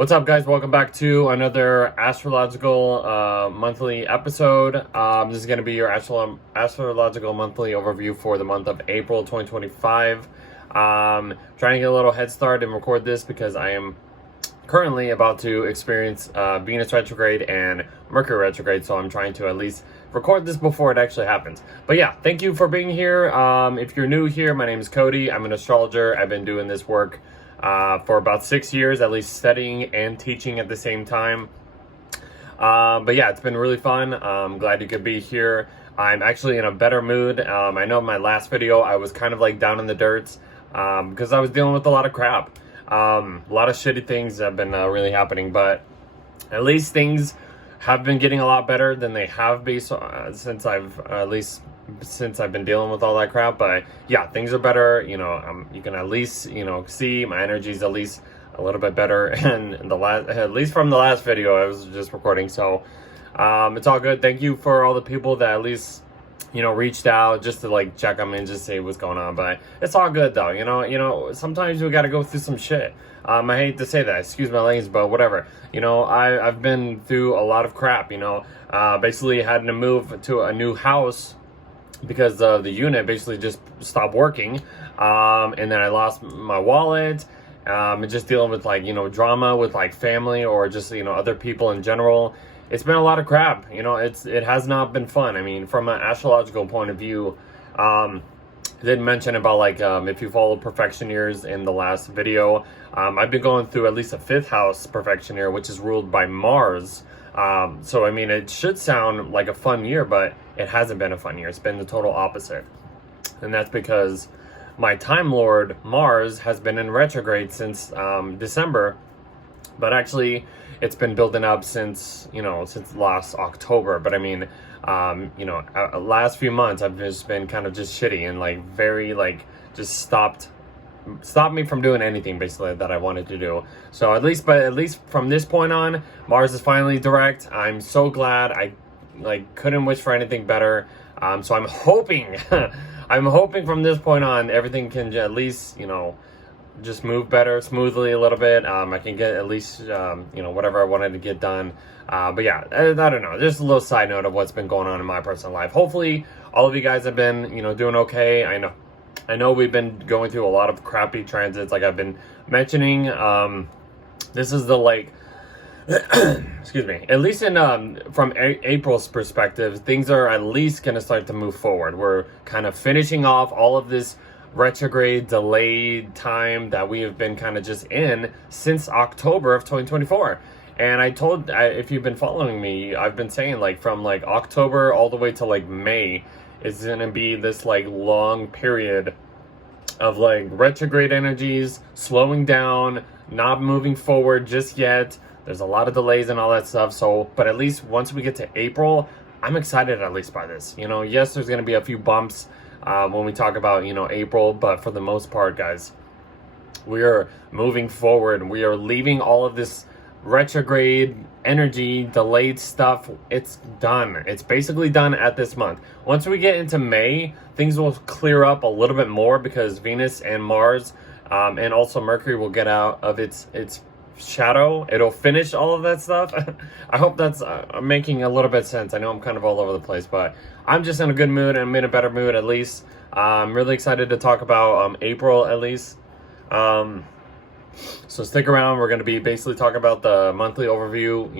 What's up, guys? Welcome back to another astrological monthly episode. This is going to be your astrological monthly overview for the month of April 2025. Trying to get a little head start and record this because I am currently about to experience Venus Retrograde and Mercury Retrograde, so I'm trying to at least record this before it actually happens. But yeah, thank you for being here. If you're new here, my name is Cody. I'm an astrologer. I've been doing this work for about 6 years, at least studying and teaching at the same time. But yeah, it's been really fun. I'm glad you could be here. I'm actually in a better mood. I know in my last video I was kind of like down in the dirt because I was dealing with a lot of crap. A lot of shitty things have been really happening, but at least things have been getting a lot better than they have been since I've been dealing with all that crap. But yeah, things are better. You know, you can at least see my energy's at least a little bit better, and at least from the last video I was just recording. So it's all good. Thank you for all the people that at least reached out just to like check on me and just say what's going on. But it's all good though. You know, sometimes we got to go through some shit. I hate to say that, excuse my language, but whatever. I've been through a lot of crap. Basically had to move to a new house because the unit basically just stopped working, and then I lost my wallet, and just dealing with like drama with like family or just other people in general. It's been a lot of crap. It has not been fun. I mean, from an astrological point of view, I did mention about like if you follow perfectioners in the last video, I've been going through at least a 5th house perfectioner, which is ruled by Mars. So I mean, it should sound like a fun year, but it hasn't been a fun year. It's been the total opposite. And that's because my Time Lord, Mars, has been in retrograde since December. But actually, it's been building up since last October. But I mean, last few months, I've just been kind of just shitty and like very like just stopped me from doing anything basically that I wanted to do. So at least from this point on, Mars is finally direct. I'm so glad. I couldn't wish for anything better. So I'm hoping from this point on everything can at least just move better smoothly a little bit. I can get at least whatever I wanted to get done. But yeah, I don't know, just a little side note of what's been going on in my personal life. Hopefully all of you guys have been doing okay. I know we've been going through a lot of crappy transits, like I've been mentioning. This is the excuse me, at least from April's perspective, things are at least going to start to move forward. We're kind of finishing off all of this retrograde delayed time that we have been kind of just in since October of 2024. And if you've been following me, I've been saying from October all the way to May is going to be this long period of retrograde energies slowing down, not moving forward just yet. There's a lot of delays and all that stuff. So, but at least once we get to April, I'm excited at least by this. Yes, there's going to be a few bumps when we talk about, April, but for the most part, guys, we are moving forward. We are leaving all of this retrograde energy, delayed stuff. It's done. It's basically done at this month. Once we get into May, things will clear up a little bit more because Venus and Mars and also Mercury will get out of its shadow. It'll finish all of that stuff. I hope that's making a little bit sense. I know I'm kind of all over the place, but I'm just in a good mood and I'm in a better mood at least. I'm really excited to talk about April at least. So stick around. We're going to be basically talking about the monthly overview,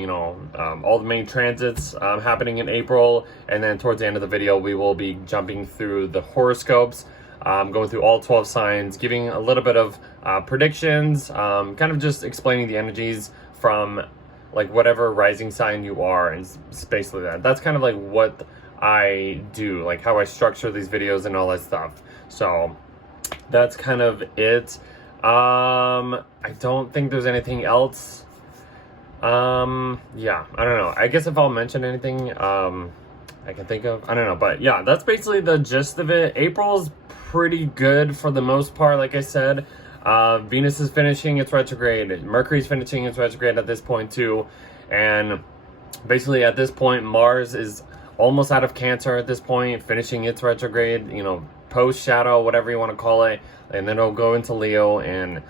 all the main transits happening in April. And then towards the end of the video, we will be jumping through the horoscopes, going through all 12 signs, giving a little bit of predictions, kind of just explaining the energies from whatever rising sign you are. And it's basically that's kind of what I do, how I structure these videos and all that stuff. So that's kind of it. I don't think there's anything else. Yeah, I don't know. I guess if I'll mention anything, I can think of, I don't know, but yeah, that's basically the gist of it. April's pretty good for the most part. Like I said, Venus is finishing its retrograde. Mercury's finishing its retrograde at this point too. And basically at this point, Mars is almost out of Cancer at this point, finishing its retrograde, post shadow, whatever you want to call it. And then it'll go into Leo, and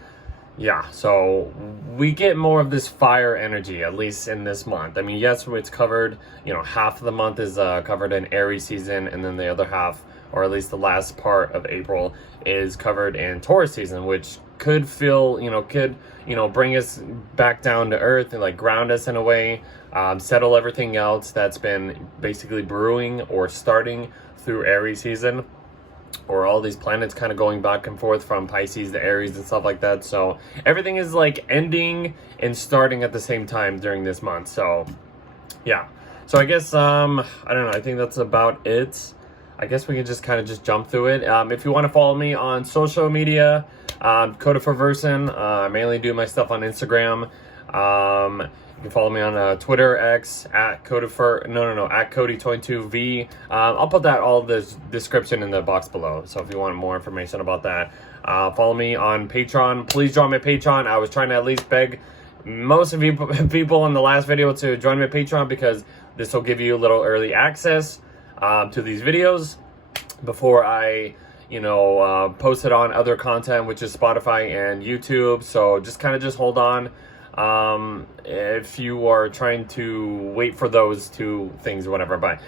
yeah, so we get more of this fire energy, at least in this month. I mean, yes, it's covered, half of the month is covered in Aries season, and then the other half, or at least the last part of April, is covered in Taurus season, which could feel, bring us back down to earth and like ground us in a way, settle everything else that's been basically brewing or starting through Aries season, or all these planets kind of going back and forth from Pisces to Aries and stuff like that. So everything is like ending and starting at the same time during this month. So yeah, so I guess I don't know, I think that's about it. I guess we can just kind of just jump through it. If you want to follow me on social media, Coda for Verson. I mainly do my stuff on Instagram. You can follow me on Twitter, X, at Cody22V. I'll put that all the description in the box below. So if you want more information about that, follow me on Patreon. Please join my Patreon. I was trying to at least beg most of you people in the last video to join my Patreon, because this will give you a little early access to these videos before I post it on other content, which is Spotify and YouTube. So just hold on. If you are trying to wait for those two things or whatever, but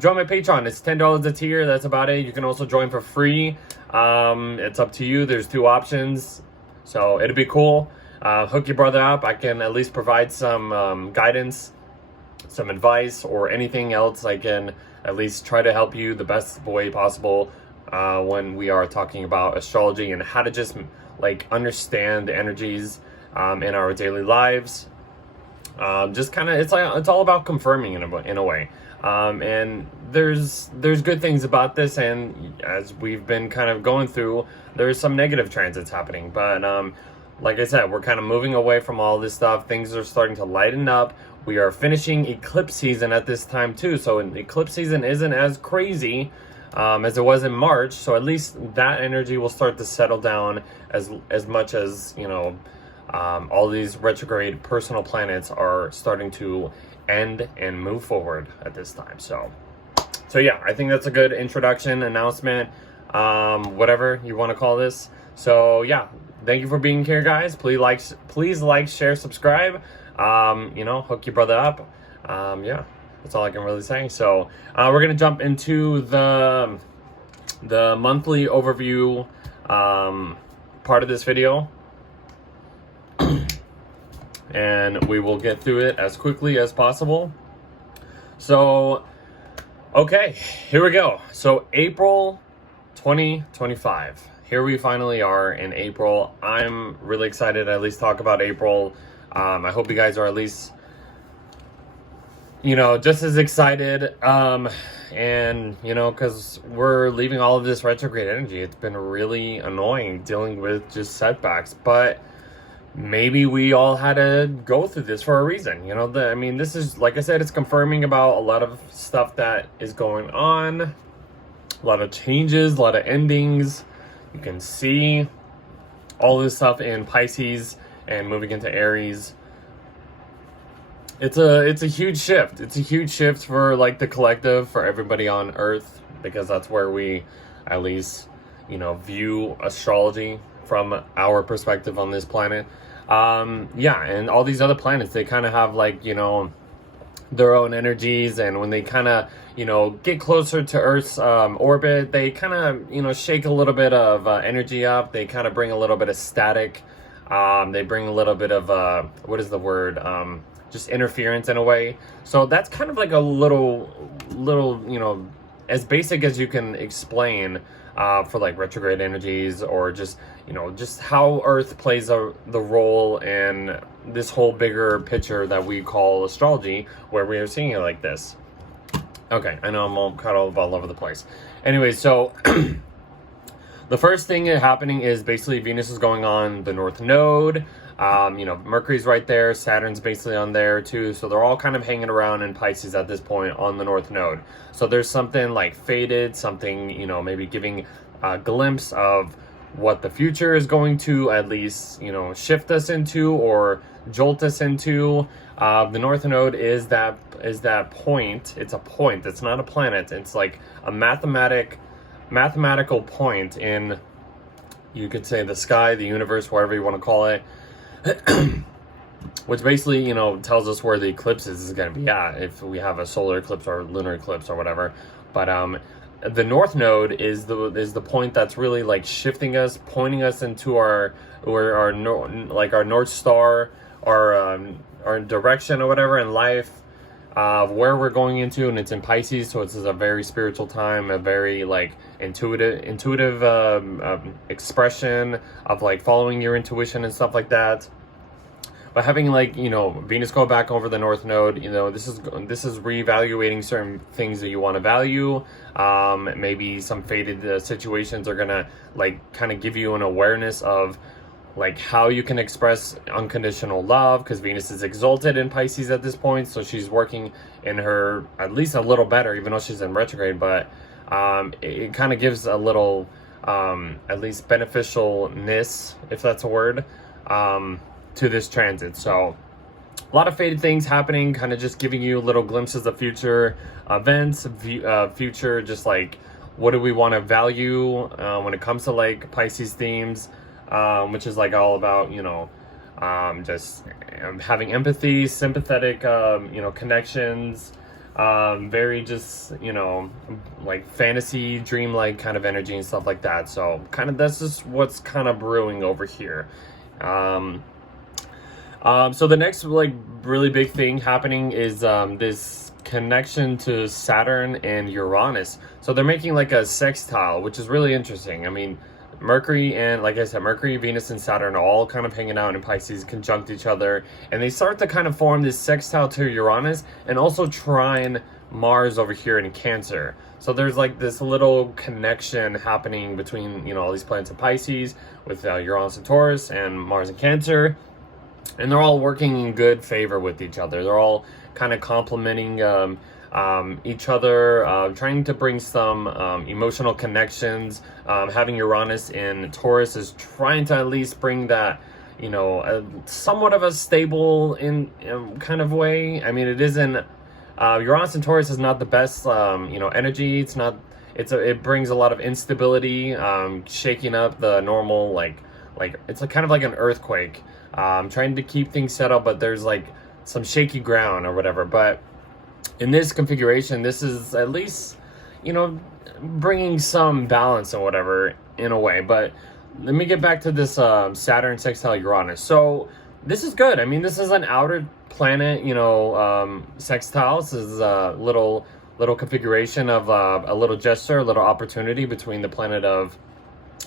join my Patreon. It's $10 a tier. That's about it. You can also join for free. It's up to you. There's two options, so it'd be cool. Hook your brother up. I can at least provide some guidance, some advice, or anything else. I can at least try to help you the best way possible when we are talking about astrology and how to just like understand the energies in our daily lives. It's all about confirming in a way. And there's good things about this, and as we've been kind of going through, there's some negative transits happening. But like I said, we're kind of moving away from all this stuff. Things are starting to lighten up. We are finishing eclipse season at this time too. So eclipse season isn't as crazy as it was in March. So at least that energy will start to settle down as much as, all these retrograde personal planets are starting to end and move forward at this time. So yeah, I think that's a good introduction, announcement, whatever you want to call this. So yeah, thank you for being here, guys. Please like, share, subscribe. Hook your brother up. Yeah, that's all I can really say. So we're gonna jump into the monthly overview part of this video. And we will get through it as quickly as possible. So, okay, here we go. So April 2025. Here we finally are in April. I'm really excited to at least talk about April. I hope you guys are at least, just as excited. And, because we're leaving all of this retrograde energy. It's been really annoying dealing with just setbacks. But maybe we all had to go through this for a reason. This is, like I said, it's confirming about a lot of stuff that is going on. A lot of changes, a lot of endings. You can see all this stuff in Pisces and moving into Aries. It's a huge shift. It's a huge shift for like the collective, for everybody on Earth, because that's where we at least, view astrology from our perspective on this planet. Yeah, and all these other planets, they kind of have like, their own energies, and when they kind of, get closer to Earth's orbit, they kind of, shake a little bit of energy up. They kind of bring a little bit of static. They bring a little bit of, what is the word? Just interference in a way. So that's kind of like a little, as basic as you can explain for like retrograde energies, or just, just how Earth plays the role in this whole bigger picture that we call astrology, where we are seeing it like this. Okay, I know I'm all kind of all over the place. Anyway, so the first thing happening is basically Venus is going on the North Node. Mercury's right there. Saturn's basically on there too. So they're all kind of hanging around in Pisces at this point on the North Node. So there's something like fated, something, maybe giving a glimpse of what the future is going to at least, shift us into or jolt us into. The North Node is that point. It's a point. It's not a planet. It's like a mathematical point in, you could say the sky, the universe, whatever you want to call it, which basically, you know, tells us where the eclipse is going to be at if we have a solar eclipse or lunar eclipse or whatever. But the North Node is the point that's really like shifting us, pointing us into our North Star, our direction or whatever in life, where we're going into, and it's in Pisces, so it's a very spiritual time, a very like intuitive expression of like following your intuition and stuff like that. But having like, you know, Venus go back over the North Node, you know, this is reevaluating certain things that you want to value. Maybe some fated situations are gonna like kind of give you an awareness of like how you can express unconditional love, because Venus is exalted in Pisces at this point, so she's working in her at least a little better, even though she's in retrograde. But it kind of gives a little at least beneficialness, if that's a word, to this transit. So a lot of faded things happening, kind of just giving you little glimpses of future events, future just like what do we want to value when it comes to like Pisces themes, which is like all about, you know, just having empathy, sympathetic, you know, connections, very just, you know, like fantasy, dreamlike kind of energy and stuff like that. So kind of that's just what's kind of brewing over here. So the next like really big thing happening is this connection to Saturn and Uranus. So they're making like a sextile, which is really interesting. I mean, Mercury and, like I said, Mercury, Venus, and Saturn are all kind of hanging out in Pisces, conjunct each other, and they start to kind of form this sextile to Uranus, and also trine Mars over here in Cancer. So there's like this little connection happening between, you know, all these planets in Pisces with Uranus and Taurus and Mars and Cancer. And they're all working in good favor with each other. They're all kind of complementing each other, trying to bring some emotional connections. Having Uranus in Taurus is trying to at least bring that, you know, somewhat of a stable in kind of way. I mean, it isn't. Uranus in Taurus is not the best, you know, energy. It's not. It brings a lot of instability, shaking up the normal like it's kind of like an earthquake. Trying to keep things set up, but there's like some shaky ground or whatever. But in this configuration, this is at least, you know, bringing some balance or whatever in a way. But let me get back to this Saturn sextile Uranus. So this is good. I mean, this is an outer planet, you know, sextile. This is a little configuration of a little gesture, a little opportunity between the planet of,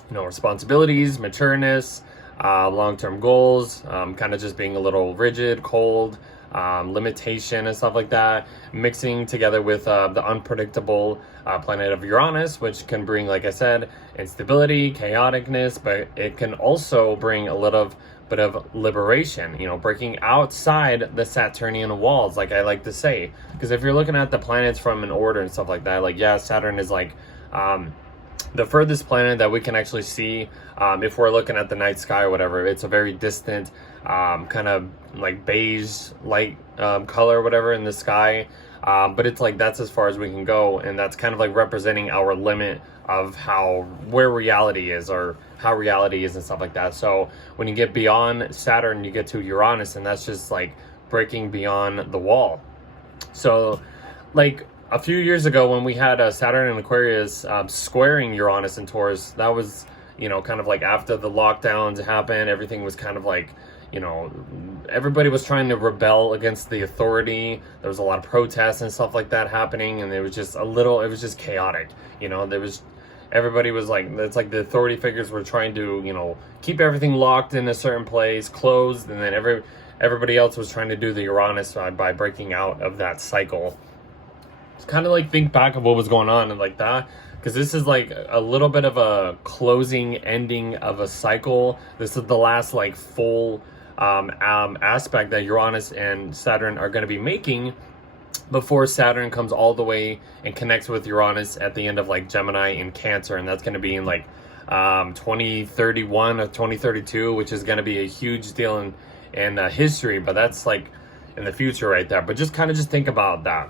you know, responsibilities, matureness, long-term goals, kind of just being a little rigid, cold, limitation and stuff like that, mixing together with the unpredictable planet of Uranus, which can bring, like I said, instability, chaoticness, but it can also bring a little bit of liberation, you know, breaking outside the Saturnian walls, like I like to say. Because if you're looking at the planets from an order and stuff like that, like, yeah, Saturn is like the furthest planet that we can actually see, if we're looking at the night sky or whatever. It's a very distant, kind of like beige light color or whatever in the sky, but it's like that's as far as we can go, and that's kind of like representing our limit of where reality is, or how reality is and stuff like that. So when you get beyond Saturn, you get to Uranus, and that's just like breaking beyond the wall. So like a few years ago when we had Saturn and Aquarius squaring Uranus and Taurus, that was, you know, kind of like after the lockdowns happened, everything was kind of like, you know, everybody was trying to rebel against the authority. There was a lot of protests and stuff like that happening, and it was just chaotic. You know, everybody was like, it's like the authority figures were trying to, you know, keep everything locked in a certain place, closed, and then everybody else was trying to do the Uranus side by breaking out of that cycle. It's kind of like think back of what was going on and like that, because this is like a little bit of a closing ending of a cycle. This is the last like full aspect that Uranus and Saturn are going to be making before Saturn comes all the way and connects with Uranus at the end of like Gemini and Cancer, and that's going to be in like 2031 or 2032, which is going to be a huge deal in history. But that's like in the future right there. But just think about that.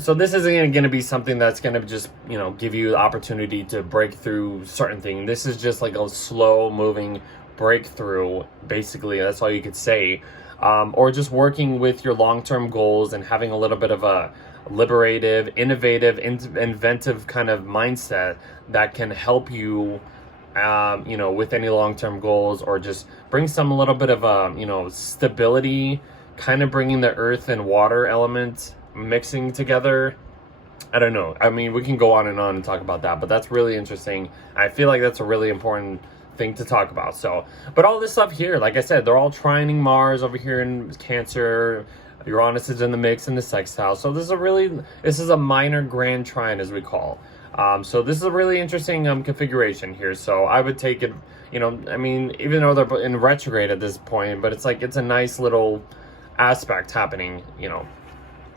So this isn't going to be something that's going to just, give you the opportunity to break through certain things. This is just like a slow moving breakthrough, basically. That's all you could say. Or just working with your long-term goals and having a little bit of a liberative, innovative, inventive kind of mindset that can help you, with any long-term goals, or just bring some a little bit of stability, kind of bringing the earth and water elements mixing together. I don't know. I mean, we can go on and talk about that, but that's really interesting. I feel like that's a really important thing to talk about. So, but all this stuff here, like I said, they're all trining Mars over here in Cancer. Uranus is in the mix in the sextile. So this is a minor grand trine, as we call. So this is a really interesting configuration here. So I would take it, I mean, even though they're in retrograde at this point, but it's a nice little aspect happening,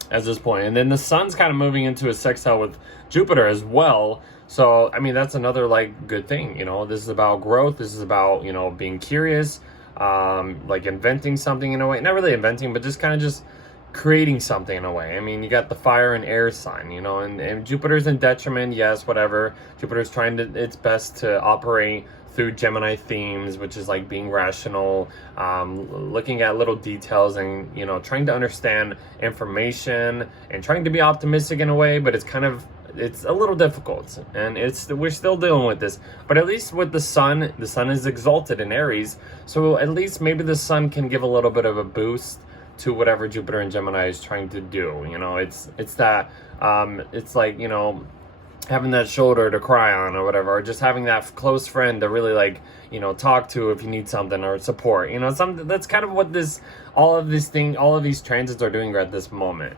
at this point. And then the sun's kind of moving into a sextile with Jupiter as well. So, I mean, that's another good thing, this is about growth. This is about, being curious, inventing something in a way, not really inventing, but just creating something in a way. I mean, you got the fire and air sign, and Jupiter's in detriment. Yes, whatever. Jupiter's trying its best to operate through Gemini themes, which is being rational, looking at little details, and trying to understand information and trying to be optimistic in a way. But it's a little difficult, and we're still dealing with this. But at least with the sun is exalted in Aries, so at least maybe the sun can give a little bit of a boost to whatever Jupiter and Gemini is trying to do. It's that it's having that shoulder to cry on, or whatever, or just having that close friend to really talk to if you need something, or support, something. That's kind of what all of these transits are doing right at this moment.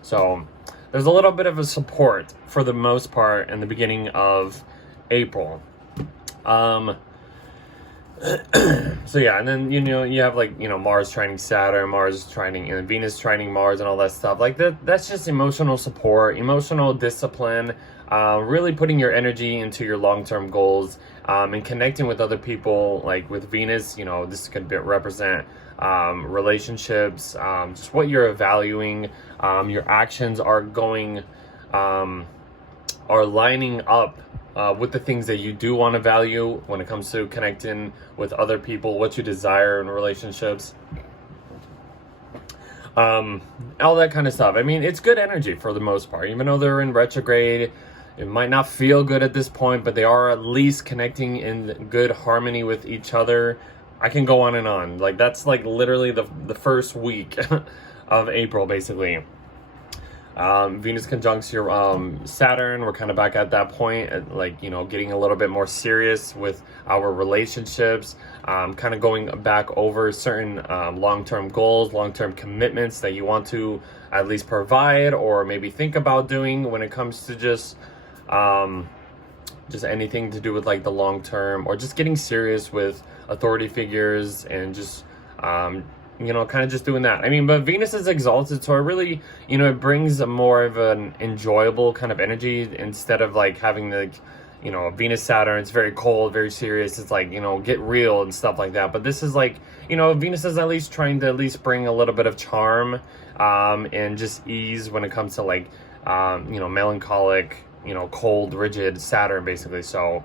So there's a little bit of a support for the most part in the beginning of April. So yeah, and then you have Mars trining Saturn, Mars trining, and Venus trining Mars, and all that stuff. That's just emotional support, emotional discipline, really putting your energy into your long-term goals, and connecting with other people. With Venus, this could represent relationships, just what you're valuing. Your actions are lining up with the things that you do want to value when it comes to connecting with other people, what you desire in relationships, all that kind of stuff. I mean, it's good energy for the most part, even though they're in retrograde. It might not feel good at this point, but they are at least connecting in good harmony with each other. I can go on and on. That's literally the first week of April, basically. Venus conjuncts your Saturn. We're kind of back at that point, getting a little bit more serious with our relationships, kind of going back over certain long-term goals, long-term commitments that you want to at least provide, or maybe think about doing when it comes to just anything to do with the long term, or just getting serious with authority figures, and just kind of just doing that. I mean, but Venus is exalted, so it really, it brings a more of an enjoyable kind of energy, instead of having Venus Saturn. It's very cold, very serious. It's get real and stuff like that. But this is Venus is at least trying to bring a little bit of charm, and just ease when it comes to melancholic, cold, rigid Saturn, basically. So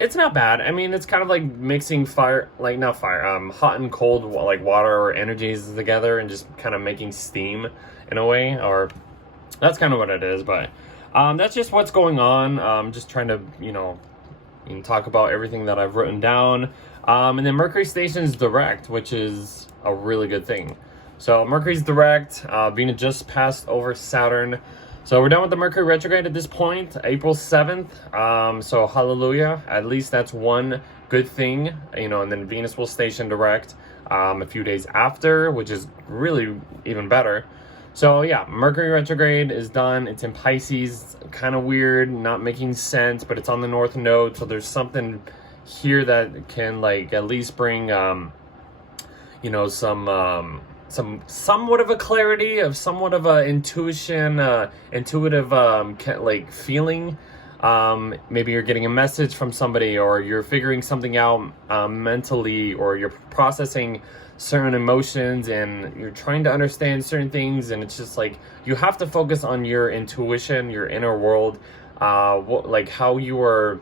it's not bad. I mean, it's kind of mixing fire, not fire, hot and cold, water or energies together, and just kind of making steam in a way, or that's kind of what it is. But that's just what's going on. Just trying to, talk about everything that I've written down. And then Mercury stations direct, which is a really good thing. So Mercury's direct, Venus just passed over Saturn. So we're done with the Mercury retrograde at this point, April 7th. So hallelujah. At least that's one good thing, and then Venus will station direct a few days after, which is really even better. So yeah, Mercury retrograde is done. It's in Pisces, kind of weird, not making sense, but it's on the North Node. So there's something here that can at least bring, somewhat of a clarity, of somewhat of a intuitive feeling, Maybe you're getting a message from somebody, or you're figuring something out mentally, or you're processing certain emotions and you're trying to understand certain things, and it's just like you have to focus on your intuition, your inner world, like how you are,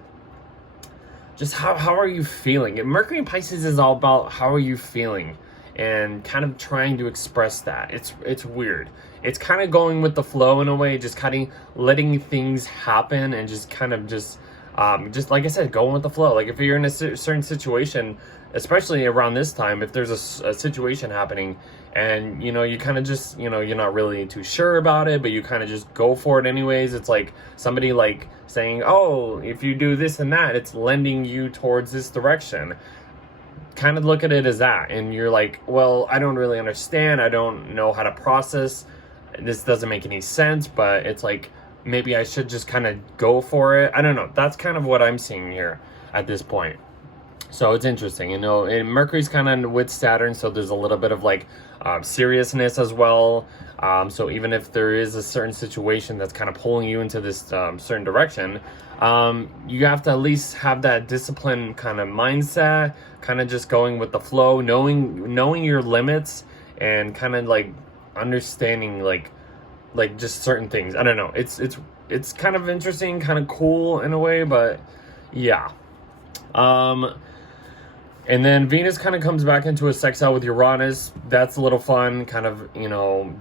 just how are you feeling. And Mercury in Pisces is all about how are you feeling and kind of trying to express that. It's weird. It's kind of going with the flow in a way, just kind of letting things happen and just kind of just like I said, going with the flow. Like if you're in a certain situation, especially around this time, if there's a situation happening and, you know, you kind of just, you know, you're not really too sure about it, but you kind of just go for it anyways. It's like somebody like saying, oh, if you do this and that, it's lending you towards this direction. Kind of look at it as that. And you're like, well, I don't really understand. I don't know how to process. This doesn't make any sense, but it's like, maybe I should just kind of go for it. I don't know. That's kind of what I'm seeing here at this point. So it's interesting, you know, and Mercury's kind of with Saturn, so there's a little bit of like seriousness as well. So even if there is a certain situation that's kind of pulling you into this certain direction, you have to at least have that discipline kind of mindset, kind of just going with the flow, knowing your limits, and kind of like understanding like just certain things. I don't know. It's kind of interesting, kind of cool in a way, but yeah. And then Venus kind of comes back into a sextile with Uranus. That's a little fun, kind of, you know,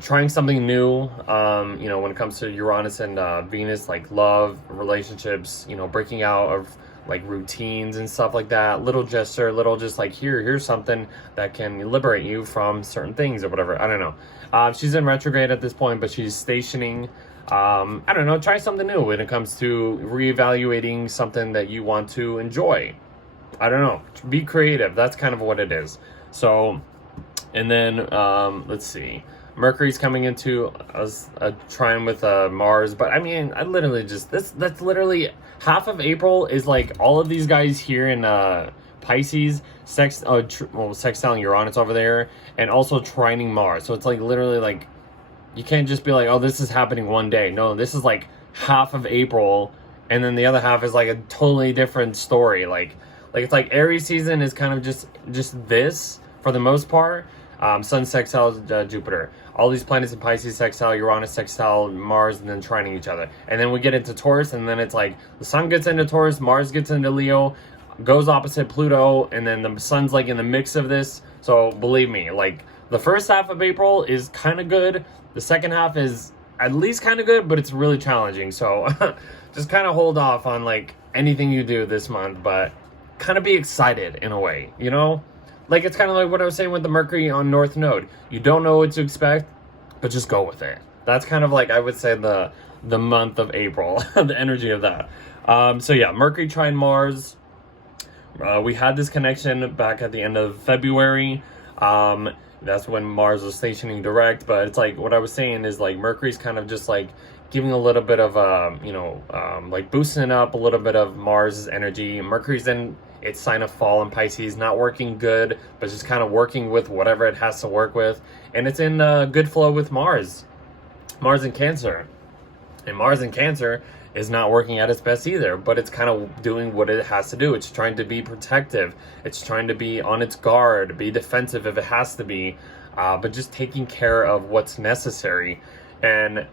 trying something new, you know, when it comes to Uranus and Venus, like love, relationships, you know, breaking out of like routines and stuff like that. Little gesture, little just like, here's something that can liberate you from certain things or whatever. I don't know. She's in retrograde at this point, but she's stationing. I don't know, try something new when it comes to reevaluating something that you want to enjoy. I don't know, be creative. That's kind of what it is. So, and then let's see, Mercury's coming into a trine with Mars, but I mean, I literally just that's literally half of April is like all of these guys here in Pisces, sextiling Uranus over there, and also trining Mars. So it's like literally like, you can't just be like, oh, this is happening one day. No, this is like half of April, and then the other half is like a totally different story. Like it's like Aries season is kind of just this for the most part. Sun sextile Jupiter. All these planets in Pisces sextile Uranus, sextile Mars, and then trining each other. And then we get into Taurus, and then it's like the Sun gets into Taurus, Mars gets into Leo, goes opposite Pluto, and then the Sun's like in the mix of this. So believe me, like the first half of April is kind of good. The second half is at least kind of good, but it's really challenging. So just kind of hold off on like anything you do this month, but kind of be excited in a way, you know? Like it's kind of like what I was saying with the Mercury on North Node. You don't know what to expect, but just go with it. That's kind of like, I would say, the month of April, the energy of that. So yeah, Mercury trine Mars. We had this connection back at the end of February. That's when Mars was stationing direct, but it's like what I was saying is like Mercury's kind of just like giving a little bit of like boosting up a little bit of Mars's energy. Mercury's in its sign of fall in Pisces, not working good, but just kind of working with whatever it has to work with, and it's in good flow with Mars in Cancer, and Mars in Cancer is not working at its best either, but it's kind of doing what it has to do. It's trying to be protective. It's trying to be on its guard, be defensive if it has to be, but just taking care of what's necessary. And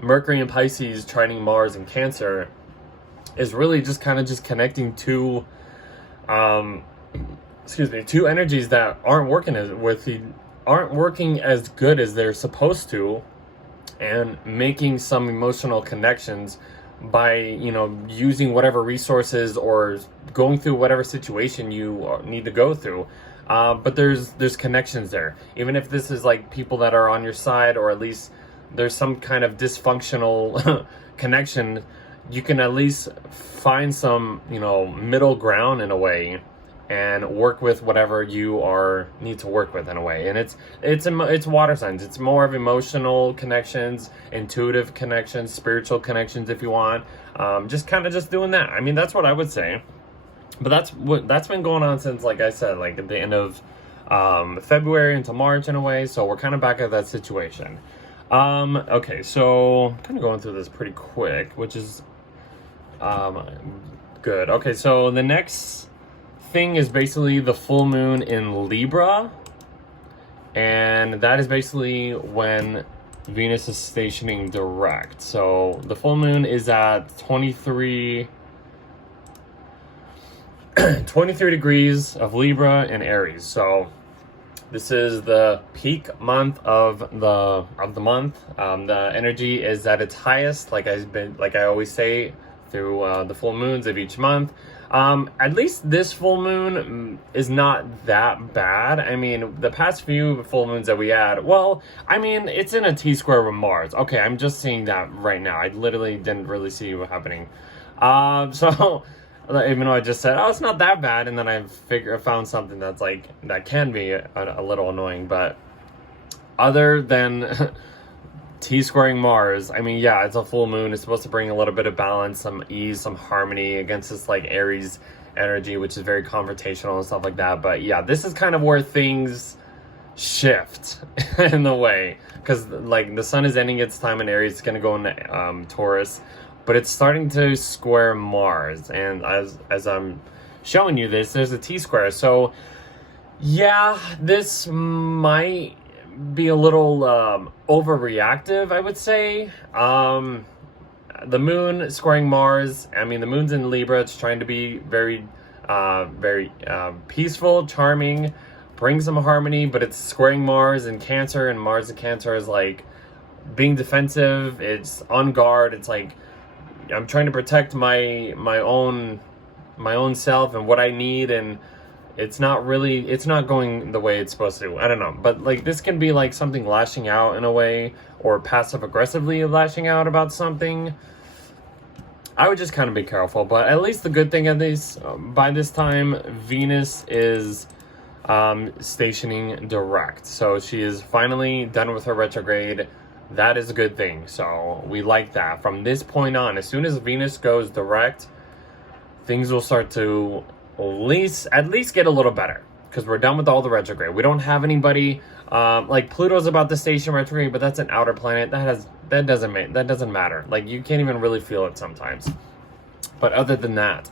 Mercury in Pisces trining Mars in Cancer is really just kind of just connecting two energies that aren't working as good as they're supposed to, and making some emotional connections by, you know, using whatever resources or going through whatever situation you need to go through. But there's connections there. Even if this is like people that are on your side, or at least there's some kind of dysfunctional connection, you can at least find some, you know, middle ground in a way, and work with whatever you need to work with in a way. And it's water signs. It's more of emotional connections, intuitive connections, spiritual connections if you want. Just kind of just doing that. I mean, that's what I would say. But that's been going on since, like I said, like at the end of February into March in a way. So we're kind of back at that situation. Okay, so kind of going through this pretty quick, which is good. Okay, so the next thing is basically the full moon in Libra, and that is basically when Venus is stationing direct. So the full moon is at 23 degrees of Libra and Aries. So this is the peak month of the month. The energy is at its highest, like I always say, through the full moons of each month. At least this full moon is not that bad. I mean, the past few full moons that we had, well, I mean, it's in a T-square with Mars. Okay, I'm just seeing that right now. I literally didn't really see what happening. So even though I just said, oh, it's not that bad, and then I found something that's like, that can be a little annoying, but other than T-squaring Mars, I mean, yeah, it's a full moon. It's supposed to bring a little bit of balance, some ease, some harmony against this like Aries energy, which is very confrontational and stuff like that. But yeah, this is kind of where things shift in the way, because like the sun is ending its time in Aries. It's going to go into Taurus, but it's starting to square Mars, and as I'm showing you this, there's a T-square. So yeah, this might be a little overreactive, I would say. The moon squaring Mars, I mean, the moon's in Libra. It's trying to be very peaceful, charming, bring some harmony, but it's squaring Mars and Cancer, and Mars and Cancer is like being defensive. It's on guard. It's like I'm trying to protect my own self and what I need, and it's not going the way it's supposed to. I don't know, but like this can be like something lashing out in a way, or passive aggressively lashing out about something. I would just kind of be careful. But at least the good thing at least by this time, Venus is stationing direct, so she is finally done with her retrograde. That is a good thing. So we like that. From this point on, as soon as Venus goes direct, things will start to at least get a little better, because we're done with all the retrograde. We don't have anybody like Pluto's about to station retrograde, but that's an outer planet. That doesn't matter. Like you can't even really feel it sometimes. But other than that,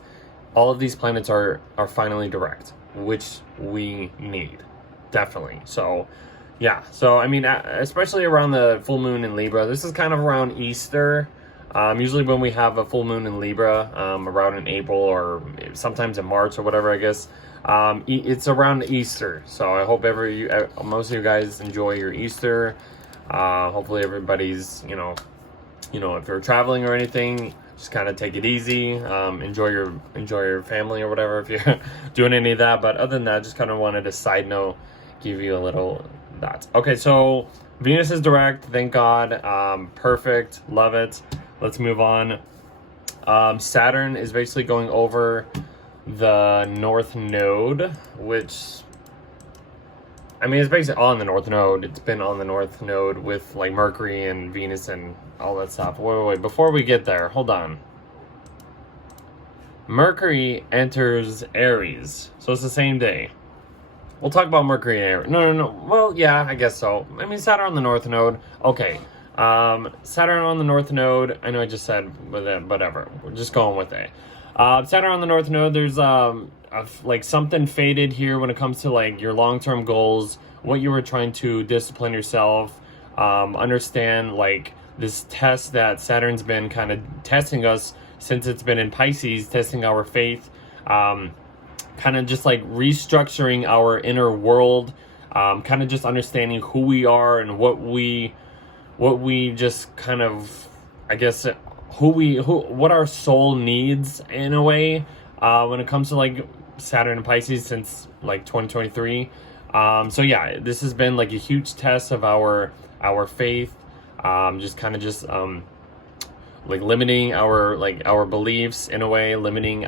all of these planets are finally direct, which we need, definitely. So yeah, so I mean, especially around the full moon in Libra, this is kind of around Easter. Usually when we have a full moon in Libra, around in April or sometimes in March or whatever, I guess, it's around Easter. So I hope most of you guys enjoy your Easter. Hopefully everybody's, you know, if you're traveling or anything, just kind of take it easy. Enjoy your family or whatever if you're doing any of that. But other than that, just kind of wanted a side note, give you a little that. Okay, so Venus is direct, thank God. Perfect, love it. Let's move on. Saturn is basically going over the North Node, which, I mean, it's basically on the North Node. It's been on the North Node with like Mercury and Venus and all that stuff. Wait. Before we get there, hold on. Mercury enters Aries, so it's the same day. We'll talk about Mercury and Aries. No. Well, yeah, I guess so. I mean, Saturn on the North Node. Okay. Saturn on the North Node. I know I just said whatever. We're just going with it. Saturn on the North Node. There's like something faded here when it comes to like your long-term goals, what you were trying to discipline yourself. Understand like this test that Saturn's been kind of testing us since it's been in Pisces, testing our faith. Kind of just like restructuring our inner world. Kind of just understanding who we are and what we just kind of, I guess, what our soul needs in a way, when it comes to like Saturn and Pisces since like 2023. So yeah, this has been like a huge test of our faith, like limiting our beliefs in a way, limiting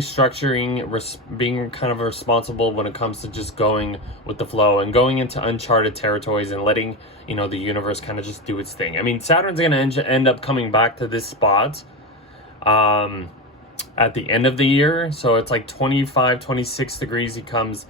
structuring, being kind of responsible when it comes to just going with the flow and going into uncharted territories and letting, the universe kind of just do its thing. I mean, Saturn's going to end up coming back to this spot at the end of the year. So it's like 25, 26 degrees. He goes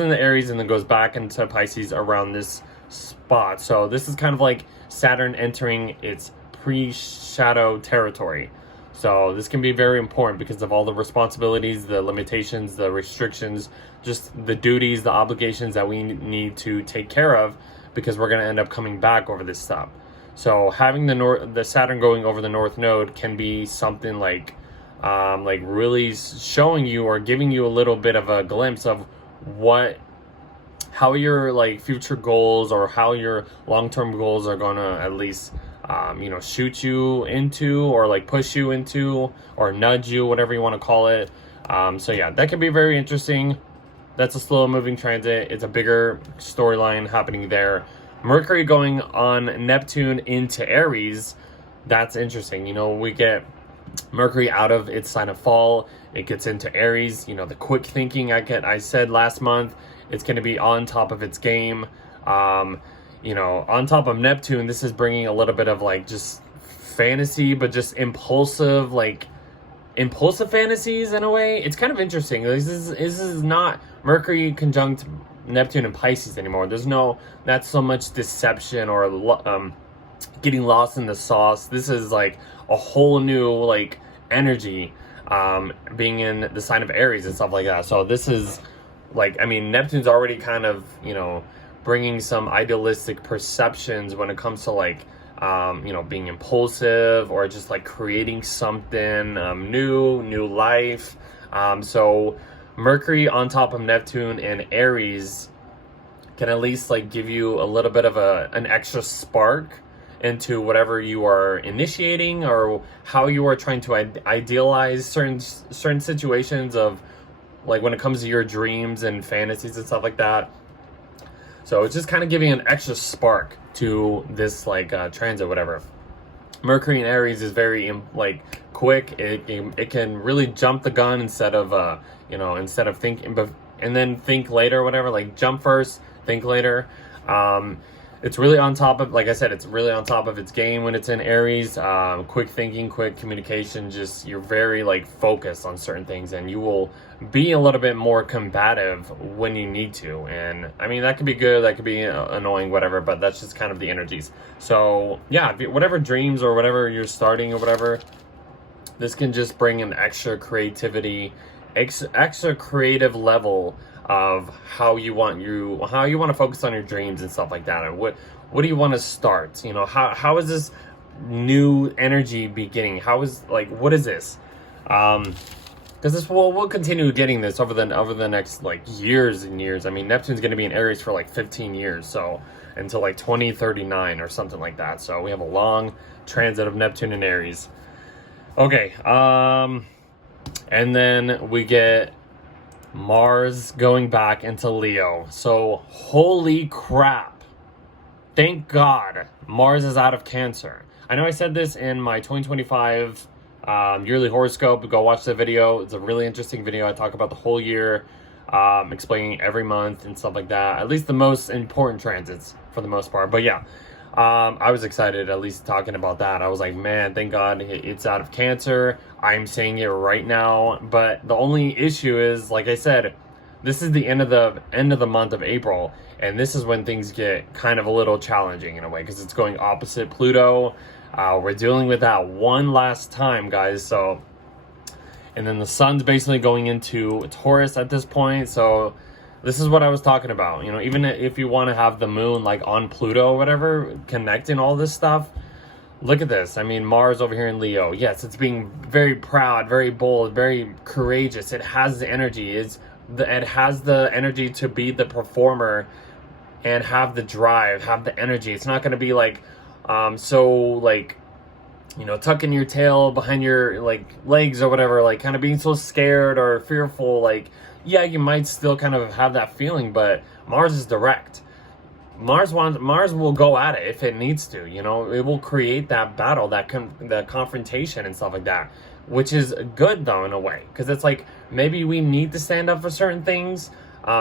into Aries and then goes back into Pisces around this spot. So this is kind of like Saturn entering its pre-shadow territory. So this can be very important because of all the responsibilities, the limitations, the restrictions, just the duties, the obligations that we need to take care of, because we're going to end up coming back over this stuff. So having the Saturn going over the North Node can be something like really showing you or giving you a little bit of a glimpse of how your like future goals or how your long-term goals are gonna at least shoot you into, or like push you into, or nudge you, whatever you want to call it. So yeah, that can be very interesting. That's a slow moving transit. It's a bigger storyline happening there. Mercury going on Neptune into Aries, that's interesting. We get Mercury out of its sign of fall, it gets into Aries. The quick thinking I said last month, it's going to be on top of its game. On top of Neptune, this is bringing a little bit of like just fantasy, but just impulsive fantasies in a way. It's kind of interesting. This is not Mercury conjunct Neptune and Pisces anymore. There's not so much deception or getting lost in the sauce. This is like a whole new like energy being in the sign of Aries and stuff like that. So this is Neptune's already kind of bringing some idealistic perceptions when it comes to like being impulsive, or just like creating something new life. So Mercury on top of Neptune and Aries can at least like give you a little bit of an extra spark into whatever you are initiating, or how you are trying to idealize certain situations of like when it comes to your dreams and fantasies and stuff like that. So it's just kind of giving an extra spark to this transit, whatever. Mercury in Aries is very quick. It can really jump the gun instead of thinking, and then think later, whatever. Like jump first, think later. It's really on top of, like I said, it's really on top of its game when it's in Aries. Quick thinking, quick communication, just you're very focused on certain things, and you will be a little bit more combative when you need to. And that could be good, that could be annoying, whatever, but that's just kind of the energies. So yeah, whatever dreams or whatever you're starting or whatever, this can just bring an extra creativity, extra creative level of how you want to focus on your dreams and stuff like that. And what do you want to start? How is this new energy beginning? What is this? Because we'll continue getting this over the next years and years. Neptune's going to be in Aries for 15 years, so until 2039 or something like that. So we have a long transit of Neptune in Aries. Okay, and then we get Mars going back into Leo. So holy crap, thank God Mars is out of Cancer. I know I said this in my 2025 yearly horoscope. Go watch the video. It's a really interesting video. I talk about the whole year, explaining every month and stuff like that, at least the most important transits for the most part. But yeah, I was excited at least talking about that. I was like, man, thank God it's out of Cancer. I'm saying it right now. But the only issue is, like I said, this is the end of the month of April, and this is when things get kind of a little challenging in a way, because it's going opposite Pluto. We're dealing with that one last time, guys. So, and then the sun's basically going into Taurus at this point. So this is what I was talking about. Even if you want to have the moon on Pluto or whatever, connecting all this stuff, look at this. Mars over here in Leo. Yes, it's being very proud, very bold, very courageous. It has the energy. It has the energy to be the performer and have the drive, have the energy. It's not going to be tucking your tail behind your legs or whatever, kind of being so scared or fearful. Yeah, you might still kind of have that feeling, but Mars is direct. Mars will go at it if it needs to. It will create that battle, that confrontation and stuff like that, which is good though in a way, because it's maybe we need to stand up for certain things,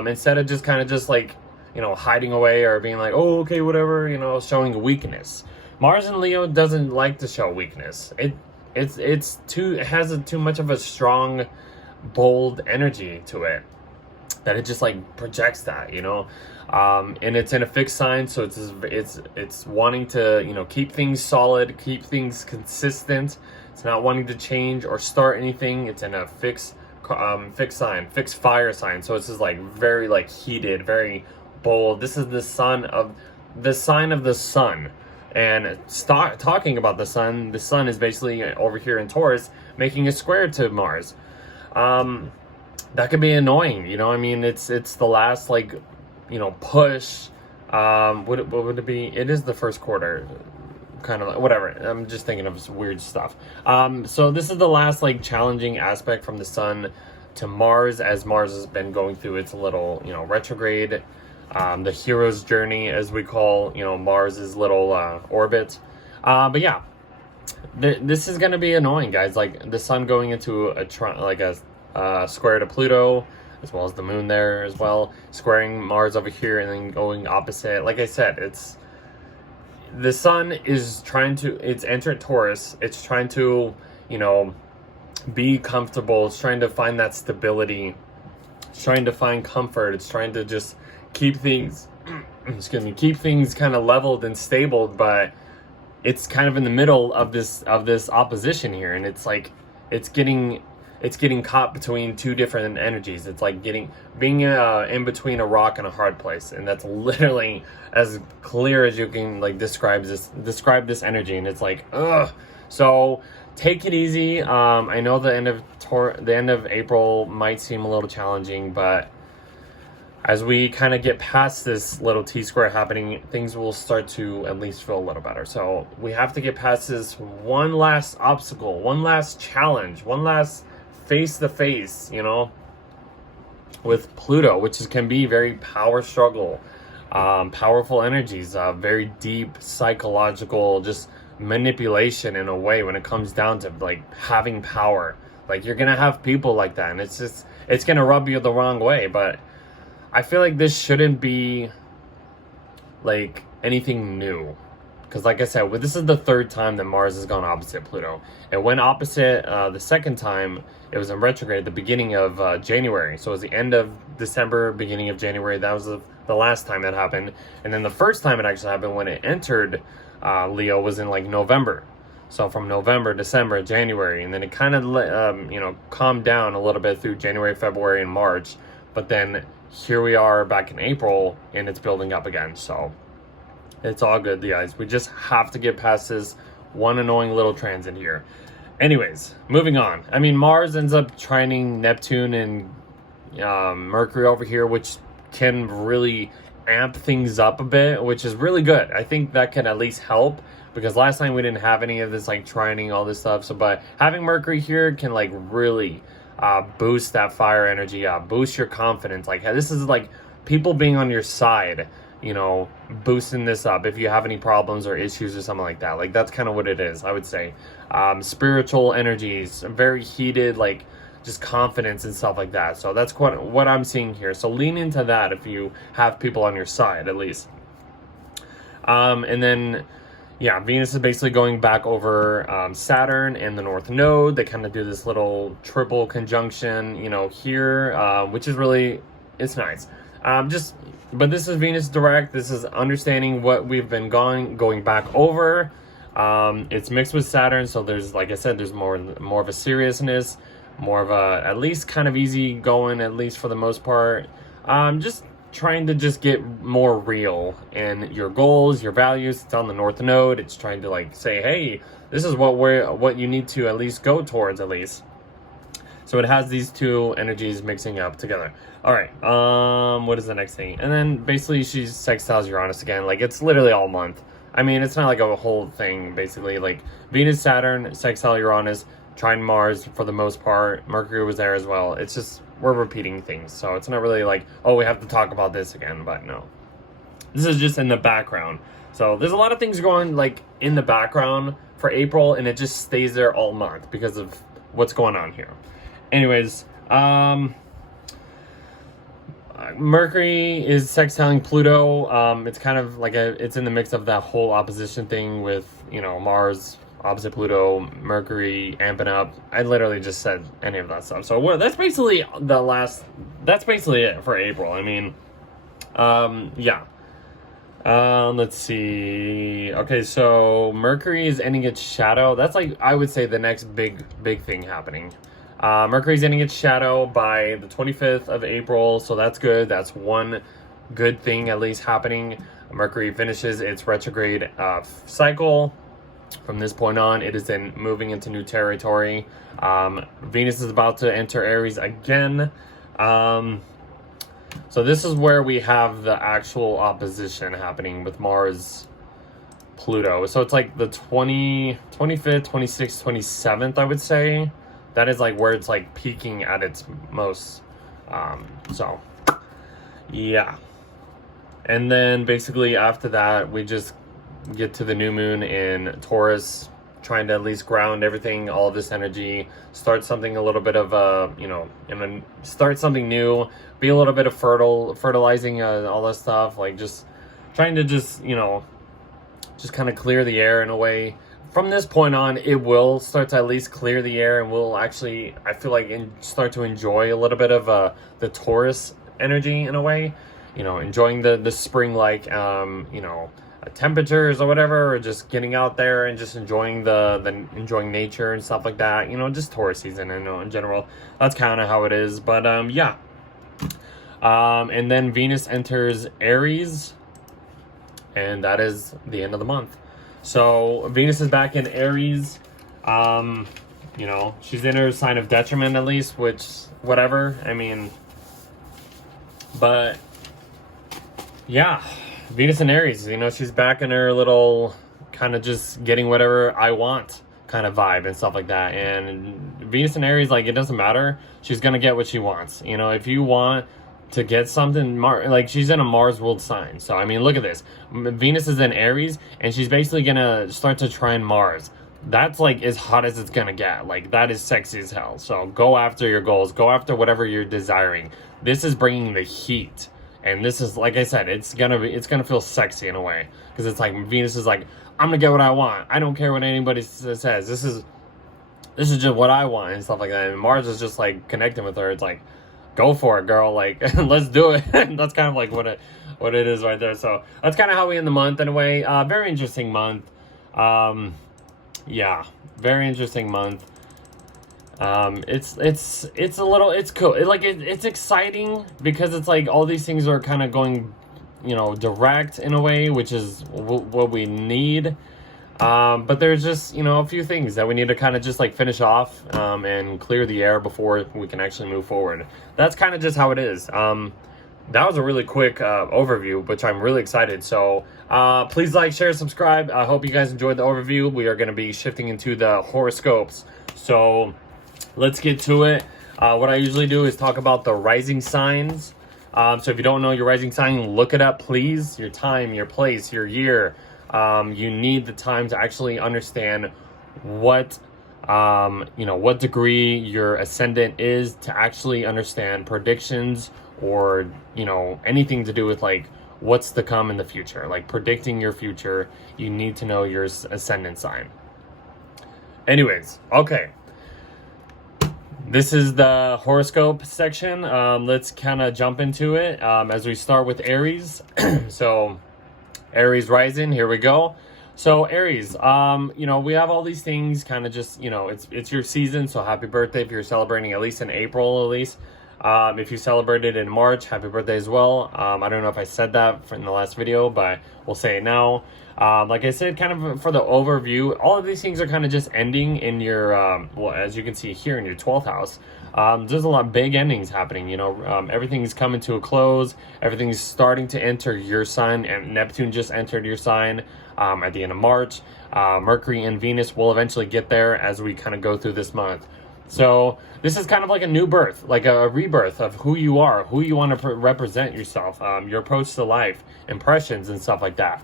instead of just hiding away or being oh, okay, whatever, showing weakness. Mars in Leo doesn't like to show weakness. It has too much of a strong, bold energy to it. that it just like projects that, you know. And it's in a fixed sign, so it's wanting to, you know, keep things solid, keep things consistent. It's not wanting to change or start anything. It's in a fixed sign, fixed fire sign. So it's just like very like heated, very bold. This is the sign of the sun. And talking about the sun is basically over here in Taurus, making a square to Mars. That could be annoying, you know. I mean, it's the last, like, you know, push. What would it be? It is the first quarter, kind of like, whatever. I'm just thinking of some weird stuff. So this is the last like challenging aspect from the sun to Mars, as Mars has been going through its little, you know, retrograde, the hero's journey, as we call, you know, Mars's little orbit. But yeah, this is gonna be annoying, guys. Like the sun going into a square to Pluto, as well as the moon there as well, squaring Mars over here, and then going opposite. Like I said, the sun is it's entered Taurus. It's trying to, you know, be comfortable. It's trying to find that stability. It's trying to find comfort. It's trying to just keep things, keep things kind of leveled and stable. But it's kind of in the middle of this opposition here, and it's like it's getting caught between two different energies. It's like being in between a rock and a hard place, and that's literally as clear as you can like describe this energy. And it's like, ugh. So take it easy. I know the end of April might seem a little challenging, but as we kind of get past this little T-square happening, things will start to at least feel a little better. So we have to get past this one last obstacle, one last challenge, one last face-to-face, you know, with Pluto, which can be very power struggle, powerful energies, very deep psychological, just manipulation in a way when it comes down to like having power. Like you're gonna have people like that, and it's gonna rub you the wrong way. But I feel like this shouldn't be like anything new, because like I said, this is the third time that Mars has gone opposite Pluto. It went opposite the second time. It was in retrograde at the beginning of January. So it was the end of December, beginning of January. That was the last time that happened. And then the first time it actually happened, when it entered Leo, was in like November. So from November, December, January, and then it kind of you know, calmed down a little bit through January, February, and March. But then here we are back in April, and it's building up again. So it's all good, guys. We just have to get past this one annoying little transit here. Anyways, moving on. I mean, Mars ends up trining Neptune and Mercury over here, which can really amp things up a bit, which is really good. I think that can at least help, because last time we didn't have any of this like trining, all this stuff. So, but having Mercury here can like really boost that fire energy, boost your confidence. Like this is like people being on your side, you know, boosting this up if you have any problems or issues or something like that. Like that's kind of what it is, I would say. Spiritual energies, very heated, like just confidence and stuff like that. So that's what I'm seeing here. So lean into that if you have people on your side, at least. And then yeah, Venus is basically going back over Saturn and the North Node. They kind of do this little triple conjunction, you know, here, which is really, it's nice. But this is Venus direct. This is understanding what we've been going back over. It's mixed with Saturn, so there's, like I said, there's more of a seriousness, more of a at least kind of easy going, at least for the most part. Just trying to just get more real in your goals, your values. It's on the North Node. It's trying to like say, hey, this is what you need to at least go towards, at least. So it has these two energies mixing up together. All right, what is the next thing? And then basically she sextiles Uranus again. Like it's literally all month. I mean, it's not like a whole thing, basically. Like Venus, Saturn, sextile Uranus, trine Mars for the most part. Mercury was there as well. It's just, we're repeating things. So it's not really like, oh, we have to talk about this again, but no. This is just in the background. So there's a lot of things going like in the background for April, and it just stays there all month because of what's going on here. Anyways, Mercury is sextiling Pluto. It's kind of like it's in the mix of that whole opposition thing with, you know, Mars opposite Pluto, Mercury amping up. I literally just said any of that stuff. So that's basically that's basically it for April. I mean, yeah. Let's see. Okay, so Mercury is ending its shadow. That's like, I would say, the next big thing happening. Mercury's ending its shadow by the 25th of April, so that's good. That's one good thing at least happening. Mercury finishes its retrograde cycle. From this point on, it is then moving into new territory. Venus is about to enter Aries again. So this is where we have the actual opposition happening with Mars, Pluto. So it's like the 25th, 26th, 27th, I would say. That is like where it's like peaking at its most. So, yeah. And then basically after that, we just get to the new moon in Taurus, trying to at least ground everything, all of this energy, start something a little bit of start something new, be a little bit of fertilizing all that stuff, like just trying to just kind of clear the air in a way. From this point on, it will start to at least clear the air, and we'll actually, I feel like, start to enjoy a little bit of the Taurus energy in a way, enjoying the spring-like temperatures or whatever, or just getting out there and just enjoying enjoying nature and stuff like that, just Taurus season. I know in general that's kind of how it is, but yeah. And then Venus enters Aries, and that is the end of the month. So Venus is back in Aries. She's in her sign of detriment at least, which whatever, I mean, but yeah, Venus in Aries, she's back in her little kind of just getting whatever I want kind of vibe and stuff like that. And Venus in Aries, like, it doesn't matter. She's going to get what she wants. If you want to get something, like, she's in a Mars world sign. So, I mean, look at this. Venus is in Aries, and she's basically going to start to trine Mars. That's, like, as hot as it's going to get. Like, that is sexy as hell. So, go after your goals. Go after whatever you're desiring. This is bringing the heat. And this is, like I said, it's gonna feel sexy in a way, because it's like Venus is like, I'm gonna get what I want. I don't care what anybody says. This is just what I want and stuff like that. And Mars is just like connecting with her. It's like, go for it, girl. Like, let's do it. That's kind of like what it is right there. So that's kind of how we end the month in a way. Very interesting month. Yeah, very interesting month. It's cool. It's exciting because it's like all these things are kind of going, direct in a way, which is what we need. But there's just, a few things that we need to kind of just like finish off, and clear the air before we can actually move forward. That's kind of just how it is. That was a really quick overview, which I'm really excited. So please like, share, subscribe. I hope you guys enjoyed the overview. We are going to be shifting into the horoscopes. So let's get to it. What I usually do is talk about the rising signs. So if you don't know your rising sign, look it up, please. Your time, your place, your year. You need the time to actually understand what degree your ascendant is, to actually understand predictions or, anything to do with like what's to come in the future. Like predicting your future, you need to know your ascendant sign. Anyways, okay. This is the horoscope section. Let's kind of jump into it as we start with Aries. So Aries rising, here we go. So Aries, we have all these things kind of just, it's your season. So happy birthday if you're celebrating at least in April, at least. If you celebrated in March, happy birthday as well. I don't know if I said that in the last video, but we'll say it now. Like I said, kind of for the overview, all of these things are kind of just ending in your, as you can see here in your 12th house. There's a lot of big endings happening, everything's coming to a close. Everything's starting to enter your sign, and Neptune just entered your sign at the end of March. Mercury and Venus will eventually get there as we kind of go through this month. So this is kind of like a new birth, like a rebirth of who you are, who you want to represent yourself, your approach to life, impressions and stuff like that.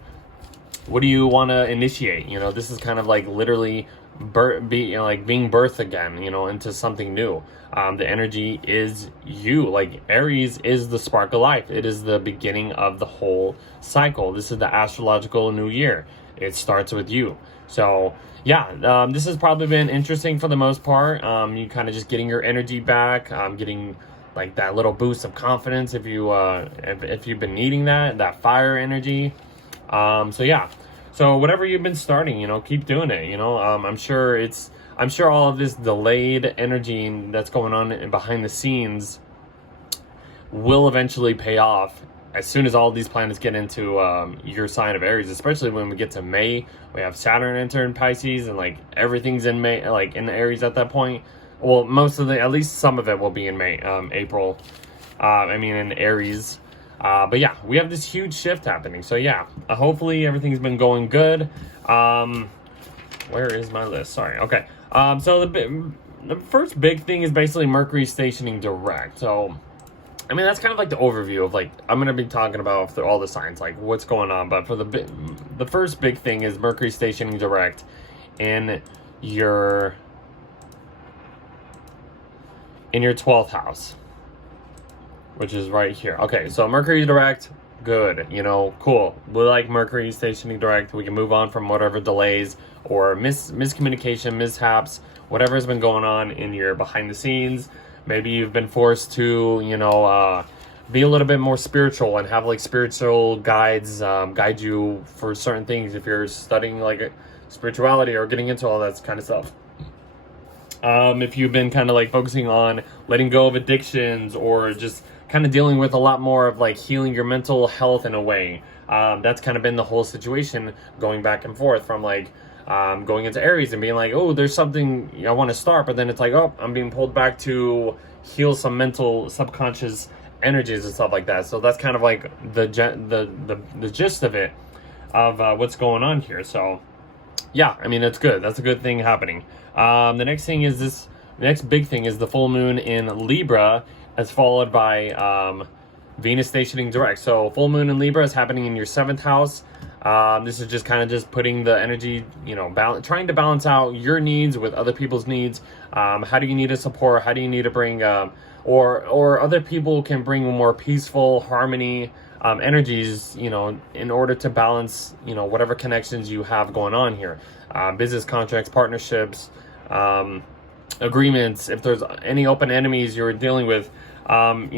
What do you want to initiate? This is kind of like literally being birthed again, into something new. The energy is you. Like Aries is the spark of life. It is the beginning of the whole cycle. This is the astrological new year. It starts with you. So yeah, this has probably been interesting for the most part. You kind of just getting your energy back, getting like that little boost of confidence if you've been needing that fire energy. So yeah, so whatever you've been starting, keep doing it. I'm sure all of this delayed energy that's going on behind the scenes will eventually pay off as soon as all these planets get into your sign of Aries, especially when we get to May. We have Saturn enter in Pisces, and like everything's in May, like in Aries at that point. Well, at least some of it will be in May, April. In Aries. But yeah, we have this huge shift happening. So yeah, hopefully everything's been going good. Where is my list? Sorry. Okay. So the first big thing is basically Mercury stationing direct. So that's kind of like the overview of like, I'm going to be talking about all the signs, like what's going on. But for the first big thing is Mercury stationing direct in your 12th house, which is right here. Okay, so Mercury direct, good, cool. We like Mercury stationing direct. We can move on from whatever delays or miscommunication, mishaps, whatever has been going on in your behind the scenes. Maybe you've been forced to, be a little bit more spiritual and have like spiritual guides guide you for certain things if you're studying like spirituality or getting into all that kind of stuff. If you've been kind of like focusing on letting go of addictions or just kind of dealing with a lot more of like healing your mental health in a way. That's kind of been the whole situation going back and forth from like going into Aries and being like, oh, there's something I want to start, but then it's like, oh, I'm being pulled back to heal some mental subconscious energies and stuff like that. So that's kind of like the gist of it, of what's going on here. So yeah, it's good. That's a good thing happening. The next big thing is the full moon in Libra, as followed by Venus stationing direct. So full moon in Libra is happening in your 7th house. This is just kind of just putting the energy, trying to balance out your needs with other people's needs. How do you need to support? How do you need to bring, or other people can bring more peaceful harmony, energies, in order to balance, whatever connections you have going on here. Business contracts, partnerships, agreements. If there's any open enemies you're dealing with, clear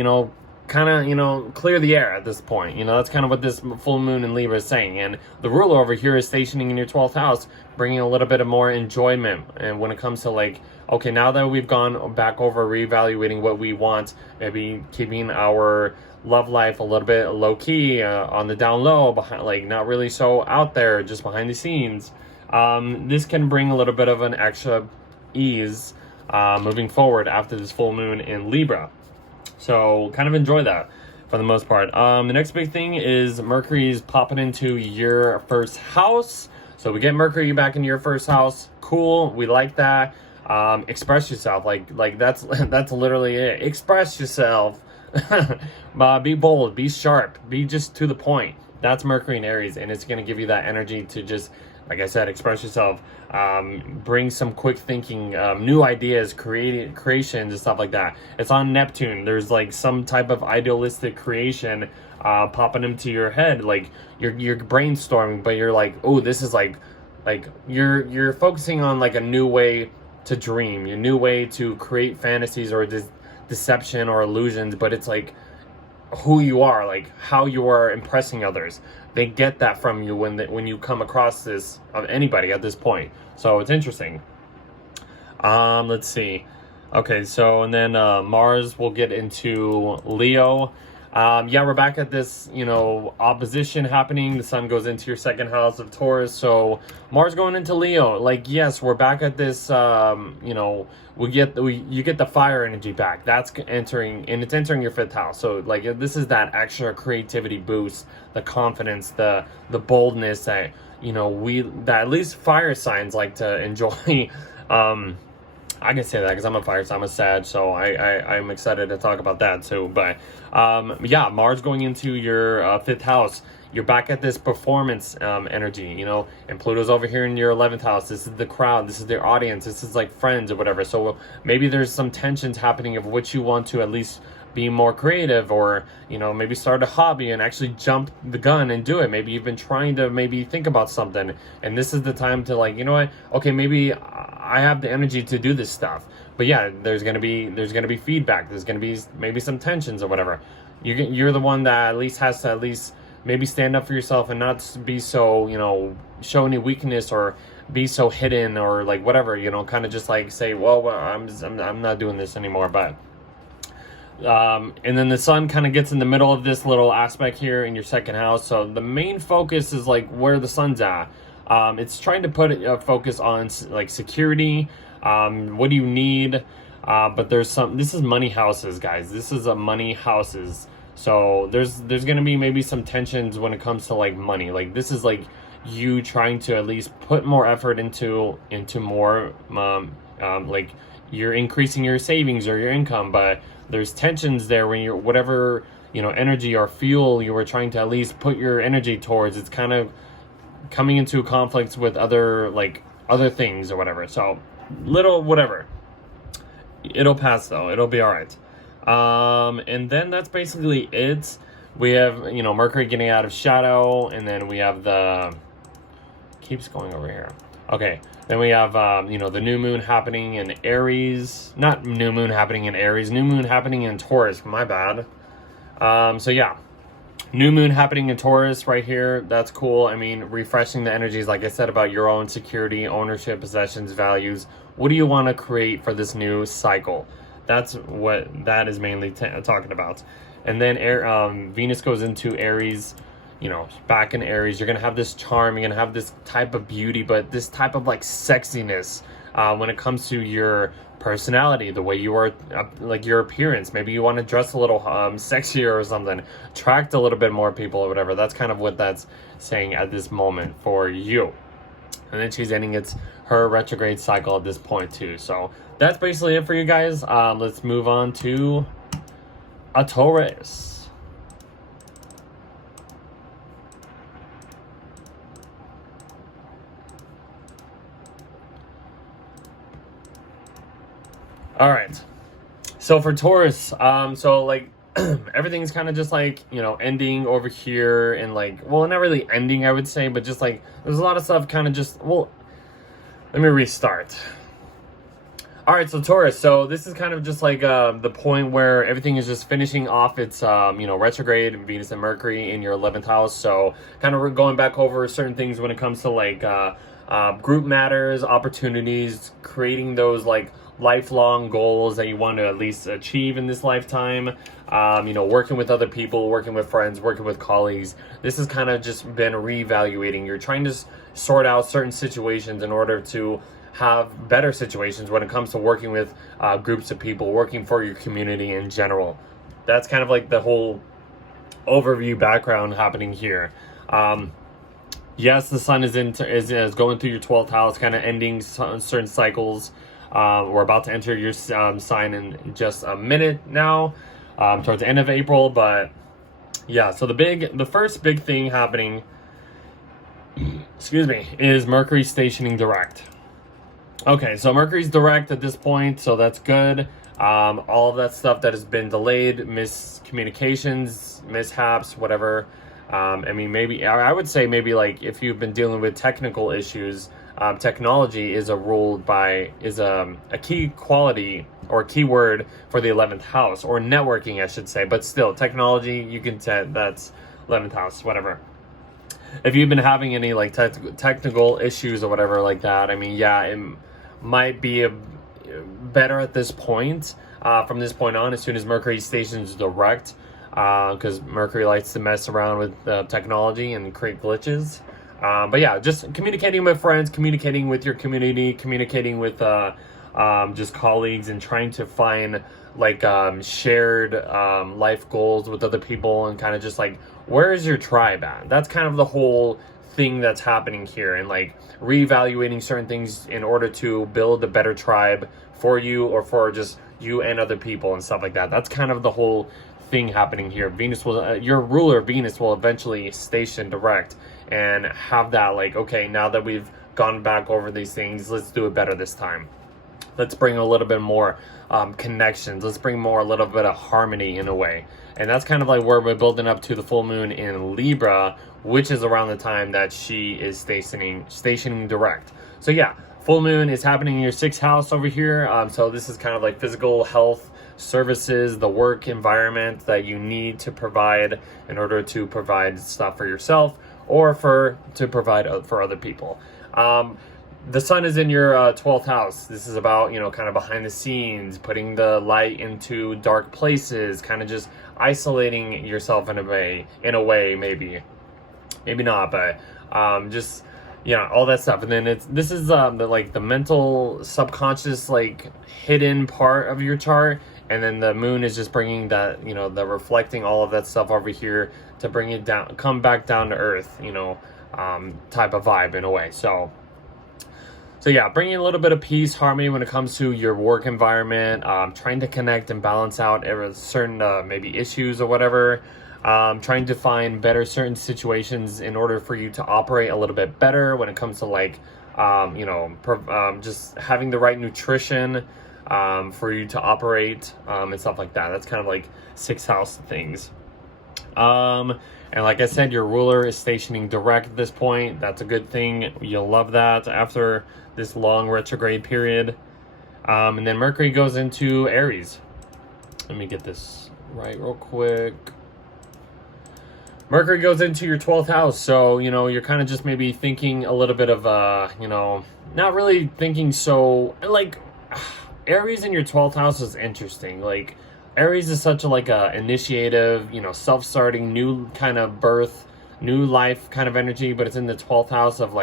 the air at this point. That's kind of what this full moon in Libra is saying. And the ruler over here is stationing in your 12th house, bringing a little bit of more enjoyment. And when it comes to like, okay, now that we've gone back over reevaluating what we want, maybe keeping our love life a little bit low key, on the down low, behind, like not really so out there, just behind the scenes. This can bring a little bit of an extra ease moving forward after this full moon in Libra. So kind of enjoy that for the most part. The next big thing is Mercury's popping into your 1st house. So we get Mercury back into your 1st house. Cool. We like that. Express yourself. Like that's literally it. Express yourself. Be bold, be sharp, be just to the point. That's Mercury in Aries, and it's going to give you that energy to just, like I said, express yourself, bring some quick thinking, new ideas, creations and stuff like that. It's on Neptune. There's like some type of idealistic creation popping into your head, like you're brainstorming, but you're like, oh, this is like you're focusing on like a new way to dream, a new way to create fantasies or deception or illusions, but it's like who you are, like how you are impressing others. They get that from you when you come across this of anybody at this point. So it's interesting. Let's see. Okay, so and then Mars will get into Leo. Yeah, we're back at this, opposition happening. The sun goes into your 2nd house of Taurus. So Mars going into Leo. Like, yes, we're back at this, you get the fire energy back. That's entering, and it's entering your 5th house. So like, this is that extra creativity boost, the confidence, the boldness that, that at least fire signs like to enjoy. I can say that because I'm a fire sign, I'm a Sag, so I'm excited to talk about that too. But yeah, Mars going into your 5th house. You're back at this performance energy, and Pluto's over here in your 11th house. This is the crowd, this is their audience, this is like friends or whatever. So maybe there's some tensions happening of what you want to at least be more creative, or, you know, maybe start a hobby and actually jump the gun and do it. Maybe you've been trying to maybe think about something, and this is the time to, like, you know what, okay, maybe I have the energy to do this stuff. But yeah, there's gonna be feedback, there's gonna be maybe some tensions or whatever. You're the one that at least has to at least maybe stand up for yourself and not be so, you know, show any weakness or be so hidden or like whatever, you know, kind of just like say, well, I'm not doing this anymore. But and then the sun kind of gets in the middle of this little aspect here in your second house. So the main focus is like where the sun's at. It's trying to put a focus on like security. What do you need? But this is money houses, guys. This is a money houses. So there's going to be maybe some tensions when it comes to like money. Like this is like you trying to at least put more effort into more, like you're increasing your savings or your income, but there's tensions there when you're, whatever, you know, energy or fuel you were trying to at least put your energy towards, it's kind of coming into conflicts with other things or whatever. So little whatever. It'll pass though. It'll be all right. And then that's basically it. We have, you know, Mercury getting out of shadow, and then we have keeps going over here. Okay. Then we have, you know, the new moon happening in Aries. Not new moon happening in Aries. New moon happening in Taurus. My bad. So yeah. New moon happening in Taurus right here. That's cool. I mean, refreshing the energies, like I said, about your own security, ownership, possessions, values. What do you want to create for this new cycle? That's what that is mainly talking about. And then Venus goes into Aries, you know, back in Aries. You're going to have this charm. You're going to have this type of beauty, but this type of like sexiness when it comes to your personality, the way you are, like your appearance. Maybe you want to dress a little sexier or something, attract a little bit more people or whatever. That's kind of what that's saying at this moment for you. And then she's ending her retrograde cycle at this point too. So that's basically it for you guys. Let's move on to a Taurus. All right. So for Taurus, so like everything's kind of just like, you know, ending over here, and like, well, not really ending, I would say, but just like there's a lot of stuff kind of just, well, let me restart. All right, so Taurus, so this is kind of just like the point where everything is just finishing off its, you know, retrograde, Venus and Mercury in your 11th house. So kind of going back over certain things when it comes to like group matters, opportunities, creating those like lifelong goals that you want to at least achieve in this lifetime. You know, working with other people, working with friends, working with colleagues. This has kind of just been reevaluating. You're trying to sort out certain situations in order to have better situations when it comes to working with groups of people, working for your community in general. That's kind of like the whole overview background happening here. Yes, the sun is going through your 12th house, kind of ending certain cycles. We're about to enter your sign in just a minute now, towards the end of April. But yeah, so the first big thing happening, excuse me, is Mercury stationing direct. Okay, so Mercury's direct at this point, so that's good. All of that stuff that has been delayed, miscommunications, mishaps, whatever. I mean, maybe I would say maybe like if you've been dealing with technical issues, technology is a key quality or keyword for the 11th house, or networking, I should say. But still, technology, you can say that's 11th house, whatever. If you've been having any like technical issues or whatever like that, I mean, yeah, it might be better at this point. From this point on, as soon as Mercury stations direct, because Mercury likes to mess around with technology and create glitches. But yeah, just communicating with friends, communicating with your community, communicating with just colleagues, and trying to find like shared life goals with other people, and kind of just like, where is your tribe at? That's kind of the whole thing that's happening here, and like reevaluating certain things in order to build a better tribe for you, or for just you and other people and stuff like that. That's kind of the whole thing happening here. Venus will, your ruler Venus will eventually station direct and have that like, okay, now that we've gone back over these things, let's do it better this time. Let's bring a little bit more connections. Let's bring a little bit of harmony in a way. And that's kind of like where we're building up to the full moon in Libra, which is around the time that she is stationing direct. So yeah, full moon is happening in your 6th house over here. So this is kind of like physical health, services, the work environment that you need to provide in order to provide stuff for yourself or to provide for other people. The sun is in your 12th house. This is about, kind of behind the scenes, putting the light into dark places, kind of just isolating yourself in a way, maybe not, but just, all that stuff. And then this is the mental, subconscious, hidden part of your chart. And then the moon is just bringing that, the reflecting all of that stuff over here to bring it down, come back down to earth, type of vibe in a way. So yeah, bringing a little bit of peace, harmony when it comes to your work environment, trying to connect and balance out certain maybe issues or whatever, trying to find better certain situations in order for you to operate a little bit better when it comes to just having the right nutrition for you to operate and stuff like that. That's kind of like 6th house things. And like I said, your ruler is stationing direct at this point. That's a good thing. You'll love that after this long retrograde period. And then Mercury goes into Aries. Let me get this right real quick. Mercury goes into your 12th house. So, you're kind of just maybe thinking a little bit of, not really thinking so, Aries in your 12th house is interesting. Aries is such a initiative, self-starting, new kind of birth, new life kind of energy, but it's in the 12th house of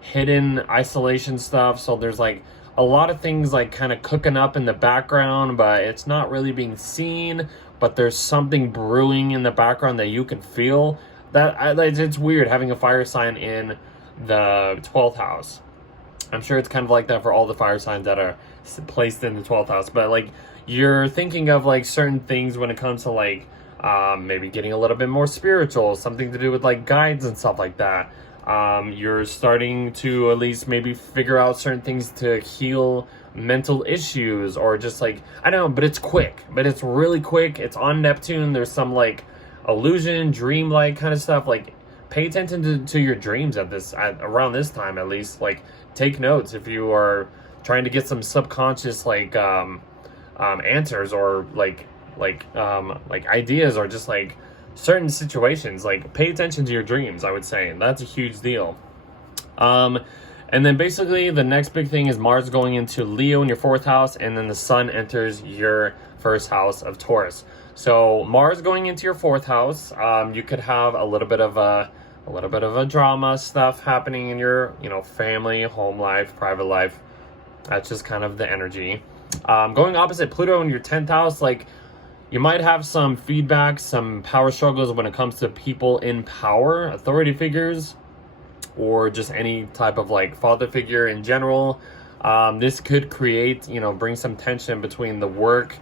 hidden isolation stuff. So there's a lot of things kind of cooking up in the background, but it's not really being seen, but there's something brewing in the background that you can feel. It's weird having a fire sign in the 12th house. I'm sure it's kind of like that for all the fire signs that are placed in the 12th house, but you're thinking of certain things when it comes to maybe getting a little bit more spiritual, something to do with guides and stuff like that. You're starting to at least maybe figure out certain things to heal mental issues, or just I don't know, but it's quick, but it's really quick. It's on Neptune. There's some illusion, dream-like kind of stuff. Pay attention to your dreams at around this time, at least. Take notes if you are trying to get some subconscious answers, or ideas, or just certain situations. Pay attention to your dreams, I would say. That's a huge deal. And then basically the next big thing is Mars going into Leo in your 4th house, and then the sun enters your 1st house of Taurus. So Mars going into your 4th house, you could have a little bit of a drama stuff happening in your, family, home life, private life. That's just kind of the energy. Going opposite Pluto in your 10th house, you might have some feedback, some power struggles when it comes to people in power, authority figures, or just any type of father figure in general. This could create, bring some tension between the work,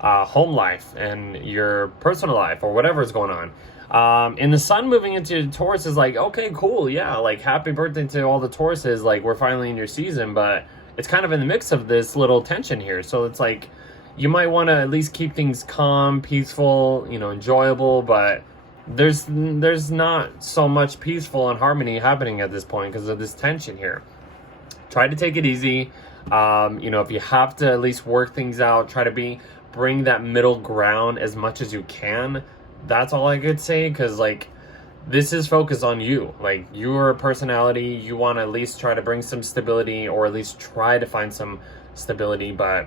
home life, and your personal life, or whatever is going on. And the sun moving into Taurus is okay, cool, yeah, happy birthday to all the Tauruses, we're finally in your season, but it's kind of in the mix of this little tension here. So it's you might want to at least keep things calm, peaceful, enjoyable, but there's not so much peaceful and harmony happening at this point because of this tension here. Try to take it easy. If you have to at least work things out, try to bring that middle ground as much as you can. That's all I could say, because this is focused on you. Your personality, you want to at least try to bring some stability, or at least try to find some stability, but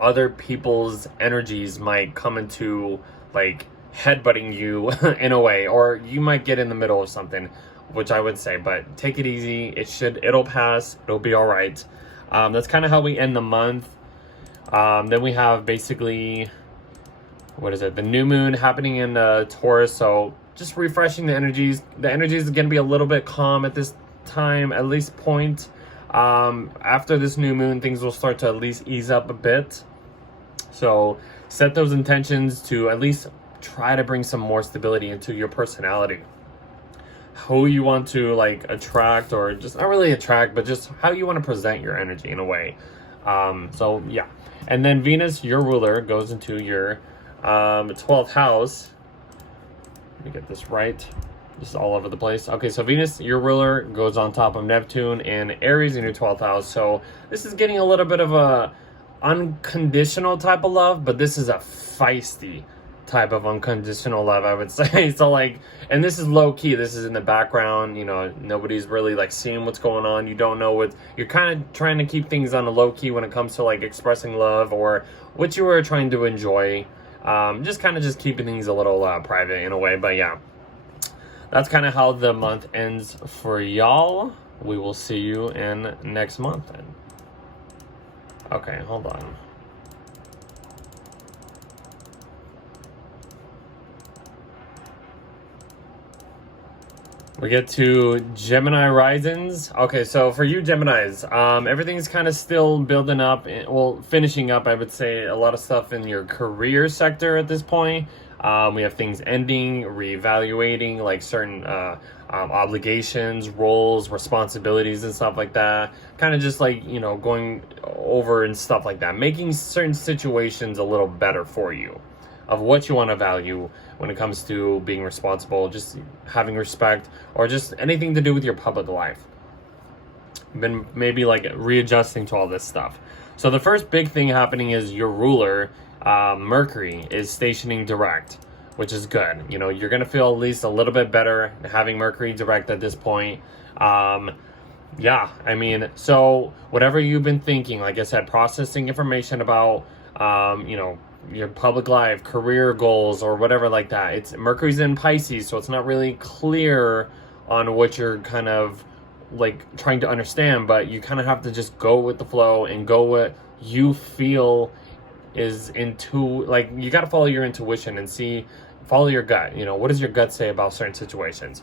other people's energies might come into headbutting you in a way, or you might get in the middle of something, which I would say, but take it easy. It'll pass. It'll be all right. That's kind of how we end the month. Then we have basically, the new moon happening in Taurus. So just refreshing the energies. The energies are going to be a little bit calm at this time, at least point. After this new moon, things will start to at least ease up a bit. So set those intentions to at least try to bring some more stability into your personality. Who you want to attract, or just not really attract, but just how you want to present your energy in a way. So yeah. And then Venus, your ruler, goes into your 12th house. Let me get this right. This is all over the place. Okay, so Venus, your ruler, goes on top of Neptune and Aries in your 12th house. So this is getting a little bit of a unconditional type of love, but this is a feisty type of unconditional love, I would say. So like, and this is low key. This is in the background. You know, nobody's really like seeing what's going on. You don't know what you're kind of trying to keep things on a low key when it comes to like expressing love or what you were trying to enjoy. Just kind of just keeping things a little private in a way. But yeah, that's kind of how the month ends for y'all. We will see you in next month then. Okay, hold on. We get to Gemini risings. Okay, so for you Geminis, everything's kind of still building up, well, finishing up, I would say. A lot of stuff in your career sector at this point. We have things ending, reevaluating, like certain obligations, roles, responsibilities, and stuff like that. Kind of just like, you know, going over and stuff like that. Making certain situations a little better for you, of what you want to value when it comes to being responsible, just having respect, or just anything to do with your public life. Been maybe like readjusting to all this stuff. So the first big thing happening is your ruler, Mercury, is stationing direct, which is good. You know, you're going to feel at least a little bit better having Mercury direct at this point. Yeah, I mean, so whatever you've been thinking, like I said, processing information about, you know, your public life, career goals, or whatever like that. It's Mercury's in Pisces, so it's not really clear on what you're kind of like trying to understand, but you kind of have to just go with the flow and go what you feel is into, like, you got to follow your intuition and follow your gut. You know, what does your gut say about certain situations?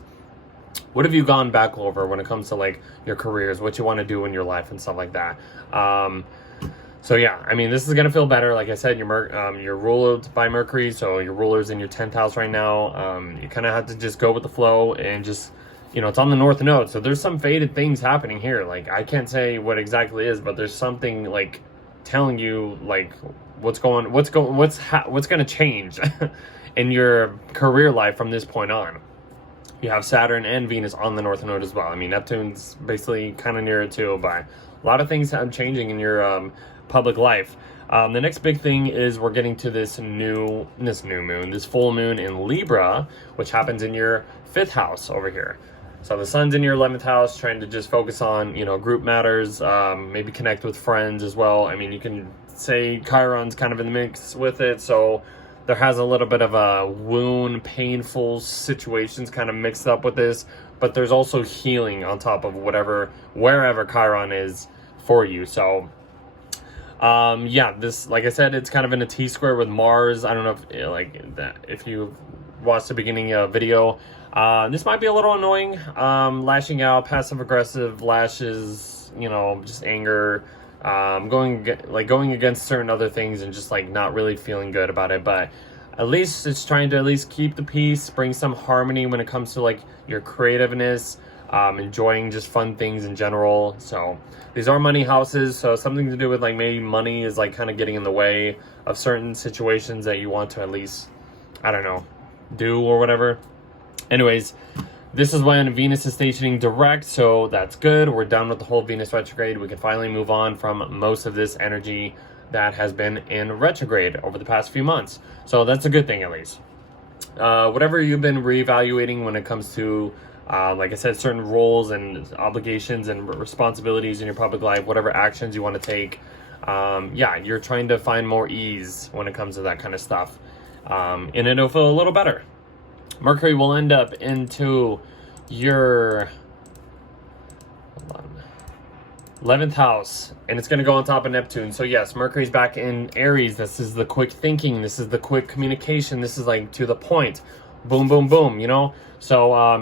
What have you gone back over when it comes to like your careers, what you want to do in your life and stuff like that? So yeah, I mean, this is gonna feel better. Like I said, you're ruled by Mercury, so your ruler's in your 10th house right now. You kind of have to just go with the flow and just, you know, it's on the North Node, so there's some faded things happening here. Like, I can't say what exactly is, but there's something like telling you like what's gonna change in your career life from this point on. You have Saturn and Venus on the North Node as well. I mean, Neptune's basically kind of near it too, but a lot of things are changing in your public life. The next big thing is we're getting to this full moon in Libra, which happens in your 5th house over here. So the sun's in your 11th house, trying to just focus on, you know, group matters, maybe connect with friends as well. I mean, you can say Chiron's kind of in the mix with it, so there has a little bit of a wound, painful situations kind of mixed up with this, but there's also healing on top of wherever Chiron is for you. So yeah, this, like I said, it's kind of in a T-square with Mars. I don't know if you watched the beginning video. This might be a little annoying, lashing out, passive aggressive lashes, you know, just anger, going against certain other things and just like not really feeling good about it. But at least it's trying to at least keep the peace, bring some harmony when it comes to like your creativeness, enjoying just fun things in general. So these are money houses, so something to do with like maybe money is like kind of getting in the way of certain situations that you want to at least, I don't know, do or whatever. Anyways, this is when Venus is stationing direct, so that's good. We're done with the whole Venus retrograde. We can finally move on from most of this energy that has been in retrograde over the past few months. So that's a good thing, at least. Whatever you've been reevaluating when it comes to, like I said, certain roles and obligations and responsibilities in your public life, whatever actions you want to take, yeah, you're trying to find more ease when it comes to that kind of stuff. And it'll feel a little better. Mercury will end up into your 11th house, and it's going to go on top of Neptune. So yes, Mercury's back in Aries. This is the quick thinking. This is the quick communication. This is like to the point. Boom, boom, boom, you know? So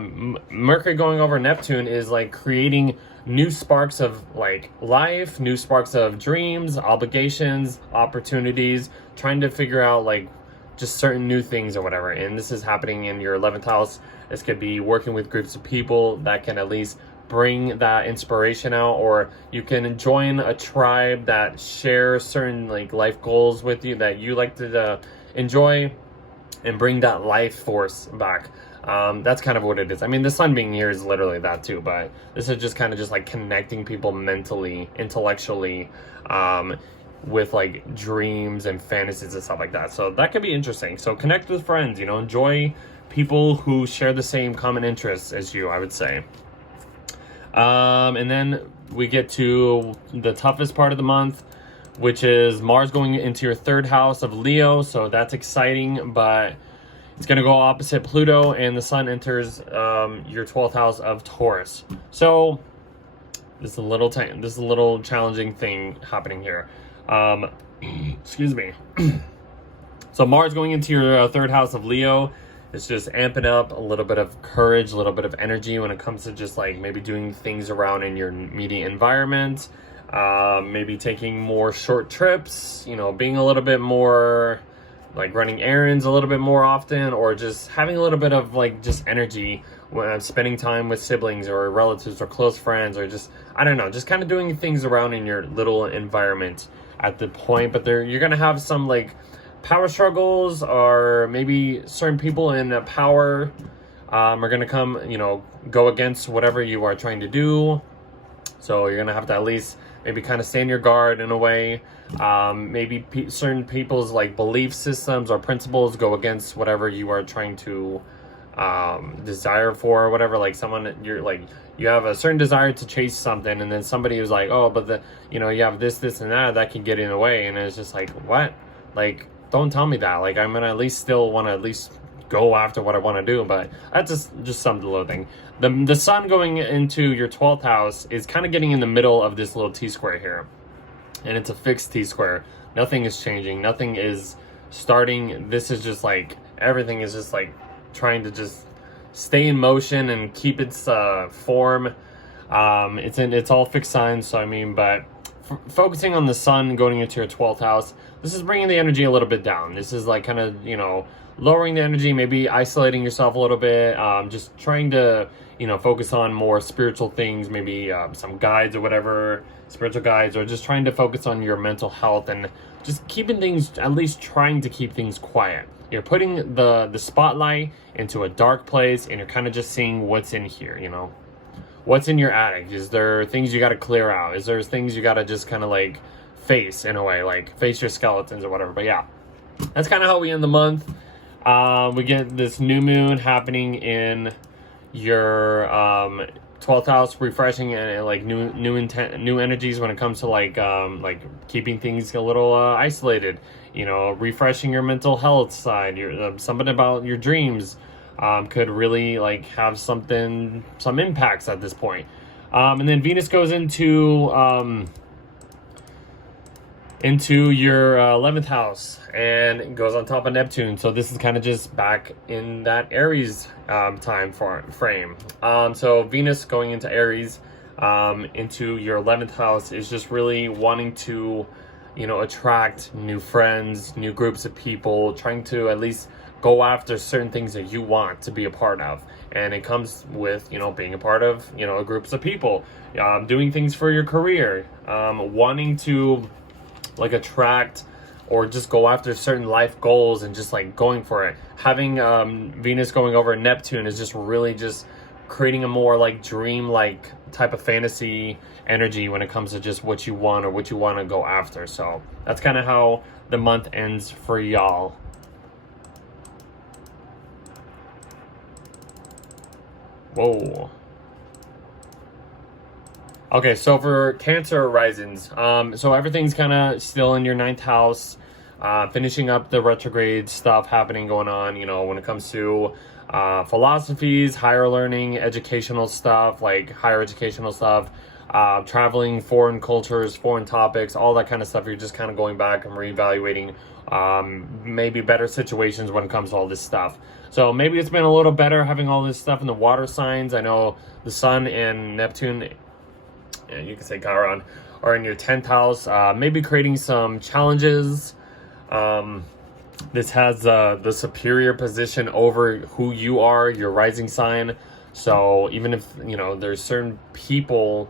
Mercury going over Neptune is like creating new sparks of like life, new sparks of dreams, obligations, opportunities, trying to figure out like just certain new things or whatever. And this is happening in your 11th house. This could be working with groups of people that can at least bring that inspiration out, or you can join a tribe that shares certain like life goals with you that you like to enjoy, and bring that life force back. That's kind of what it is. I mean, the sun being here is literally that too, but this is just kind of just like connecting people mentally, intellectually, with like dreams and fantasies and stuff like that. So that could be interesting. So connect with friends, you know, enjoy people who share the same common interests as you, I would say. And then we get to the toughest part of the month, which is Mars going into your 3rd house of Leo. So that's exciting, but it's going to go opposite Pluto, and the sun enters your 12th house of Taurus. So this is a little challenging thing happening here. Excuse me. So Mars going into your 3rd house of Leo, it's just amping up a little bit of courage, a little bit of energy when it comes to just like maybe doing things around in your immediate environment, maybe taking more short trips, you know, being a little bit more like running errands a little bit more often, or just having a little bit of like just energy when spending time with siblings or relatives or close friends, or just, I don't know, just kind of doing things around in your little environment at the point. But you're gonna have some like power struggles, or maybe certain people in power are gonna come, you know, go against whatever you are trying to do. So you're gonna have to at least maybe kind of stand your guard in a way. Maybe certain people's like belief systems or principles go against whatever you are trying to desire for, or whatever. Like someone, you're like, you have a certain desire to chase something, and then somebody is like, oh, but you know, you have this and that can get in the way. And it's just like, what? Like, don't tell me that. Like, I'm gonna at least still want to at least go after what I want to do. But that's just some little thing. The sun going into your 12th house is kind of getting in the middle of this little T-square here, and it's a fixed T-square. Nothing is changing, nothing is starting. This is just like, everything is just like trying to just stay in motion and keep its form. It's all fixed signs. So I mean, but focusing on the sun going into your 12th house, this is bringing the energy a little bit down. This is like kind of, you know, lowering the energy, maybe isolating yourself a little bit, just trying to, you know, focus on more spiritual things, maybe some guides or whatever, spiritual guides, or just trying to focus on your mental health and just keeping things, at least trying to keep things quiet. You're putting the spotlight into a dark place, and you're kind of just seeing what's in here, you know. What's in your attic? Is there things you got to clear out? Is there things you got to just kind of like face in a way, like face your skeletons or whatever? But yeah, that's kind of how we end the month. We get this new moon happening in your 12th house, refreshing and like new energies when it comes to like keeping things a little isolated, you know, refreshing your mental health side. Your something about your dreams could really like have some impacts at this point. And then Venus goes into your 11th house and goes on top of Neptune. So this is kind of just back in that Aries time frame. So Venus going into Aries into your 11th house is just really wanting to, you know, attract new friends, new groups of people, trying to at least go after certain things that you want to be a part of. And it comes with, you know, being a part of, you know, groups of people, doing things for your career, wanting to like attract or just go after certain life goals and just like going for it. Having Venus going over Neptune is just really just creating a more like dream-like type of fantasy energy when it comes to just what you want or what you want to go after. So that's kind of how the month ends for y'all. Whoa. Okay, so for Cancer risings, so everything's kind of still in your 9th house, finishing up the retrograde stuff going on, you know, when it comes to philosophies, higher learning, educational stuff, like higher educational stuff, traveling, foreign cultures, foreign topics, all that kind of stuff. You're just kind of going back and reevaluating maybe better situations when it comes to all this stuff. So maybe it's been a little better having all this stuff in the water signs. I know the Sun and Neptune, and you can say Chiron, are in your 10th house, maybe creating some challenges. This has the superior position over who you are, your rising sign. So even if, there's certain people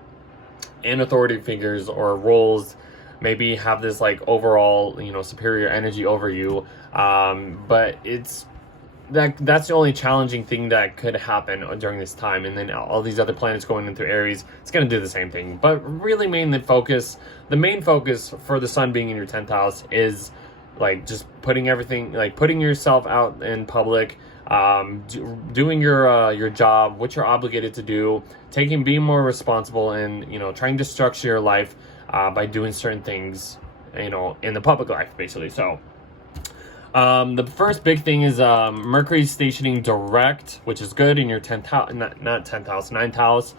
and authority figures or roles maybe have this like overall, superior energy over you, but that's the only challenging thing that could happen during this time. And then all these other planets going into Aries, it's going to do the same thing. But really the main focus for the sun being in your 10th house is like just putting yourself out in public, doing your job, what you're obligated to do, being more responsible, and trying to structure your life by doing certain things, in the public life, basically. So the first big thing is Mercury's stationing direct, which is good in your 10th house, not 10th house, 9th house.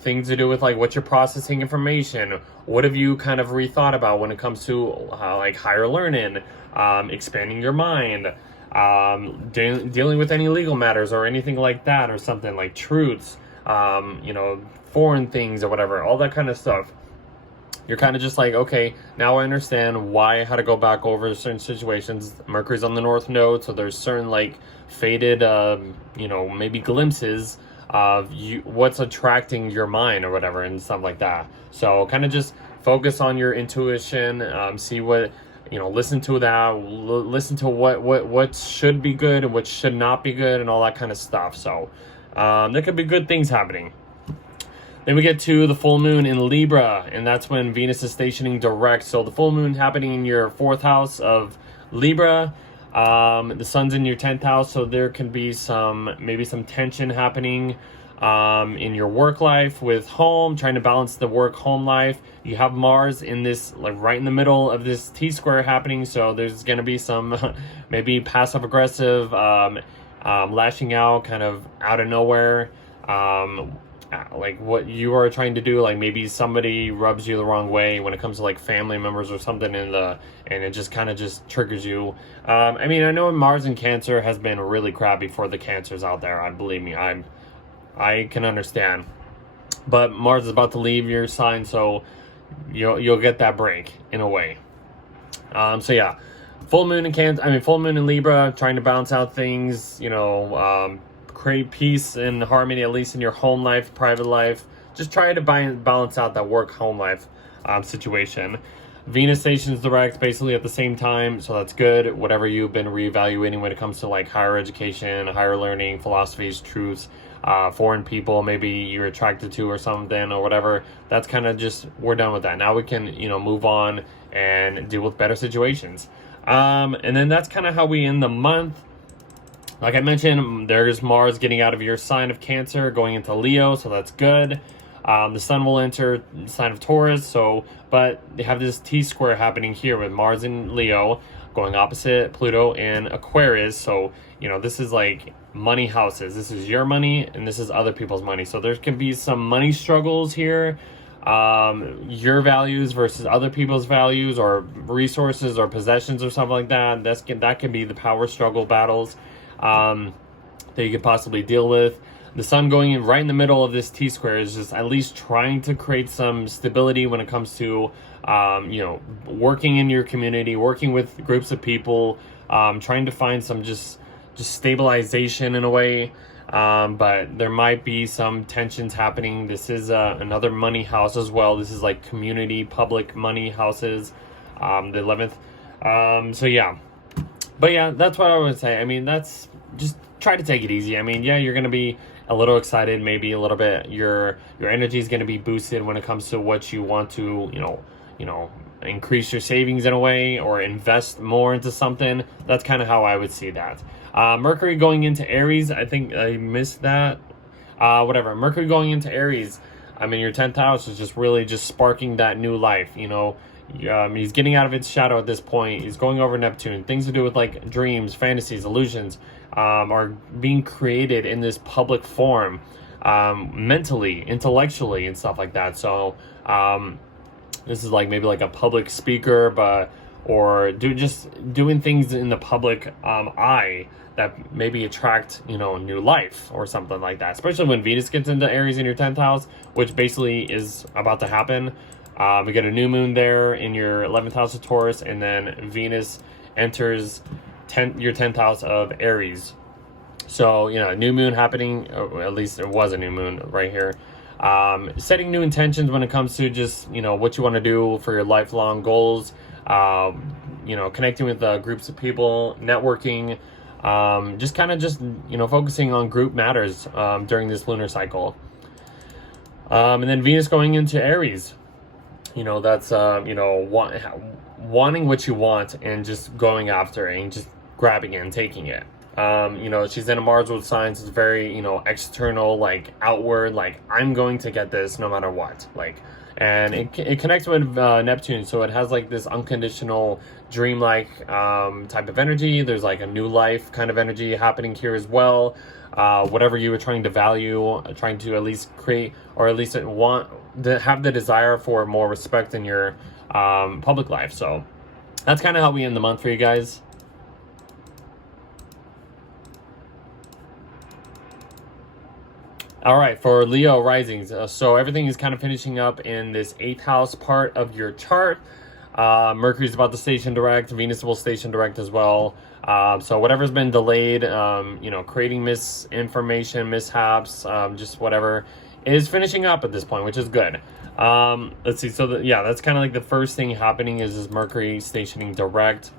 Things to do with like what you're processing information. What have you kind of rethought about when it comes to like higher learning, expanding your mind, dealing with any legal matters or anything like that, or something like truths, foreign things or whatever, all that kind of stuff. You're kind of just like, okay, now I understand why I had to go back over certain situations. Mercury's on the North Node, so there's certain like faded, maybe glimpses of what's attracting your mind or whatever and stuff like that. So kind of just focus on your intuition, see what, listen to that, listen to what should be good and what should not be good and all that kind of stuff. So there could be good things happening. Then we get to the full moon in Libra, and that's when Venus is stationing direct. So the full moon happening in your 4th house of Libra. The sun's in your 10th house, so there can be maybe some tension happening in your work life with home, trying to balance the work-home life. You have Mars in this, like right in the middle of this T-square happening, so there's going to be some maybe passive-aggressive lashing out, kind of out of nowhere. Like what you are trying to do, like maybe somebody rubs you the wrong way when it comes to like family members or something, and it just kind of just triggers you. I mean, I know Mars in Cancer has been really crappy for the Cancers out there. Believe me, I can understand. But Mars is about to leave your sign, so you'll get that break in a way. So yeah, full moon in Libra, trying to balance out things, create peace and harmony, at least in your home life, private life. Just try to balance out that work-home life situation. Venus stations direct basically at the same time, so that's good. Whatever you've been reevaluating when it comes to like higher education, higher learning, philosophies, truths, foreign people maybe you're attracted to or something or whatever, that's kind of just, we're done with that. Now we can, move on and deal with better situations. And then that's kind of how we end the month. Like I mentioned, there's Mars getting out of your sign of Cancer, going into Leo, so that's good. The sun will enter the sign of Taurus, but they have this T-square happening here with Mars in Leo, going opposite Pluto in Aquarius. So, this is like money houses. This is your money, and this is other people's money. So there can be some money struggles here. Your values versus other people's values, or resources or possessions or something like that. That can be the power struggle battles that you could possibly deal with. The sun going in right in the middle of this T-square is just at least trying to create some stability when it comes to, working in your community, working with groups of people, trying to find some just stabilization in a way. But there might be some tensions happening. This is another money house as well. This is like community, public money houses, the 11th. So yeah. But yeah, that's what I would say. I mean, that's just try to take it easy. I mean, yeah, you're going to be a little excited, maybe a little bit. Your energy is going to be boosted when it comes to what you want to, increase your savings in a way or invest more into something. That's kind of how I would see that. Mercury going into Aries, I think I missed that. Whatever. Mercury going into Aries, your 10th house is just really just sparking that new life, He's getting out of its shadow at this point. He's going over Neptune. Things to do with like dreams, fantasies, illusions are being created in this public form, mentally, intellectually, and stuff like that. So this is like maybe like a public speaker, or doing things in the public eye that maybe attract new life or something like that. Especially when Venus gets into Aries in your 10th house, which basically is about to happen. We get a new moon there in your 11th house of Taurus, and then Venus enters your 10th house of Aries. So, you know, new moon happening, or at least it was a new moon right here. Setting new intentions when it comes to just, you know, what you want to do for your lifelong goals. You know, connecting with groups of people, networking, just kind of just, you know, focusing on group matters during this lunar cycle. And then Venus going into Aries. You know, that's, you know, wanting what you want and just going after it and just grabbing it and taking it. You know, she's in a Mars with signs. It's very, you know, external, like outward, like I'm going to get this no matter what. Like, and it connects with Neptune, so it has like this unconditional, dreamlike type of energy. There's like a new life kind of energy happening here as well. Whatever you were trying to value, trying to at least create, or at least want to have the desire for more respect in your public life. So that's kind of how we end the month for you guys. All right, for Leo risings, so everything is kind of finishing up in this 8th house part of your chart. Mercury's about to station direct, Venus will station direct as well. So whatever's been delayed, you know, creating misinformation, mishaps, just whatever is finishing up at this point, which is good. Let's see, so yeah, that's kind of like the first thing happening is Mercury stationing direct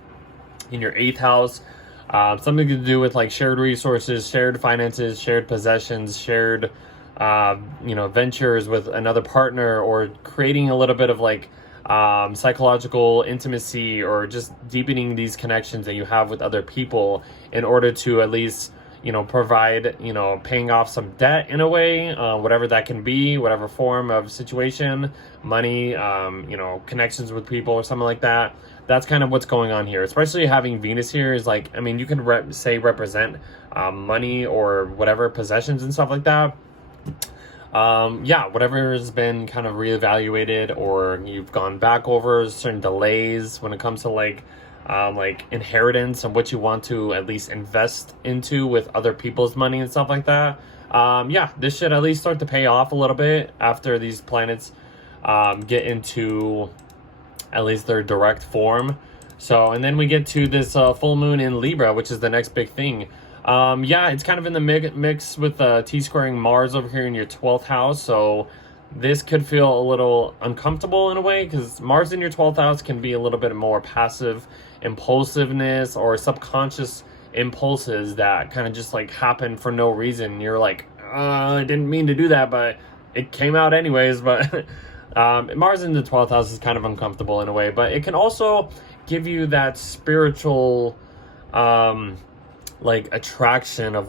in your 8th house. Something to do with like shared resources, shared finances, shared possessions, shared, you know, ventures with another partner, or creating a little bit of like psychological intimacy, or just deepening these connections that you have with other people in order to at least, you know, provide, you know, paying off some debt in a way, whatever that can be, whatever form of situation, money, you know, connections with people or something like that. That's kind of what's going on here, especially having Venus here is like, I mean, you can represent money or whatever, possessions and stuff like that. Yeah, whatever has been kind of reevaluated, or you've gone back over certain delays when it comes to like inheritance and what you want to at least invest into with other people's money and stuff like that. Yeah, this should at least start to pay off a little bit after these planets get into at least their direct form. So, and then we get to this full moon in Libra, which is the next big thing. Yeah, it's kind of in the mix with T-squaring Mars over here in your 12th house. So this could feel a little uncomfortable in a way, because Mars in your 12th house can be a little bit more passive impulsiveness or subconscious impulses that kind of just like happen for no reason. You're like, I didn't mean to do that, but it came out anyways. But Mars in the 12th house is kind of uncomfortable in a way, but it can also give you that spiritual like attraction of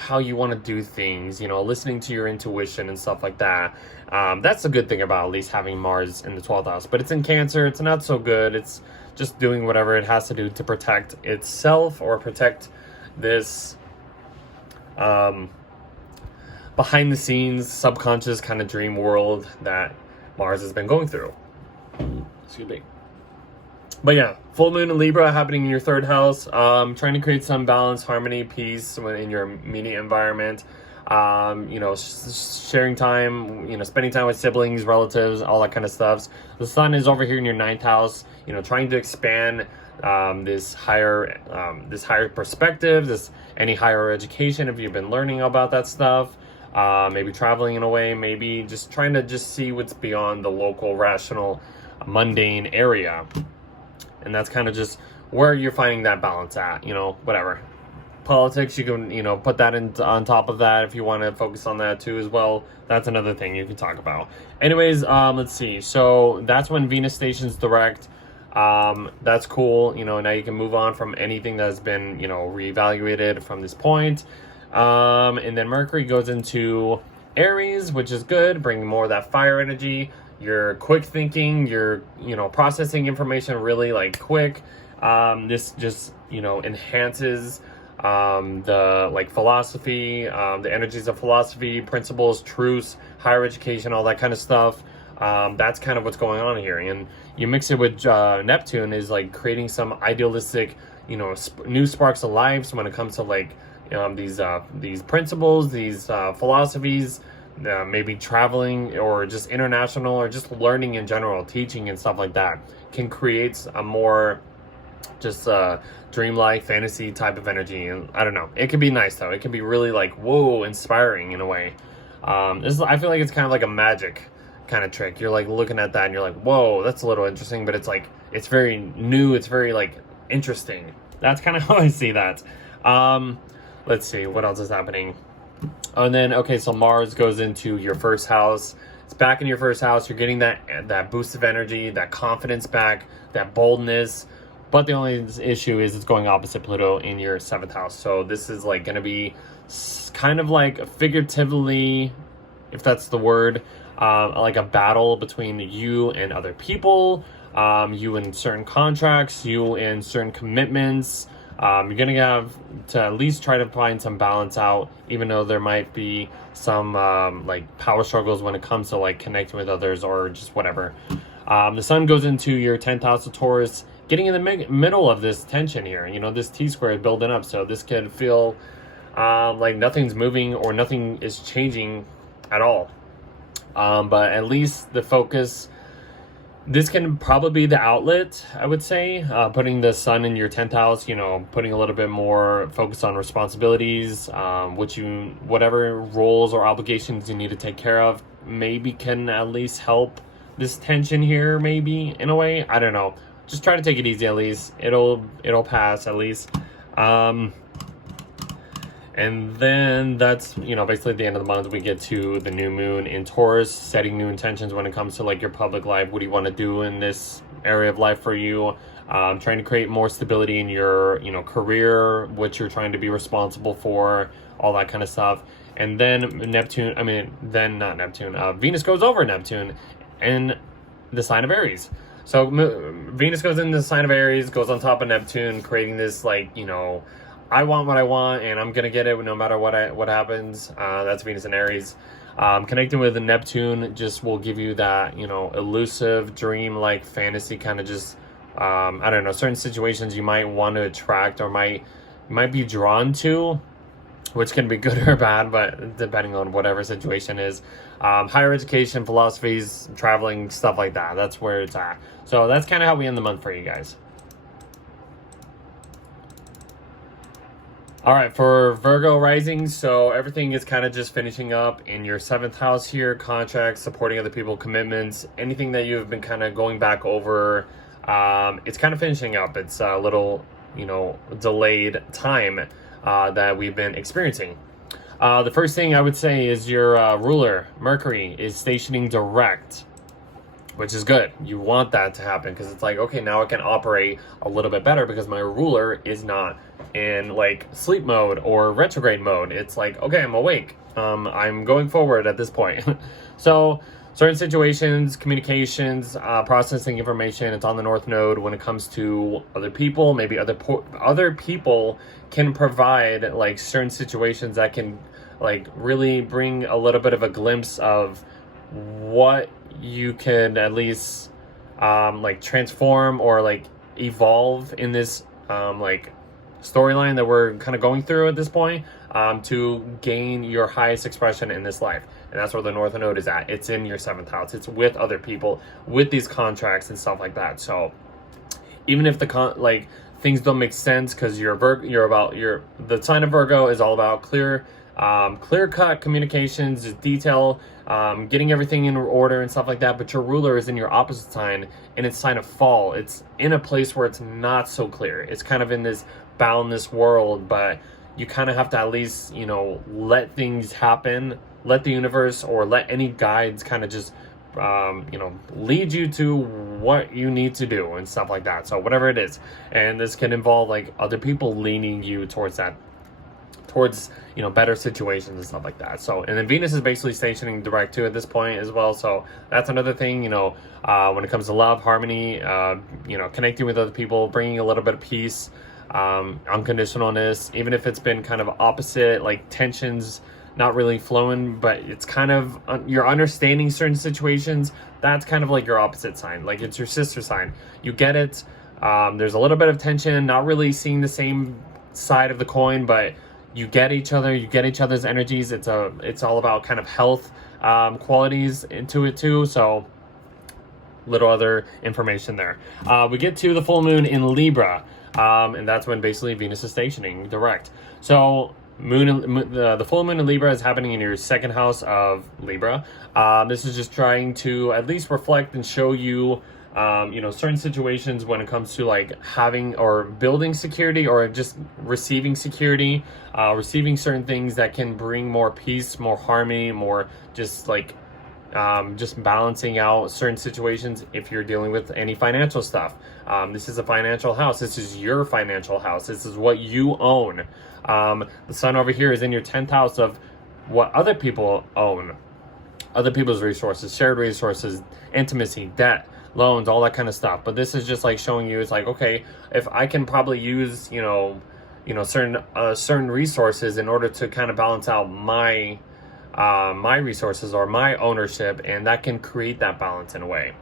how you want to do things, you know, listening to your intuition and stuff like that. That's a good thing about at least having Mars in the 12th house, but it's in Cancer. It's not so good. It's just doing whatever it has to do to protect itself, or protect this behind the scenes subconscious kind of dream world that Mars has been going through. Excuse me. But yeah, full moon in Libra happening in your 3rd house. Trying to create some balance, harmony, peace in your immediate environment. You know, sharing time, you know, spending time with siblings, relatives, all that kind of stuff. The sun is over here in your 9th house, you know, trying to expand this higher perspective, any higher education if you've been learning about that stuff. Maybe traveling in a way, maybe just trying to just see what's beyond the local, rational, mundane area. And that's kind of just where you're finding that balance at, you know, whatever. Politics, you can, you know, put that on top of that if you want to focus on that too as well. That's another thing you can talk about. Anyways, let's see. So that's when Venus stations direct. That's cool. You know, now you can move on from anything that's been, you know, reevaluated from this point. And then Mercury goes into Aries, which is good, bringing more of that fire energy. You're quick thinking, you're, you know, processing information really like quick. This just, you know, enhances the like philosophy, the energies of philosophy, principles, truths, higher education, all that kind of stuff. That's kind of what's going on here. And you mix it with Neptune is like creating some idealistic, you know, new sparks of lives when it comes to like these principles, these philosophies. Maybe traveling, or just international, or just learning in general, teaching and stuff like that can create a more just dreamlike fantasy type of energy. And I don't know, it can be nice though. It can be really like, whoa, inspiring in a way. I feel like it's kind of like a magic kind of trick. You're like looking at that and you're like, whoa, that's a little interesting, but it's like, it's very new, it's very like interesting. That's kind of how I see that. Let's see what else is happening. And then, okay, so Mars goes into your first house. It's back in your first house. You're getting that boost of energy, that confidence back, that boldness. But the only issue is it's going opposite Pluto in your 7th house. So this is like going to be kind of like figuratively, if that's the word, like a battle between you and other people, you in certain contracts, you in certain commitments. You're going to have to at least try to find some balance out, even though there might be some like power struggles when it comes to like connecting with others or just whatever. The sun goes into your 10th house of Taurus, getting in the middle of this tension here. You know, this T-square is building up, so this could feel like nothing's moving or nothing is changing at all. But at least the focus, this can probably be the outlet, I would say, putting the sun in your 10th house, you know, putting a little bit more focus on responsibilities, whatever roles or obligations you need to take care of, maybe can at least help this tension here, maybe, in a way. I don't know. Just try to take it easy at least. It'll pass at least. And then that's, you know, basically at the end of the month, we get to the new moon in Taurus, setting new intentions when it comes to like your public life. What do you want to do in this area of life for you? Trying to create more stability in your, you know, career, what you're trying to be responsible for, all that kind of stuff. And then Venus goes over Neptune in the sign of Aries. So Venus goes into the sign of Aries, goes on top of Neptune, creating this like, you know, I want what I want and I'm gonna get it no matter what happens. That's Venus and Aries. Connecting with the Neptune just will give you that, you know, elusive dream like fantasy kind of just I don't know, certain situations you might want to attract or might be drawn to, which can be good or bad, but depending on whatever situation is. Higher education, philosophies, traveling, stuff like that. That's where it's at. So that's kind of how we end the month for you guys. All right, for Virgo rising, so everything is kind of just finishing up in your 7th house here. Contracts, supporting other people, commitments, anything that you've been kind of going back over, it's kind of finishing up. It's a little, you know, delayed time that we've been experiencing. The first thing I would say is your ruler, Mercury, is stationing direct, which is good. You want that to happen because it's like, okay, now I can operate a little bit better because my ruler is not in like sleep mode or retrograde mode. It's like, okay, I'm awake. I'm going forward at this point. So certain situations, communications, processing information, it's on the North Node when it comes to other people. Maybe other people can provide like certain situations that can like really bring a little bit of a glimpse of what you can at least like transform or like evolve in this like storyline that we're kind of going through at this point, to gain your highest expression in this life. And that's where the North Node is at. It's in your 7th house. It's with other people, with these contracts and stuff like that. So even if the things don't make sense because the sign of Virgo is all about clear-cut communications, just detail, getting everything in order and stuff like that. But your ruler is in your opposite sign, and it's sign of fall. It's in a place where it's not so clear. It's kind of in this boundless world, but you kind of have to at least, you know, let things happen, let the universe or let any guides kind of just you know, lead you to what you need to do and stuff like that. So whatever it is, and this can involve like other people leaning you towards you know, better situations and stuff like that. So, and then Venus is basically stationing direct too at this point as well. So that's another thing, you know, when it comes to love, harmony, you know, connecting with other people, bringing a little bit of peace, unconditionalness, even if it's been kind of opposite, like tensions not really flowing, but it's kind of you're understanding certain situations. That's kind of like your opposite sign, like it's your sister sign. You get it. There's a little bit of tension, not really seeing the same side of the coin, but you get each other, you get each other's energies. It's all about kind of health qualities into it too. So little other information there. We get to the full moon in Libra, and that's when basically Venus is stationing direct. So the full moon in Libra is happening in your second house of Libra. This is just trying to at least reflect and show you, certain situations when it comes to like having or building security or just receiving security, receiving certain things that can bring more peace, more harmony, more just like just balancing out certain situations if you're dealing with any financial stuff. This is a financial house. This is your financial house. This is what you own. The sun over here is in your 10th house of what other people own, other people's resources, shared resources, intimacy, debt, loans, all that kind of stuff. But this is just like showing you, it's like, okay, if I can probably use, certain resources in order to kind of balance out my resources or my ownership, and that can create that balance in a way.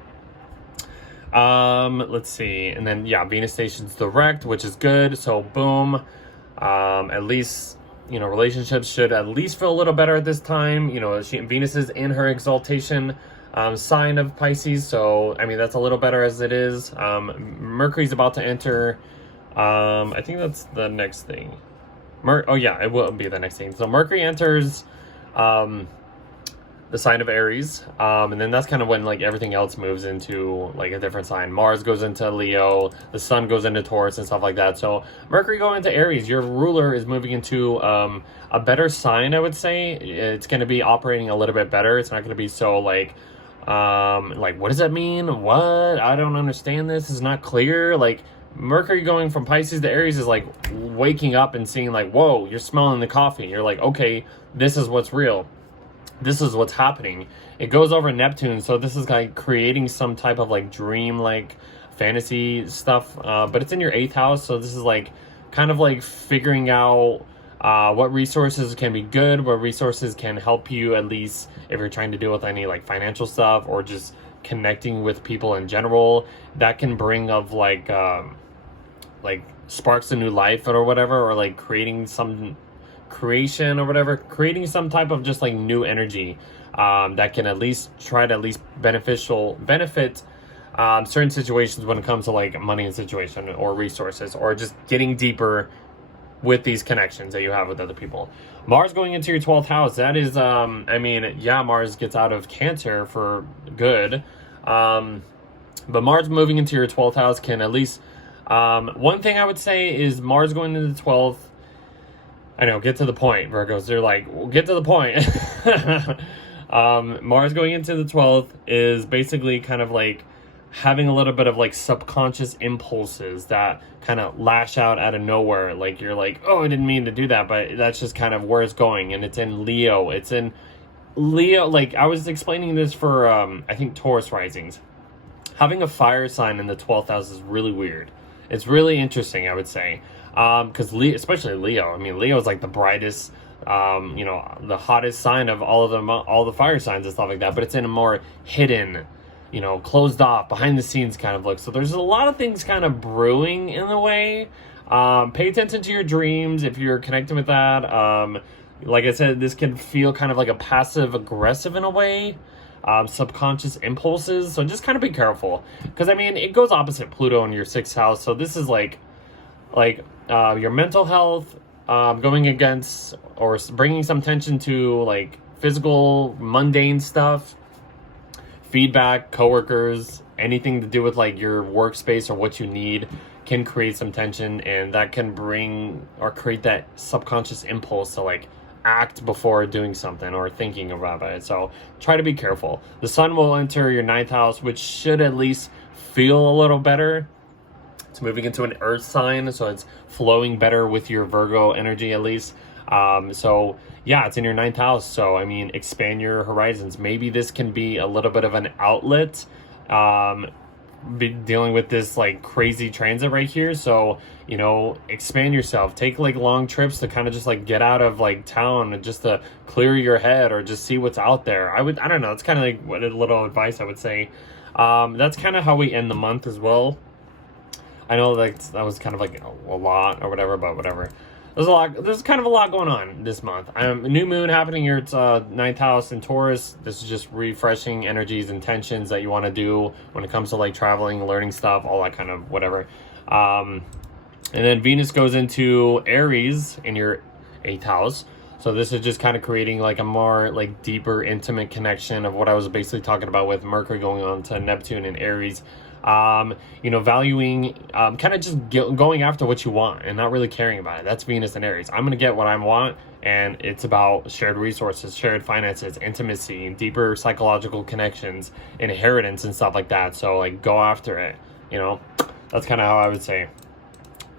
Let's see. And then, Venus stations direct, which is good. So boom. At least, relationships should at least feel a little better at this time. Venus is in her exaltation sign of Pisces. So, I mean, that's a little better as it is. Mercury's about to enter. I think that's the next thing. It will be the next thing. So Mercury enters the sign of Aries, and then that's kind of when like everything else moves into like a different sign. Mars goes into Leo, the sun goes into Taurus and stuff like that. So Mercury going into Aries, your ruler is moving into a better sign, I would say. It's going to be operating a little bit better. It's not going to be so like what does that mean? What? I don't understand this. It's not clear. Like Mercury going from Pisces to Aries is like waking up and seeing like, whoa, you're smelling the coffee. You're like, okay, this is what's real. This is what's happening. It goes over Neptune, so this is like creating some type of like dream, like fantasy stuff. But it's in your 8th house, so this is like kind of like figuring out what resources can be good, what resources can help you, at least if you're trying to deal with any like financial stuff or just connecting with people in general. That can bring of like sparks of new life or whatever, or like creating some creation or whatever, creating some type of just like new energy that can at least try to benefit certain situations when it comes to like money and situation or resources, or just getting deeper with these connections that you have with other people. Mars going into your 12th house, that is Mars gets out of Cancer for good, but Mars moving into your 12th house can at least one thing I would say is Mars going into the 12th. I know, get to the point, Virgos. They're like, well, get to the point. Mars going into the 12th is basically kind of like having a little bit of like subconscious impulses that kind of lash out of nowhere. Like you're like, oh, I didn't mean to do that, but that's just kind of where it's going. And it's in Leo. It's in Leo. Like I was explaining this for, I think Taurus risings. Having a fire sign in the 12th house is really weird. It's really interesting, I would say. Because especially Leo, I mean, Leo is like the brightest, the hottest sign of all of them, all the fire signs and stuff like that. But it's in a more hidden, closed off, behind the scenes kind of look. So there's a lot of things kind of brewing in the way. Pay attention to your dreams if you're connecting with that. Like I said, this can feel kind of like a passive aggressive in a way. Subconscious impulses. So just kind of be careful, because I mean, it goes opposite Pluto in your 6th house. So this is like your mental health, going against or bringing some tension to like physical mundane stuff, feedback, coworkers, anything to do with like your workspace or what you need can create some tension, and that can bring or create that subconscious impulse to like act before doing something or thinking about it. So try to be careful. The sun will enter your 9th house, which should at least feel a little better. It's moving into an earth sign, so it's flowing better with your Virgo energy at least. So yeah, it's in your 9th house. So I mean, expand your horizons. Maybe this can be a little bit of an outlet, be dealing with this like crazy transit right here. So, expand yourself, take like long trips to kind of just like get out of like town and just to clear your head or just see what's out there. I don't know. That's kind of like what a little advice I would say. That's kind of how we end the month as well. I know like that was kind of like a lot or whatever, but whatever. There's kind of a lot going on this month. New moon happening here. It's ninth house in Taurus. This is just refreshing energies, intentions that you want to do when it comes to like traveling, learning stuff, all that kind of whatever. And then Venus goes into Aries in your 8th house. So this is just kind of creating like a more like deeper, intimate connection of what I was basically talking about with Mercury going on to Neptune and Aries. Valuing, kind of just going after what you want and not really caring about it. That's Venus and Aries. I'm going to get what I want, and it's about shared resources, shared finances, intimacy, deeper psychological connections, inheritance, and stuff like that. So, like, go after it, That's kind of how I would say.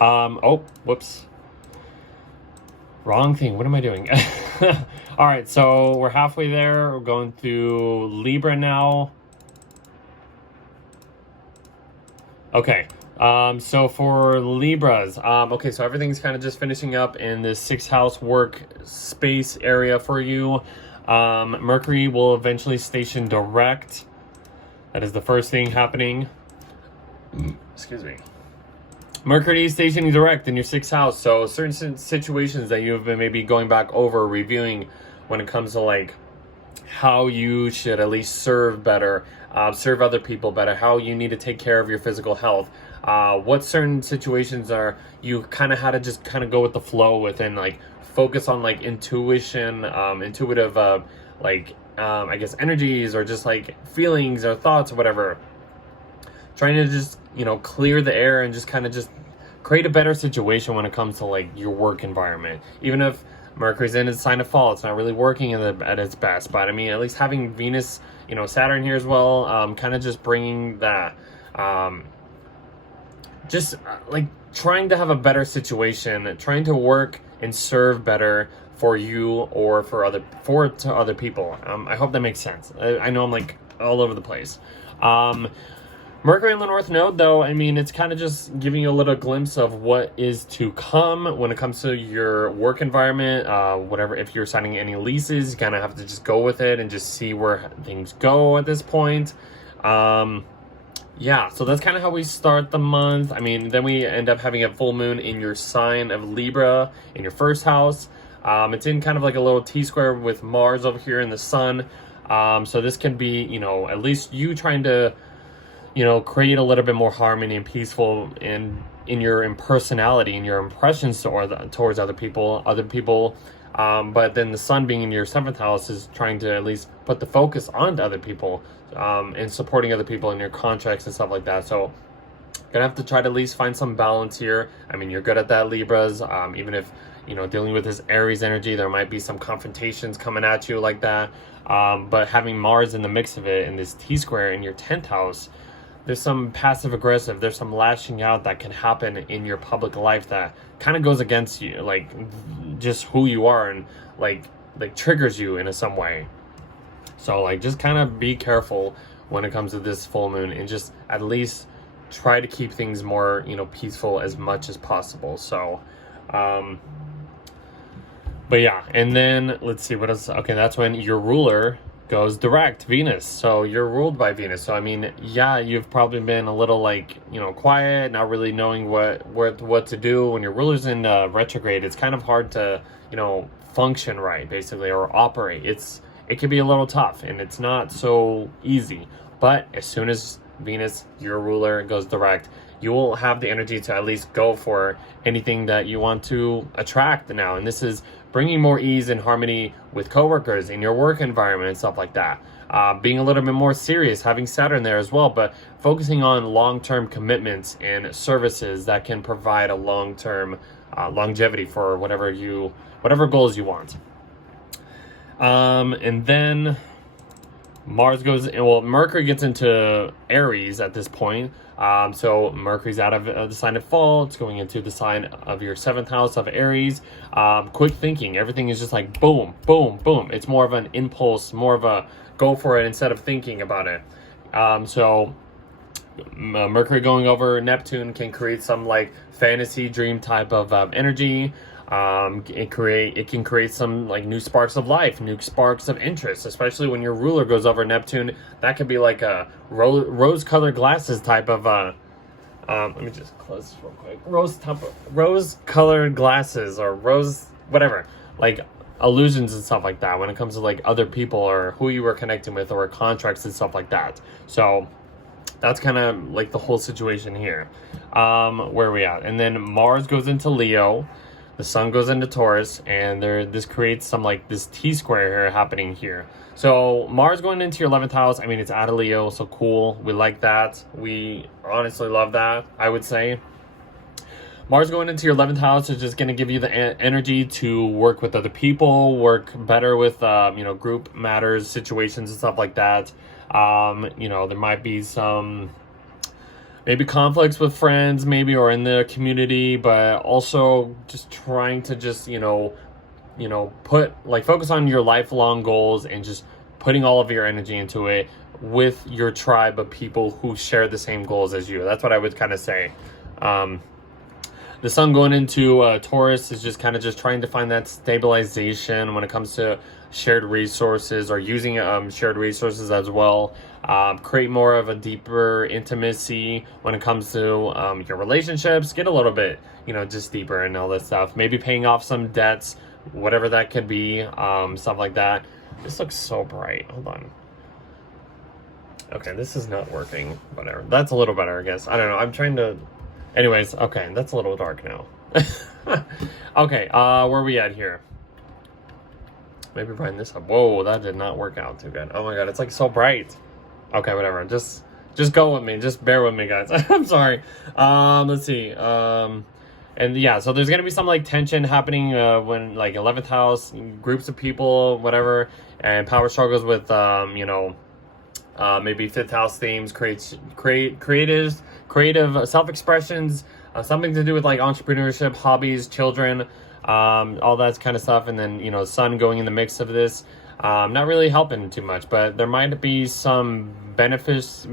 Oh, whoops. Wrong thing. What am I doing? All right, so we're halfway there. We're going to Libra now. Okay, so for Libras, okay, so everything's kind of just finishing up in this 6th house work space area for you. Mercury will eventually station direct. That is the first thing happening. Excuse me. Mercury is stationing direct in your 6th house, so certain situations that you've been maybe going back over, reviewing when it comes to like how you should at least serve better, serve other people better, how you need to take care of your physical health, what certain situations are you kind of had to just kind of go with the flow within, like focus on like intuition, intuitive I guess energies or just like feelings or thoughts or whatever, trying to just clear the air and just kind of just create a better situation when it comes to like your work environment. Even if Mercury's in its sign of fall, it's not really working at its best, but I mean, at least having Venus, Saturn here as well, kind of just bringing that, like trying to have a better situation, trying to work and serve better for you or to other people. I hope that makes sense. I know I'm like all over the place. Mercury in the North Node, though, I mean, it's kind of just giving you a little glimpse of what is to come when it comes to your work environment. Whatever, if you're signing any leases, you kind of have to just go with it and just see where things go at this point. Yeah, so that's kind of how we start the month. I mean, then we end up having a full moon in your sign of Libra in your 1st house. It's in kind of like a little T-square with Mars over here in the sun. So this can be, at least you trying to create a little bit more harmony and peaceful in your impersonality and your impressions towards other people. But then the sun being in your 7th house is trying to at least put the focus on other people, and supporting other people in your contracts and stuff like that. So gonna have to try to at least find some balance here. I mean, you're good at that, Libras. Even if, dealing with this Aries energy, there might be some confrontations coming at you like that. But having Mars in the mix of it in this T-square in your 10th house, there's some passive aggressive, there's some lashing out that can happen in your public life that kind of goes against you, like just who you are, and like triggers you in some way. So like just kind of be careful when it comes to this full moon, and just at least try to keep things more peaceful as much as possible. So but yeah, and then let's see what else. Okay, that's when your ruler goes direct, Venus. So you're ruled by Venus. So I mean, yeah, you've probably been a little like, quiet, not really knowing what to do. When your ruler's in retrograde, it's kind of hard to, function right, basically, or operate. It can be a little tough, and it's not so easy. But as soon as Venus, your ruler, goes direct, you will have the energy to at least go for anything that you want to attract now. And this is bringing more ease and harmony with coworkers in your work environment and stuff like that. Being a little bit more serious, having Saturn there as well, but focusing on long-term commitments and services that can provide a long-term longevity for whatever goals you want. And then Mercury gets into Aries at this point. So Mercury's out of the sign of fall. It's going into the sign of your 7th house of Aries. Quick thinking. Everything is just like boom, boom, boom. It's more of an impulse, more of a go for it instead of thinking about it. So Mercury going over Neptune can create some like fantasy dream type of energy. It can create some like new sparks of life, new sparks of interest, especially when your ruler goes over Neptune. That could be like a rose-colored glasses type of Let me just close this real quick. Rose-colored glasses or rose, whatever, like illusions and stuff like that when it comes to like other people or who you were connecting with or contracts and stuff like that. So that's kind of like the whole situation here. Where are we at? And then Mars goes into Leo, the Sun goes into Taurus, and this creates some like this T-square here happening here. So Mars going into your 11th house, I mean, it's out of Leo, so cool. We like that. We honestly love that, I would say. Mars going into your 11th house is just going to give you the energy to work with other people, work better with, group matters, situations and stuff like that. There might be some maybe conflicts with friends, maybe, or in the community, but also just trying to just, focus on your lifelong goals and just putting all of your energy into it with your tribe of people who share the same goals as you. That's what I would kind of say. The Sun going into Taurus is just kind of just trying to find that stabilization when it comes to shared resources or using shared resources as well. Create more of a deeper intimacy when it comes to your relationships. Get a little bit, just deeper and all this stuff. Maybe paying off some debts, whatever that could be, stuff like that. This looks so bright. Hold on. Okay, this is not working. Whatever. That's a little better, I guess. I don't know. I'm trying to... Anyways, okay, that's a little dark now. Okay, where are we at here? Maybe brighten this up. Whoa, that did not work out too good. Oh my god, it's like so bright. Okay, whatever. Just go with me. Just bear with me, guys. I'm sorry. Let's see. And yeah, so there's gonna be some like tension happening when like 11th house, groups of people, whatever, and power struggles with maybe 5th house themes, creative self-expressions, something to do with like entrepreneurship, hobbies, children, all that kind of stuff. And then, Sun going in the mix of this, not really helping too much, but there might be some benefits,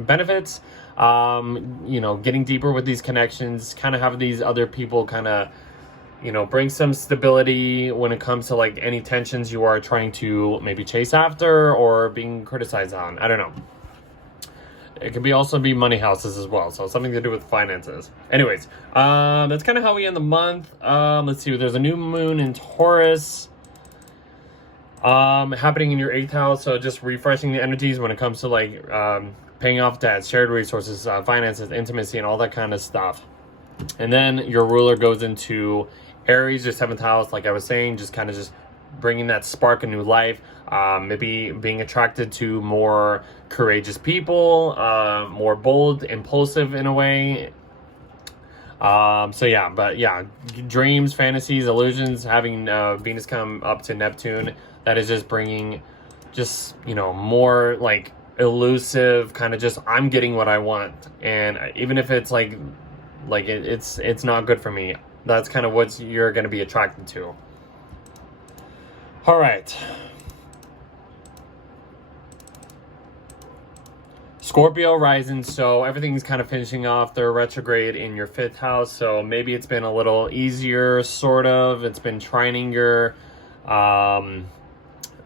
getting deeper with these connections, kind of have these other people kind of, bring some stability when it comes to like any tensions you are trying to maybe chase after or being criticized on. I don't know. It could also be money houses as well, so something to do with finances. Anyways, that's kind of how we end the month. Let's see, there's a new moon in Taurus happening in your 8th house, so just refreshing the energies when it comes to like paying off debts, shared resources, finances, intimacy, and all that kind of stuff. And then your ruler goes into Aries, your 7th house, like I was saying, just kind of just bringing that spark of new life, maybe being attracted to more courageous people, more bold, impulsive in a way. Dreams, fantasies, illusions, having Venus come up to Neptune, that is just bringing more like elusive kind of just I'm getting what I want, and even if it's it's not good for me, that's kind of what you're going to be attracted to. All right. Scorpio rising, so everything's kind of finishing off their retrograde in your 5th house, so maybe it's been a little easier, sort of. It's been trining your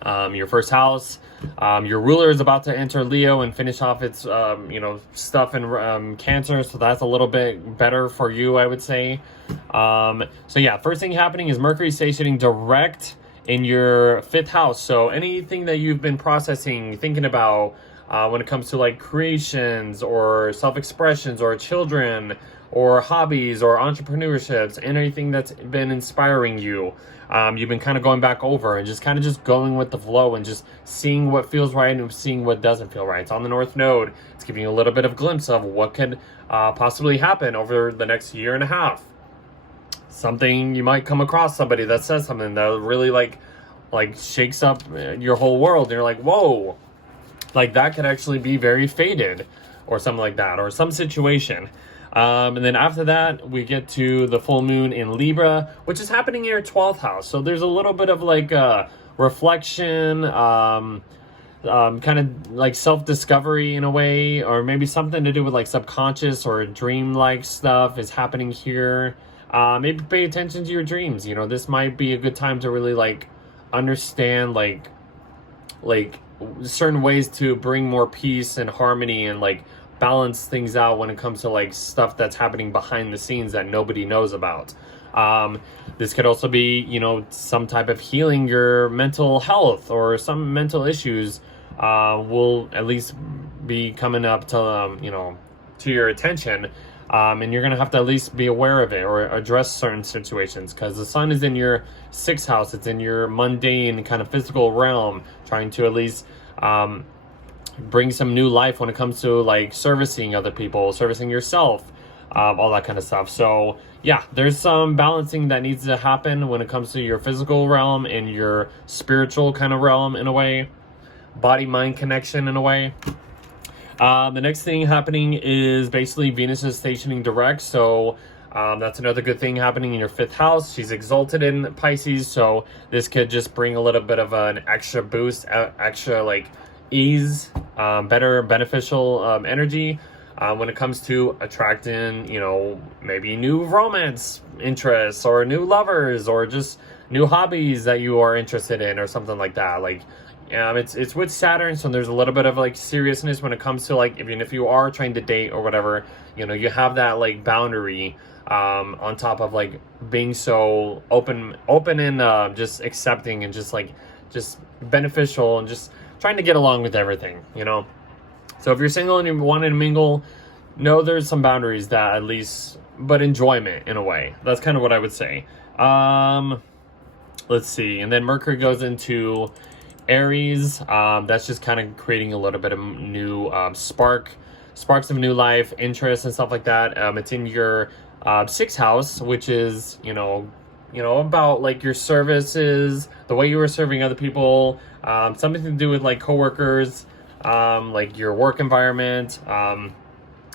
1st house. Your ruler is about to enter Leo and finish off its stuff in Cancer, so that's a little bit better for you, I would say. First thing happening is Mercury stationing direct in your 5th house, so anything that you've been processing, thinking about when it comes to like creations or self-expressions or children or hobbies or entrepreneurships, anything that's been inspiring you, you've been kind of going back over and just going with the flow and just seeing what feels right and seeing what doesn't feel right. It's on the North Node. It's giving you a little bit of glimpse of what could possibly happen over the next year and a half. Something, you might come across somebody that says something that really like shakes up your whole world, and you're like, whoa, like that could actually be very fated or something like that, or some situation. And then after that, we get to the full moon in Libra, which is happening in your 12th house. So there's a little bit of like reflection, kind of like self-discovery in a way, or maybe something to do with like subconscious or dream-like stuff is happening here. Maybe pay attention to your dreams. This might be a good time to really like understand like certain ways to bring more peace and harmony and like balance things out when it comes to like stuff that's happening behind the scenes that nobody knows about. This could also be, you know, some type of healing your mental health, or some mental issues will at least be coming up to, you know, to your attention. And you're going to have to at least be aware of it or address certain situations, because the sun is in your 6th house. It's in your mundane kind of physical realm, trying to at least bring some new life when it comes to like servicing other people, servicing yourself, all that kind of stuff. So yeah, there's some balancing that needs to happen when it comes to your physical realm and your spiritual kind of realm in a way, body-mind connection in a way. The next thing happening is basically Venus is stationing direct, so that's another good thing happening in your 5th house. She's exalted in Pisces, so this could just bring a little bit of an extra boost, extra like ease, better beneficial energy when it comes to attracting, you know, maybe new romance interests or new lovers or just new hobbies that you are interested in or something like that. Like, it's with Saturn, so there's a little bit of like seriousness when it comes to like, even if you are trying to date or whatever, you know, you have that like boundary on top of like being so open and just accepting and just beneficial and just trying to get along with everything, you know. So if you're single and you want to mingle, know there's some boundaries that at least, but enjoyment in a way. That's kind of what I would say. Let's see, and then Mercury goes into Aries. That's just kind of creating a little bit of new sparks of new life, interest, and stuff like that. It's in your 6th house, which is you know about like your services, the way you were serving other people, something to do with like coworkers, like your work environment.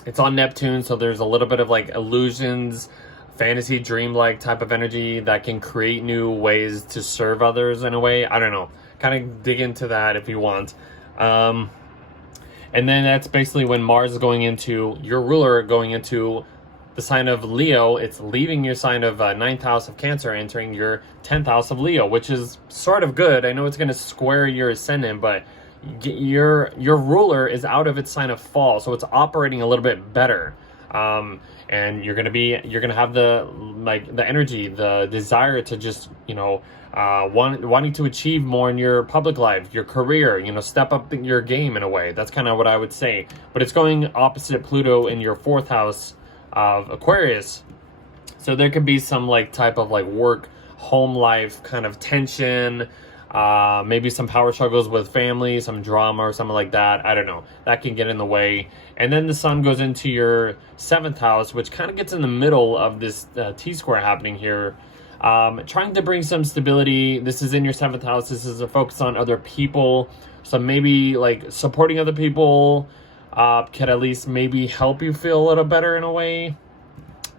It's on Neptune, so there's a little bit of like illusions, fantasy, dreamlike type of energy that can create new ways to serve others in a way. I don't know. Kind of dig into that if you want. And then that's basically when Mars is going into your ruler, going into the sign of Leo. It's leaving your sign of 9th house of Cancer, entering your 10th house of Leo, which is sort of good. I know it's going to square your ascendant, but your ruler is out of its sign of fall, so it's operating a little bit better. And you're gonna have the energy, the desire to just, you know, wanting to achieve more in your public life, your career, you know, step up your game in a way. That's kind of what I would say. But it's going opposite Pluto in your 4th house of Aquarius, so there could be some like type of like work, home life kind of tension. Maybe some power struggles with family, some drama or something like that. I don't know. That can get in the way. And then the sun goes into your 7th house, which kind of gets in the middle of this T-square happening here. Trying to bring some stability. This is in your 7th house. This is a focus on other people. So maybe like supporting other people could at least maybe help you feel a little better in a way.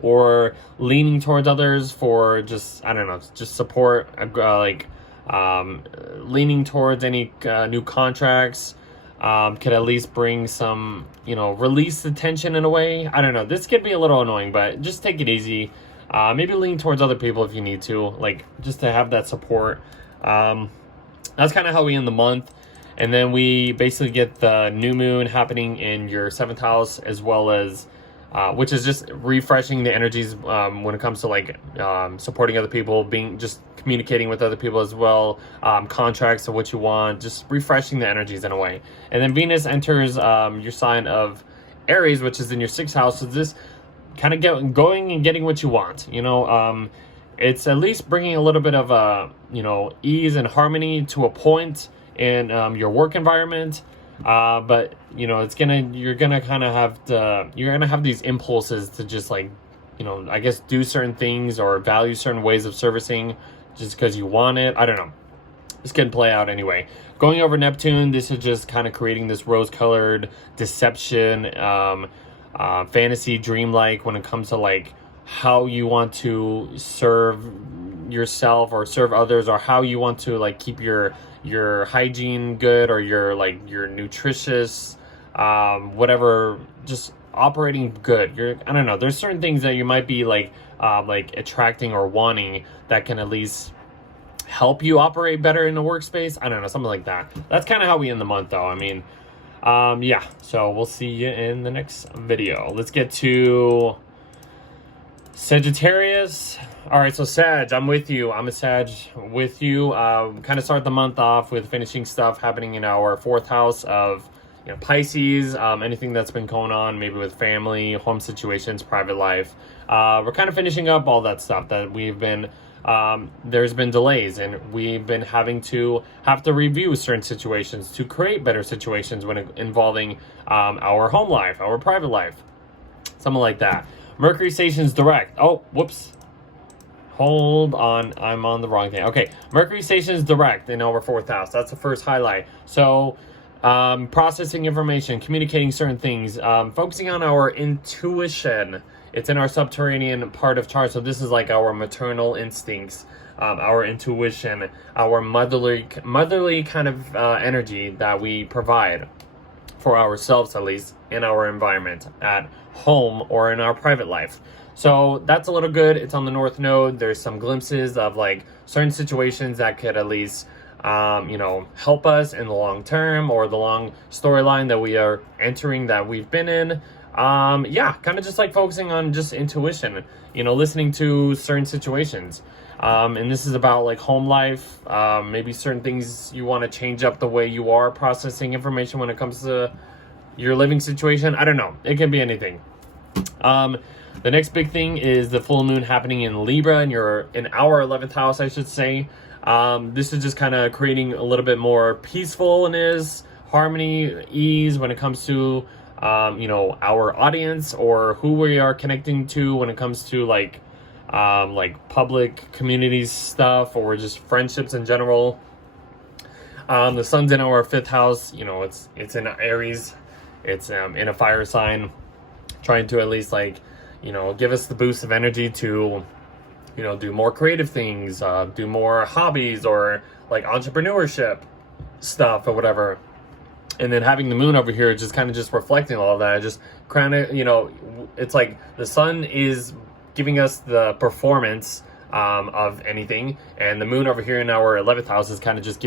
Or leaning towards others for just, I don't know, just support, leaning towards any new contracts could at least bring some, you know, release the tension in a way. I don't know. This could be a little annoying, but just take it easy. Maybe lean towards other people if you need to, like just to have that support. That's kind of how we end the month. And then we basically get the new moon happening in your 7th house, as well as which is just refreshing the energies when it comes to like supporting other people, just communicating with other people as well, contracts of what you want, just refreshing the energies in a way. And then Venus enters your sign of Aries, which is in your 6th house. So this kind of going and getting what you want, you know. It's at least bringing a little bit of you know, ease and harmony to a point in your work environment. But you know, you're gonna have these impulses to just like, you know, I guess do certain things or value certain ways of servicing just because you want it. I don't know. This can play out anyway. Going over Neptune, this is just kind of creating this rose-colored deception, fantasy, dreamlike when it comes to like how you want to serve yourself or serve others, or how you want to like keep your hygiene good, or your nutritious whatever, just operating good. I don't know, there's certain things that you might be like attracting or wanting that can at least help you operate better in the workspace. I don't know, something like that. That's kind of how we end the month though. I mean, Yeah, so we'll see you in the next video. Let's get to Sagittarius. All right, so Sag, I'm with you. I'm a Sag with you. Kind of start the month off with finishing stuff happening in our fourth house of Pisces. Anything that's been going on, maybe with family, home situations, private life. We're kind of finishing up all that stuff that we've been. There's been delays, and we've been having to review certain situations to create better situations when involving our home life, our private life, something like that. Mercury stations direct. Oh, whoops. Hold on. I'm on the wrong thing. Okay. Mercury stations direct in our fourth house. That's the first highlight. So, processing information, communicating certain things, focusing on our intuition. It's in our subterranean part of chart. So this is like our maternal instincts, our intuition, our motherly kind of energy that we provide for ourselves, at least in our environment at home or in our private life. So that's a little good. It's on the North Node. There's some glimpses of like certain situations that could at least help us in the long term or the long storyline that we are entering, that we've been in. Kind of just like focusing on just intuition, listening to certain situations. And this is about like home life, maybe certain things you want to change up the way you are processing information when it comes to your living situation. I don't know. It can be anything. The next big thing is the full moon happening in Libra, and in our 11th house, I should say. This is just kind of creating a little bit more peacefulness, harmony, ease when it comes to our audience or who we are connecting to when it comes to like public communities stuff or just friendships in general. The sun's in our 5th house. It's in Aries. It's in a fire sign, trying to at least give us the boost of energy to do more creative things, do more hobbies or like entrepreneurship stuff or whatever. And then having the moon over here, just kind of just reflecting all of that, just kind of, it's like the sun is giving us the performance of anything. And the moon over here in our 11th house is kind of just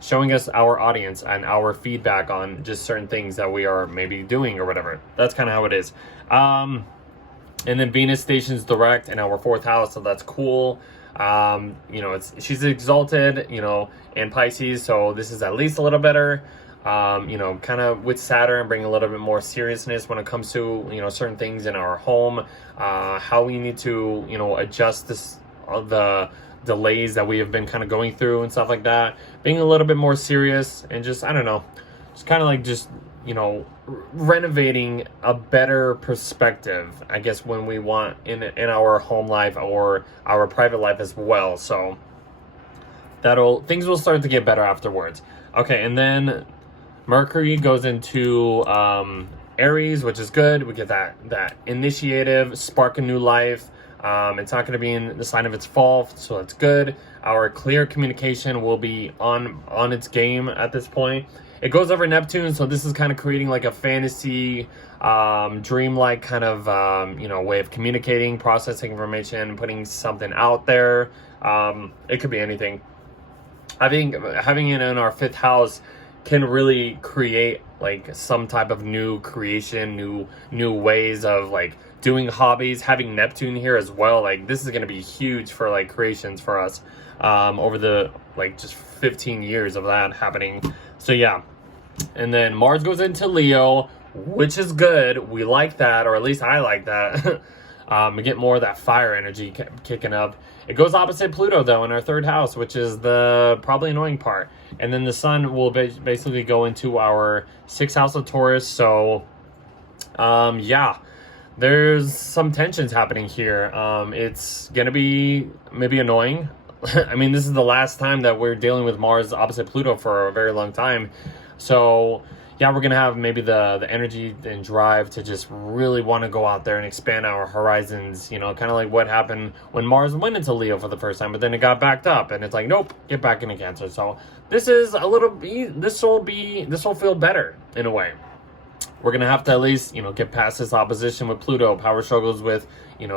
showing us our audience and our feedback on just certain things that we are maybe doing or whatever. That's kind of how it is. And then Venus stations direct in our 4th house. So that's cool. She's exalted, in Pisces. So this is at least a little better. Kind of with Saturn, bring a little bit more seriousness when it comes to, certain things in our home, how we need to, adjust the delays that we have been kind of going through and stuff like that, being a little bit more serious and just, I don't know, just kind of like just, renovating a better perspective, I guess, when we want in our home life or our private life as well. So things will start to get better afterwards. Okay. And then Mercury goes into Aries, which is good. We get that initiative, spark a new life. It's not going to be in the sign of its fall, so that's good. Our clear communication will be on its game at this point. It goes over Neptune, so this is kind of creating like a fantasy, dreamlike kind of way of communicating, processing information, putting something out there. It could be anything. I think having it in our 5th house can really create like some type of new creation, new ways of like doing hobbies. Having Neptune here as well, like this is going to be huge for like creations for us over the like just 15 years of that happening. So yeah. And then Mars goes into Leo, which is good. We like that, or at least I like that. We get more of that fire energy kicking up. It goes opposite Pluto, though, in our 3rd house, which is the probably annoying part. And then the sun will basically go into our 6th house of Taurus. So, there's some tensions happening here. It's going to be maybe annoying. I mean, this is the last time that we're dealing with Mars opposite Pluto for a very long time. So, yeah, we're going to have maybe the energy and drive to just really want to go out there and expand our horizons, kind of like what happened when Mars went into Leo for the first time, but then it got backed up and it's like, nope, get back into Cancer. So this is this will feel better in a way. We're going to have to at least, get past this opposition with Pluto, power struggles with,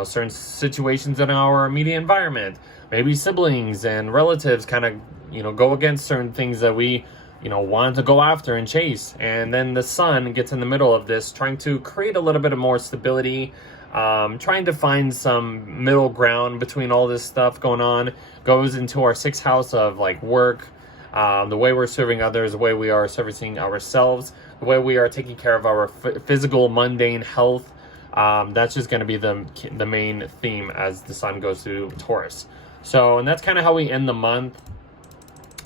certain situations in our immediate environment, maybe siblings and relatives kind of, go against certain things that we want to go after and chase. And then the sun gets in the middle of this, trying to create a little bit of more stability, trying to find some middle ground between all this stuff going on. Goes into our 6th house of like work, the way we're serving others, the way we are servicing ourselves, the way we are taking care of our physical, mundane health. That's just going to be the main theme as the sun goes to Taurus. So, and that's kind of how we end the month.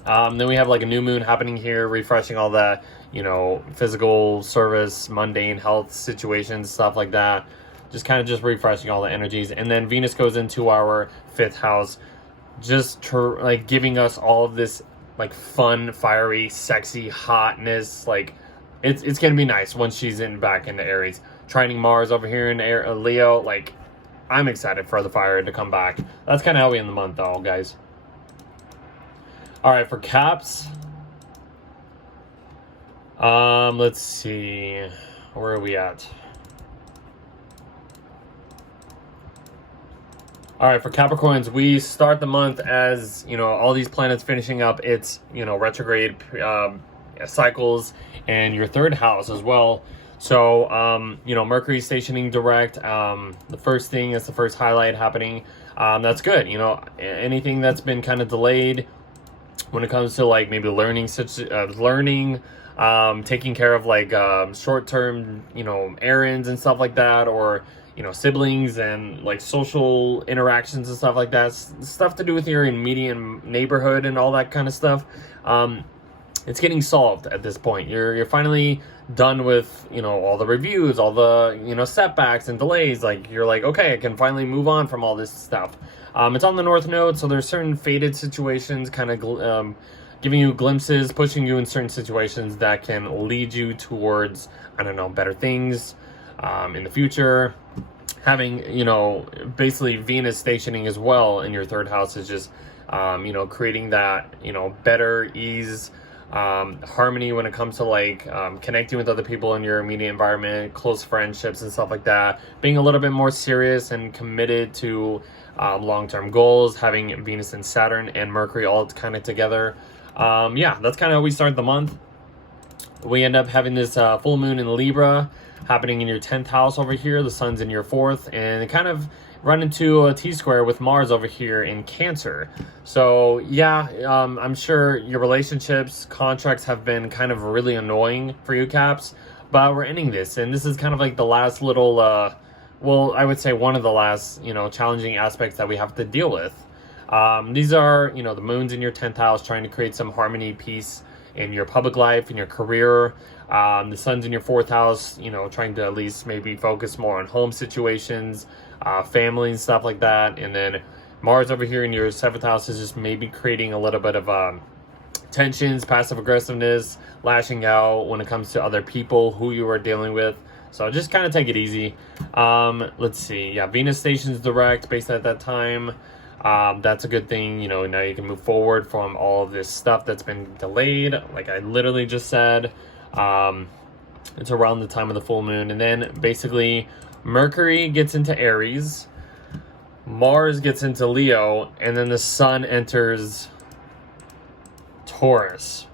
Then we have like a new moon happening here, refreshing all that, physical service, mundane health situations, stuff like that. Just kind of just refreshing all the energies. And then Venus goes into our 5th house, just like giving us all of this like fun, fiery, sexy hotness. Like it's going to be nice once she's back into Aries. Trining Mars over here in Leo. Like, I'm excited for the fire to come back. That's kind of how we end the month though, guys. All right, for Caps, let's see, where are we at? All right, for Capricorns, we start the month as, all these planets finishing up its, retrograde cycles, and your 3rd house as well. So, Mercury stationing direct, the first thing is the first highlight happening. That's good. Anything that's been kind of delayed, when it comes to like maybe learning, taking care of like short-term, errands and stuff like that, or siblings and like social interactions and stuff like that, stuff to do with your immediate neighborhood and all that kind of stuff. It's getting solved at this point. You're finally done with all the reviews, all the setbacks and delays. Like you're like, okay, I can finally move on from all this stuff. It's on the North Node, so there's certain fated situations kind of giving you glimpses, pushing you in certain situations that can lead you towards, I don't know, better things in the future. Having, basically Venus stationing as well in your 3rd house is just, creating that, better ease, harmony when it comes to like connecting with other people in your immediate environment, close friendships and stuff like that, being a little bit more serious and committed to long-term goals, having Venus and Saturn and Mercury all kind of together. Yeah, that's kind of how we start the month. We end up having this full moon in Libra happening in your 10th house over here. The sun's in your 4th, and it kind of run into a T-square with Mars over here in Cancer. So yeah, I'm sure your relationships, contracts have been kind of really annoying for you, Caps, but we're ending this, and this is kind of like the last little, well, I would say one of the last, challenging aspects that we have to deal with. These are, the moon's in your 10th house, trying to create some harmony, peace in your public life, in your career. The sun's in your 4th house, trying to at least maybe focus more on home situations, family and stuff like that. And then Mars over here in your 7th house is just maybe creating a little bit of tensions, passive aggressiveness, lashing out when it comes to other people who you are dealing with. So just kind of take it easy. Let's see. Yeah, Venus stations direct based at that time. That's a good thing. Now you can move forward from all of this stuff that's been delayed. Like I literally just said, it's around the time of the full moon. And then basically Mercury gets into Aries, Mars gets into Leo, and then the sun enters Taurus.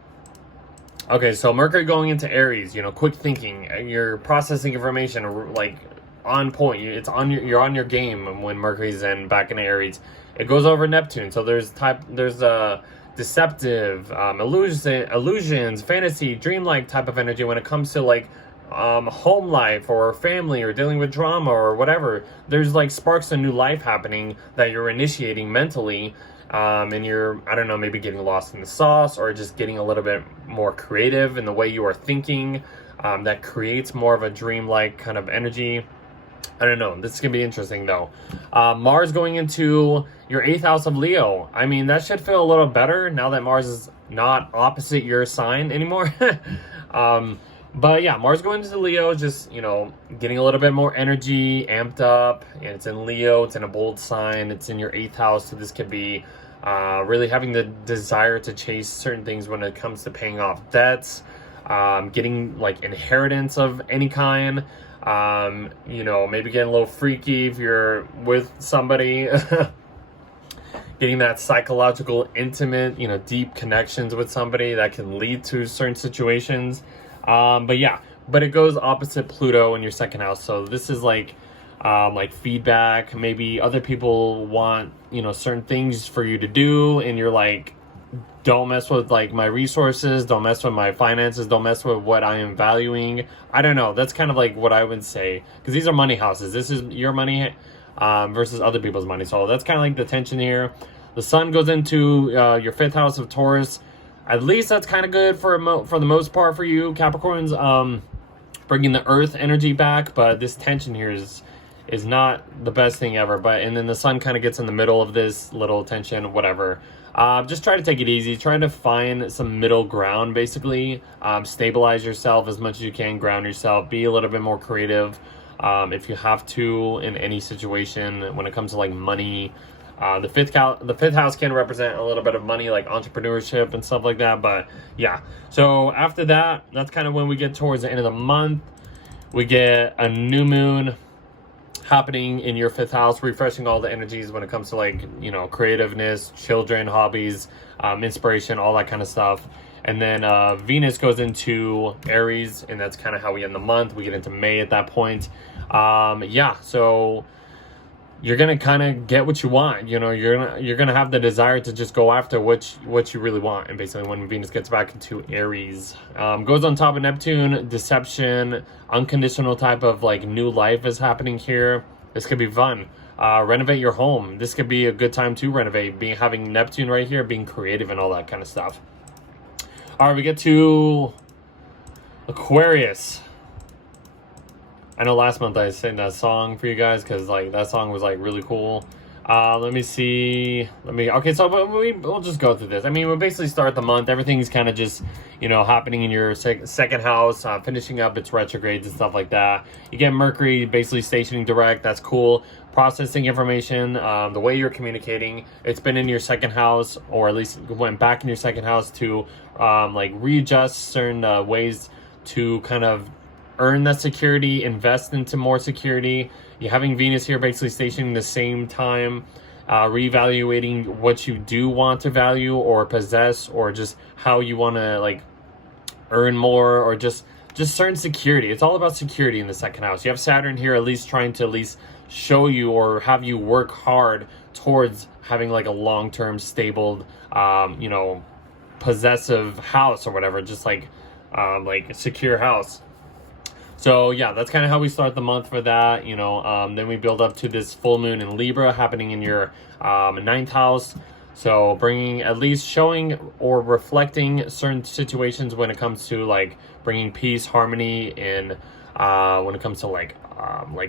Okay, so Mercury going into Aries, quick thinking, you're processing information like on point. You're on your game when Mercury's back in Aries. It goes over Neptune, so there's deceptive, illusions, fantasy, dreamlike type of energy when it comes to like home life or family or dealing with drama or whatever. There's like sparks of new life happening that you're initiating mentally. And you're, I don't know, maybe getting lost in the sauce or just getting a little bit more creative in the way you are thinking. That creates more of a dreamlike kind of energy. I don't know. This is going to be interesting, though. Mars going into your 8th house of Leo. I mean, that should feel a little better now that Mars is not opposite your sign anymore. But yeah, Mars going into Leo, just, getting a little bit more energy, amped up. And it's in Leo. It's in a bold sign. It's in your 8th house. So this could be really having the desire to chase certain things when it comes to paying off debts, getting like inheritance of any kind. Maybe getting a little freaky if you're with somebody. getting that psychological, intimate, deep connections with somebody that can lead to certain situations. But it goes opposite Pluto in your second house. So this is like feedback. Maybe other people want, certain things for you to do, and you're like, don't mess with like my resources, don't mess with my finances, don't mess with what I am valuing. I don't know. That's kind of like what I would say, because these are money houses. This is your money versus other people's money. So that's kind of like the tension here. The sun goes into your fifth house of Taurus. At least that's kind of good for the most part for you, Capricorns. Bringing the earth energy back, but this tension here is not the best thing ever. And then the sun kind of gets in the middle of this little tension, whatever. Just try to take it easy. Try to find some middle ground, basically. Stabilize yourself as much as you can. Ground yourself. Be a little bit more creative if you have to in any situation when it comes to like money. The fifth house can represent a little bit of money, like entrepreneurship and stuff like that. But yeah, so after that, that's kind of when we get towards the end of the month. We get a new moon happening in your fifth house, refreshing all the energies when it comes to like, creativeness, children, hobbies, inspiration, all that kind of stuff. And then Venus goes into Aries, and that's kind of how we end the month. We get into May at that point. So you're gonna kind of get what you want. You're gonna have the desire to just go after what you really want. And basically, when Venus gets back into Aries, goes on top of Neptune, deception, unconditional type of like new life is happening here. This could be fun. Renovate your home. This could be a good time to renovate. Having Neptune right here, being creative and all that kind of stuff. All right, we get to Aquarius. I know last month I sang that song for you guys because like that song was like really cool. Let me see. Okay, so we'll just go through this. I mean, we'll basically start the month. Everything's kind of just, happening in your second house, finishing up its retrogrades and stuff like that. You get Mercury basically stationing direct. That's cool. Processing information, the way you're communicating. It's been in your second house, or at least went back in your second house to readjust certain ways to kind of earn that security, invest into more security. You're having Venus here basically stationing the same time, reevaluating what you do want to value or possess, or just how you want to like earn more, or just certain security. It's all about security in the second house. You have Saturn here at least trying to show you or have you work hard towards having like a long-term stable, possessive house or whatever, just like a secure house. So yeah, that's kind of how we start the month for that. Then we build up to this full moon in Libra happening in your ninth house. So bringing, at least showing or reflecting certain situations when it comes to like bringing peace, harmony in when it comes to like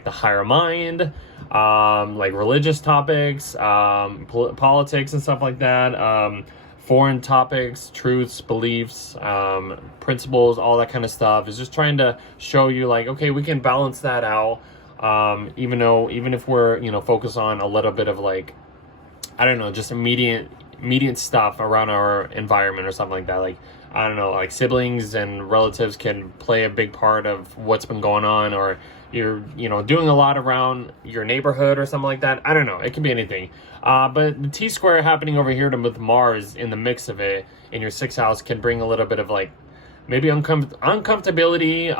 the higher mind, like religious topics, politics and stuff like that. Foreign topics, truths, beliefs, principles, all that kind of stuff. Is just trying to show you like, okay, we can balance that out. Even if we're, focused on a little bit of like, I don't know, just immediate stuff around our environment or something like that. Like, I don't know, like siblings and relatives can play a big part of what's been going on, or you're, doing a lot around your neighborhood or something like that. I don't know. It can be anything. But the T-square happening over here with Mars in the mix of it in your sixth house can bring a little bit of like maybe uncomfortability,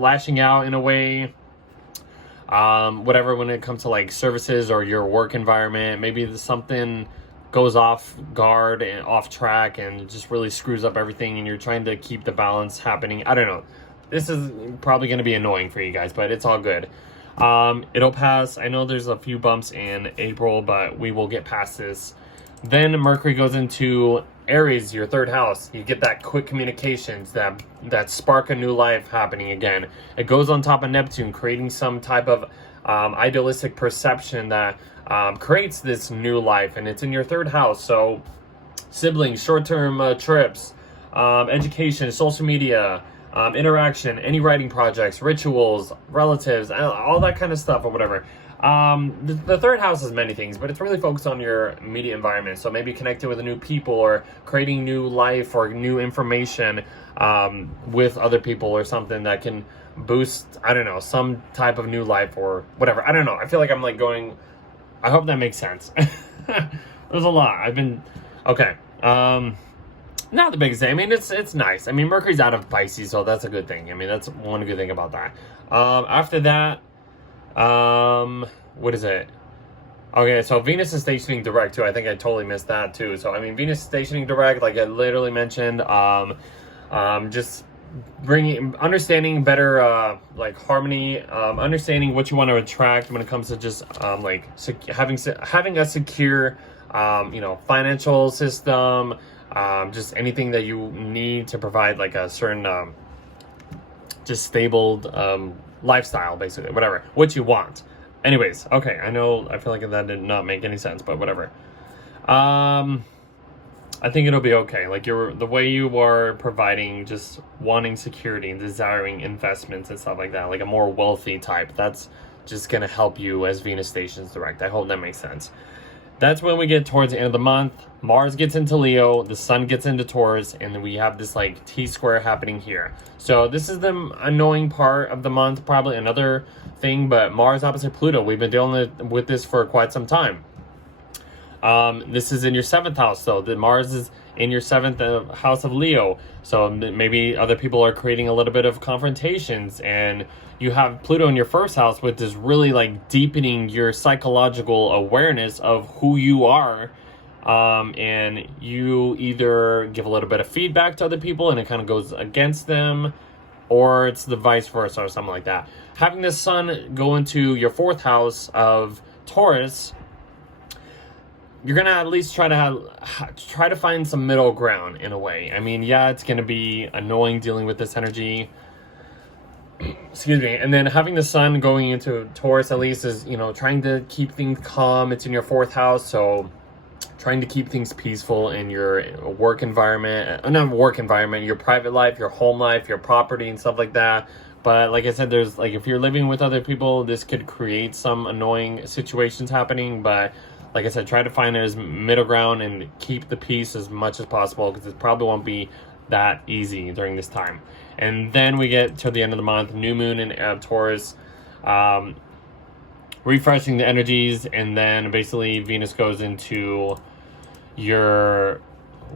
lashing out in a way, whatever, when it comes to like services or your work environment. Maybe something goes off guard and off track and just really screws up everything, and you're trying to keep the balance happening. I don't know. This is probably going to be annoying for you guys, but it's all good. It'll pass. I know there's a few bumps in April, but we will get past this. Then Mercury goes into Aries, your third house. You get that quick communications, that spark of new life happening again. It goes on top of Neptune, creating some type of idealistic perception that creates this new life, and it's in your third house. So siblings, short-term trips, education, social media, interaction, any writing projects, rituals, relatives, all that kind of stuff or whatever. The third house is many things, but it's really focused on your immediate environment. So maybe connecting with new people, or creating new life or new information with other people, or something that can boost, I don't know, some type of new life or whatever. I don't know. I feel like I'm like going, I hope that makes sense. There's a lot. Okay. Not the biggest thing. I mean, it's nice. I mean, Mercury's out of Pisces, so that's a good thing. I mean, that's one good thing about that. After that, what is it? Okay, so Venus is stationing direct too. I think I totally missed that too. So I mean, Venus is stationing direct, like I literally mentioned. Just understanding better like harmony, understanding what you want to attract when it comes to just like having a secure financial system, just anything that you need to provide like a certain just stable lifestyle, basically, whatever what you want. Anyways, okay, I feel like that did not make any sense, but whatever. I think it'll be okay. Like the way you are providing, just wanting security and desiring investments and stuff like that, like a more wealthy type, that's just gonna help you as Venus stations direct. I hope that makes sense. That's when we get towards the end of the month. Mars gets into Leo, the Sun gets into Taurus, and then we have this like T-square happening here. So this is the annoying part of the month, probably another thing, but Mars opposite Pluto. We've been dealing with this for quite some time. This is in your 7th house, though. The Mars is in your 7th house of Leo. So maybe other people are creating a little bit of confrontations, and you have Pluto in your 1st house, which is really like deepening your psychological awareness of who you are. And you either give a little bit of feedback to other people and it kind of goes against them, or it's the vice versa or something like that. Having the Sun go into your 4th house of Taurus, you're gonna at least try to find some middle ground in a way. I mean, yeah, it's gonna be annoying dealing with this energy. Excuse me. And then having the Sun going into Taurus at least is, trying to keep things calm. It's in your 4th house, so trying to keep things peaceful in your work environment, not work environment, your private life, your home life, your property and stuff like that. But like I said, there's like, if you're living with other people, this could create some annoying situations happening. But like I said, try to find as middle ground and keep the peace as much as possible, because it probably won't be that easy during this time. And then we get to the end of the month, new moon in Taurus, refreshing the energies, and then basically Venus goes into your,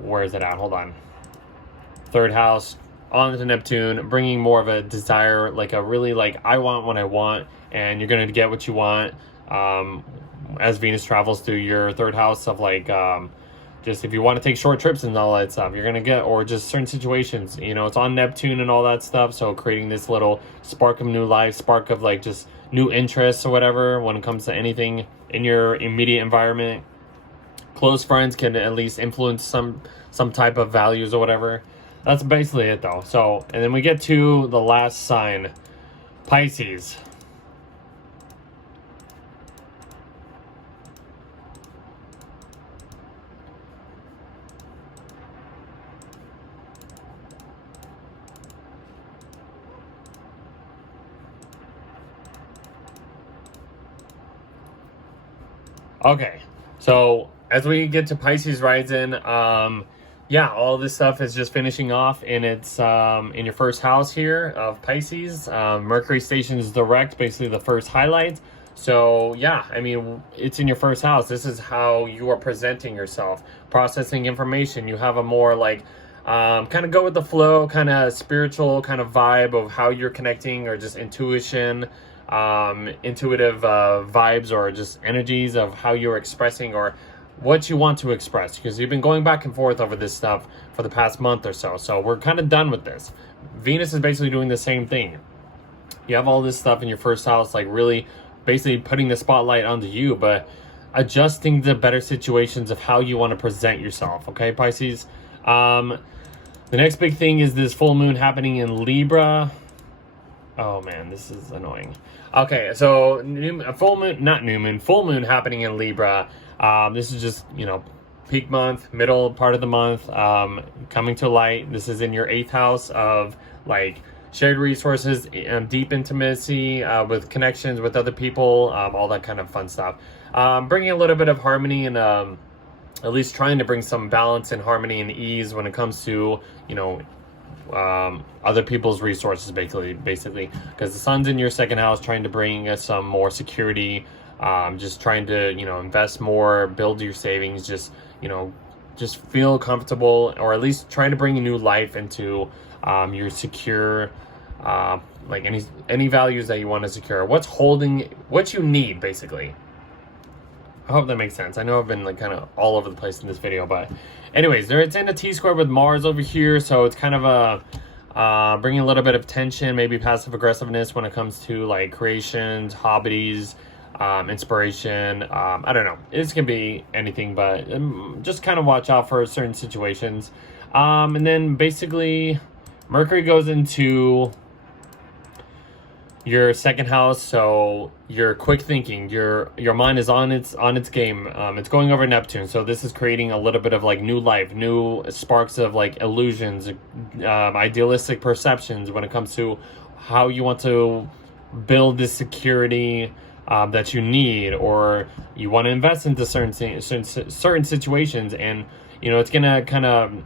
where is it at? Hold on. 3rd house, on to Neptune, bringing more of a desire, like a really like, I want what I want, and you're going to get what you want. As Venus travels through your 3rd house of like, just if you want to take short trips and all that stuff, you're going to get, or just certain situations, it's on Neptune and all that stuff. So creating this little spark of new life, spark of like just new interests or whatever when it comes to anything in your immediate environment. Close friends can at least influence some type of values or whatever. That's basically it though. So, and then we get to the last sign, Pisces. Okay, so as we get to Pisces rising, all this stuff is just finishing off, and it's in your 1st house here of Pisces. Mercury stations direct, basically the first highlight. So yeah, I mean, it's in your 1st house. This is how you are presenting yourself, processing information. You have a more like kind of go with the flow, kind of spiritual kind of vibe of how you're connecting, or just intuition. Intuitive vibes, or just energies of how you're expressing or what you want to express, because you've been going back and forth over this stuff for the past month or so. So we're kind of done with this. Venus is basically doing the same thing. You have all this stuff in your 1st house, like really basically putting the spotlight onto you, but adjusting to better situations of how you want to present yourself. Okay, Pisces. The next big thing is this full moon happening in Libra. Oh man, this is annoying. Okay, so full moon happening in Libra. This is just, peak month, middle part of the month, coming to light. This is in your 8th house of like shared resources, deep intimacy, with connections with other people, all that kind of fun stuff. Bringing a little bit of harmony and at least trying to bring some balance and harmony and ease when it comes to, other people's resources, basically, because the Sun's in your 2nd house, trying to bring some more security, just trying to, invest more, build your savings, just, just feel comfortable, or at least trying to bring a new life into your secure, like any values that you want to secure. What's holding, what you need, basically. I hope that makes sense. I know I've been like kind of all over the place in this video, but anyways, it's in a T-square with Mars over here, so it's kind of a bringing a little bit of tension, maybe passive aggressiveness when it comes to like creations, hobbies, inspiration. I don't know. This can be anything, but just kind of watch out for certain situations. And then basically, Mercury goes into your second house, so your quick thinking, your mind is on its game. It's going over Neptune, so this is creating a little bit of like new life, new sparks of like illusions, idealistic perceptions when it comes to how you want to build this security that you need, or you want to invest into certain situations, and it's gonna kind of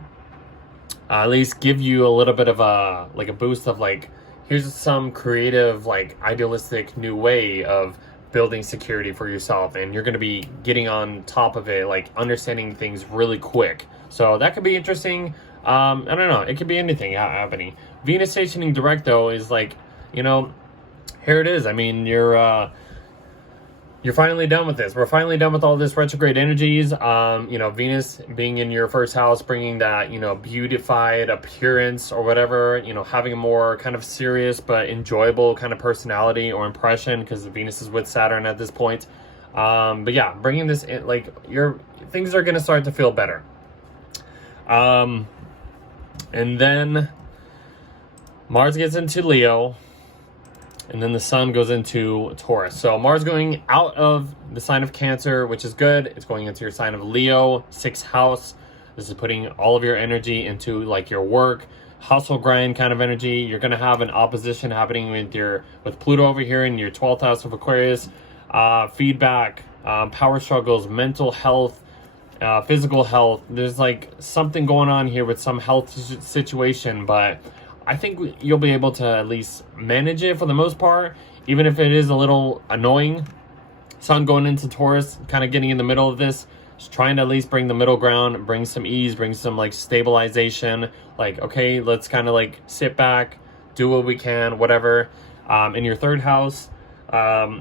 at least give you a little bit of a boost of like, here's some creative, like idealistic new way of building security for yourself, and you're going to be getting on top of it, like understanding things really quick. So that could be interesting. I don't know. It could be anything happening. Venus stationing direct, though, is like, here it is. I mean, you're finally done with this. We're finally done with all this retrograde energies. Venus being in your first house, bringing that, beautified appearance or whatever, having a more kind of serious but enjoyable kind of personality or impression, because Venus is with Saturn at this point. But yeah, bringing this in, like, things are going to start to feel better. And then Mars gets into Leo. And then the sun goes into Taurus. So Mars going out of the sign of Cancer, which is good. It's going into your sign of Leo, 6th house. This is putting all of your energy into like your work, hustle grind kind of energy. You're going to have an opposition happening with Pluto over here in your 12th house of Aquarius. Feedback, power struggles, mental health, physical health. There's like something going on here with some health situation, but I think you'll be able to at least manage it for the most part, even if it is a little annoying. Sun going into Taurus, kind of getting in the middle of this, just trying to at least bring the middle ground, bring some ease, bring some like stabilization. Like, okay, let's kind of like sit back, do what we can, whatever. In your 3rd house,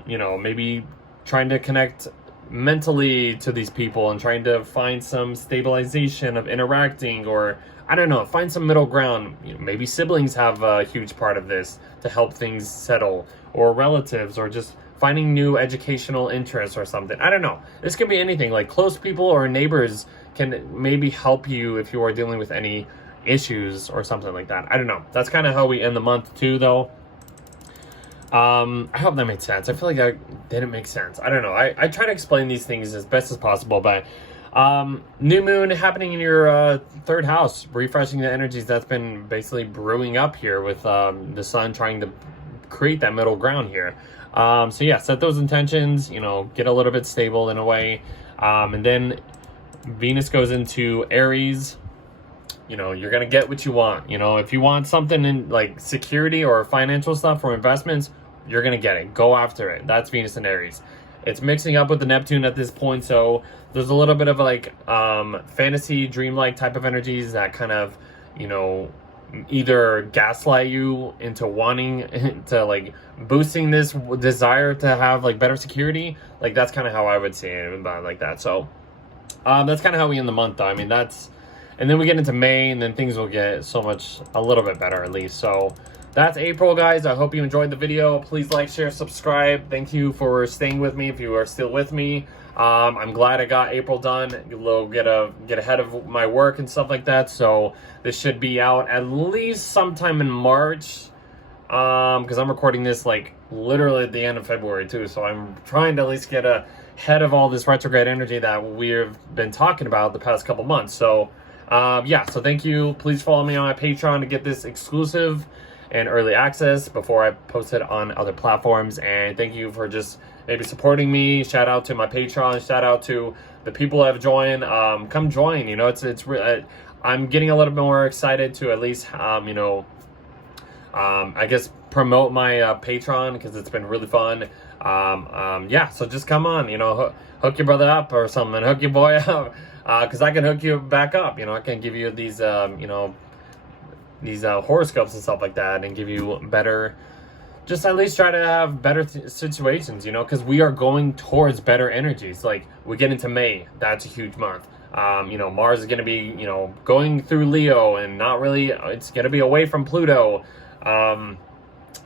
maybe trying to connect mentally to these people and trying to find some stabilization of interacting, or I don't know, find some middle ground. Maybe siblings have a huge part of this to help things settle, or relatives, or just finding new educational interests or something. I don't know. This could be anything. Like close people or neighbors can maybe help you if you are dealing with any issues or something like that. I don't know. That's kind of how we end the month too, though. I hope that made sense. I feel like that didn't make sense. I don't know. I try to explain these things as best as possible, but new moon happening in your 3rd house, refreshing the energies that's been basically brewing up here with the sun trying to create that middle ground here. So yeah, set those intentions, get a little bit stable in a way. And then Venus goes into Aries. You're going to get what you want. If you want something in like security or financial stuff or investments, you're going to get it. Go after it. That's Venus and Aries. It's mixing up with the Neptune at this point, so there's a little bit of like fantasy, dreamlike type of energies that kind of, either gaslight you into wanting to like boosting this desire to have like better security. Like that's kind of how I would say it about like that. So that's kind of how we end the month, though. I mean, and then we get into May, and then things will get a little bit better at least. So that's April, guys. I hope you enjoyed the video. Please like, share, subscribe. Thank you for staying with me if you are still with me. I'm glad I got April done. Get ahead of my work and stuff like that. So this should be out at least sometime in March. Because I'm recording this like literally at the end of February too. So I'm trying to at least get ahead of all this retrograde energy that we've been talking about the past couple months. So so thank you. Please follow me on my Patreon to get this exclusive and early access before I post it on other platforms. And thank you for just maybe supporting me. Shout out to my Patreon. Shout out to the people that have joined. Come join. I'm getting a little bit more excited to at least I guess promote my Patreon, because it's been really fun. Yeah, so just come on, you know, hook your brother up or something, hook your boy up, because I can hook you back up. You know, I can give you these, you know, these horoscopes and stuff like that, and give you better, just at least try to have better situations, you know, because we are going towards better energies. Like, we get into May, that's a huge month. You know, Mars is going to be, you know, going through Leo and not really, it's going to be away from Pluto.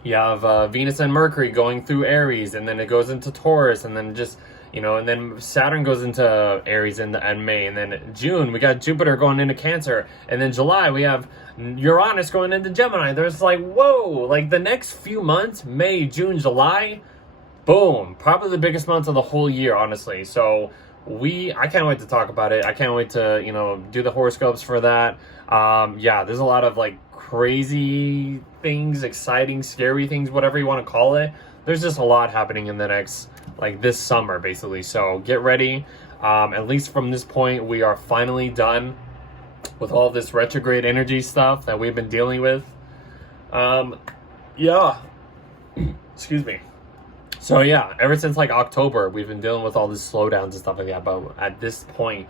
You have Venus and Mercury going through Aries, and then it goes into Taurus, and then just, you know, and then Saturn goes into Aries in May, and then June we got Jupiter going into Cancer, and then July we have Uranus going into Gemini. There's like, whoa, like the next few months, May, June, July, boom, probably the biggest months of the whole year, honestly. So I can't wait to talk about it. I can't wait to, you know, do the horoscopes for that. Yeah, there's a lot of like crazy things, exciting, scary things, whatever you want to call it. There's just a lot happening in the next, like, this summer, basically. So get ready. At least from this point, we are finally done with all this retrograde energy stuff that we've been dealing with. Yeah. Excuse me. So yeah, ever since like October, we've been dealing with all this slowdowns and stuff like that. But at this point,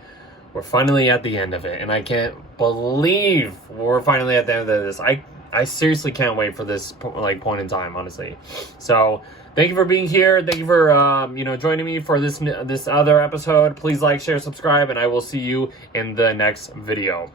we're finally at the end of it, and I can't believe we're finally at the end of this. I seriously can't wait for this like point in time, honestly. So thank you for being here. Thank you for you know, joining me for this other episode. Please like, share, subscribe, and I will see you in the next video.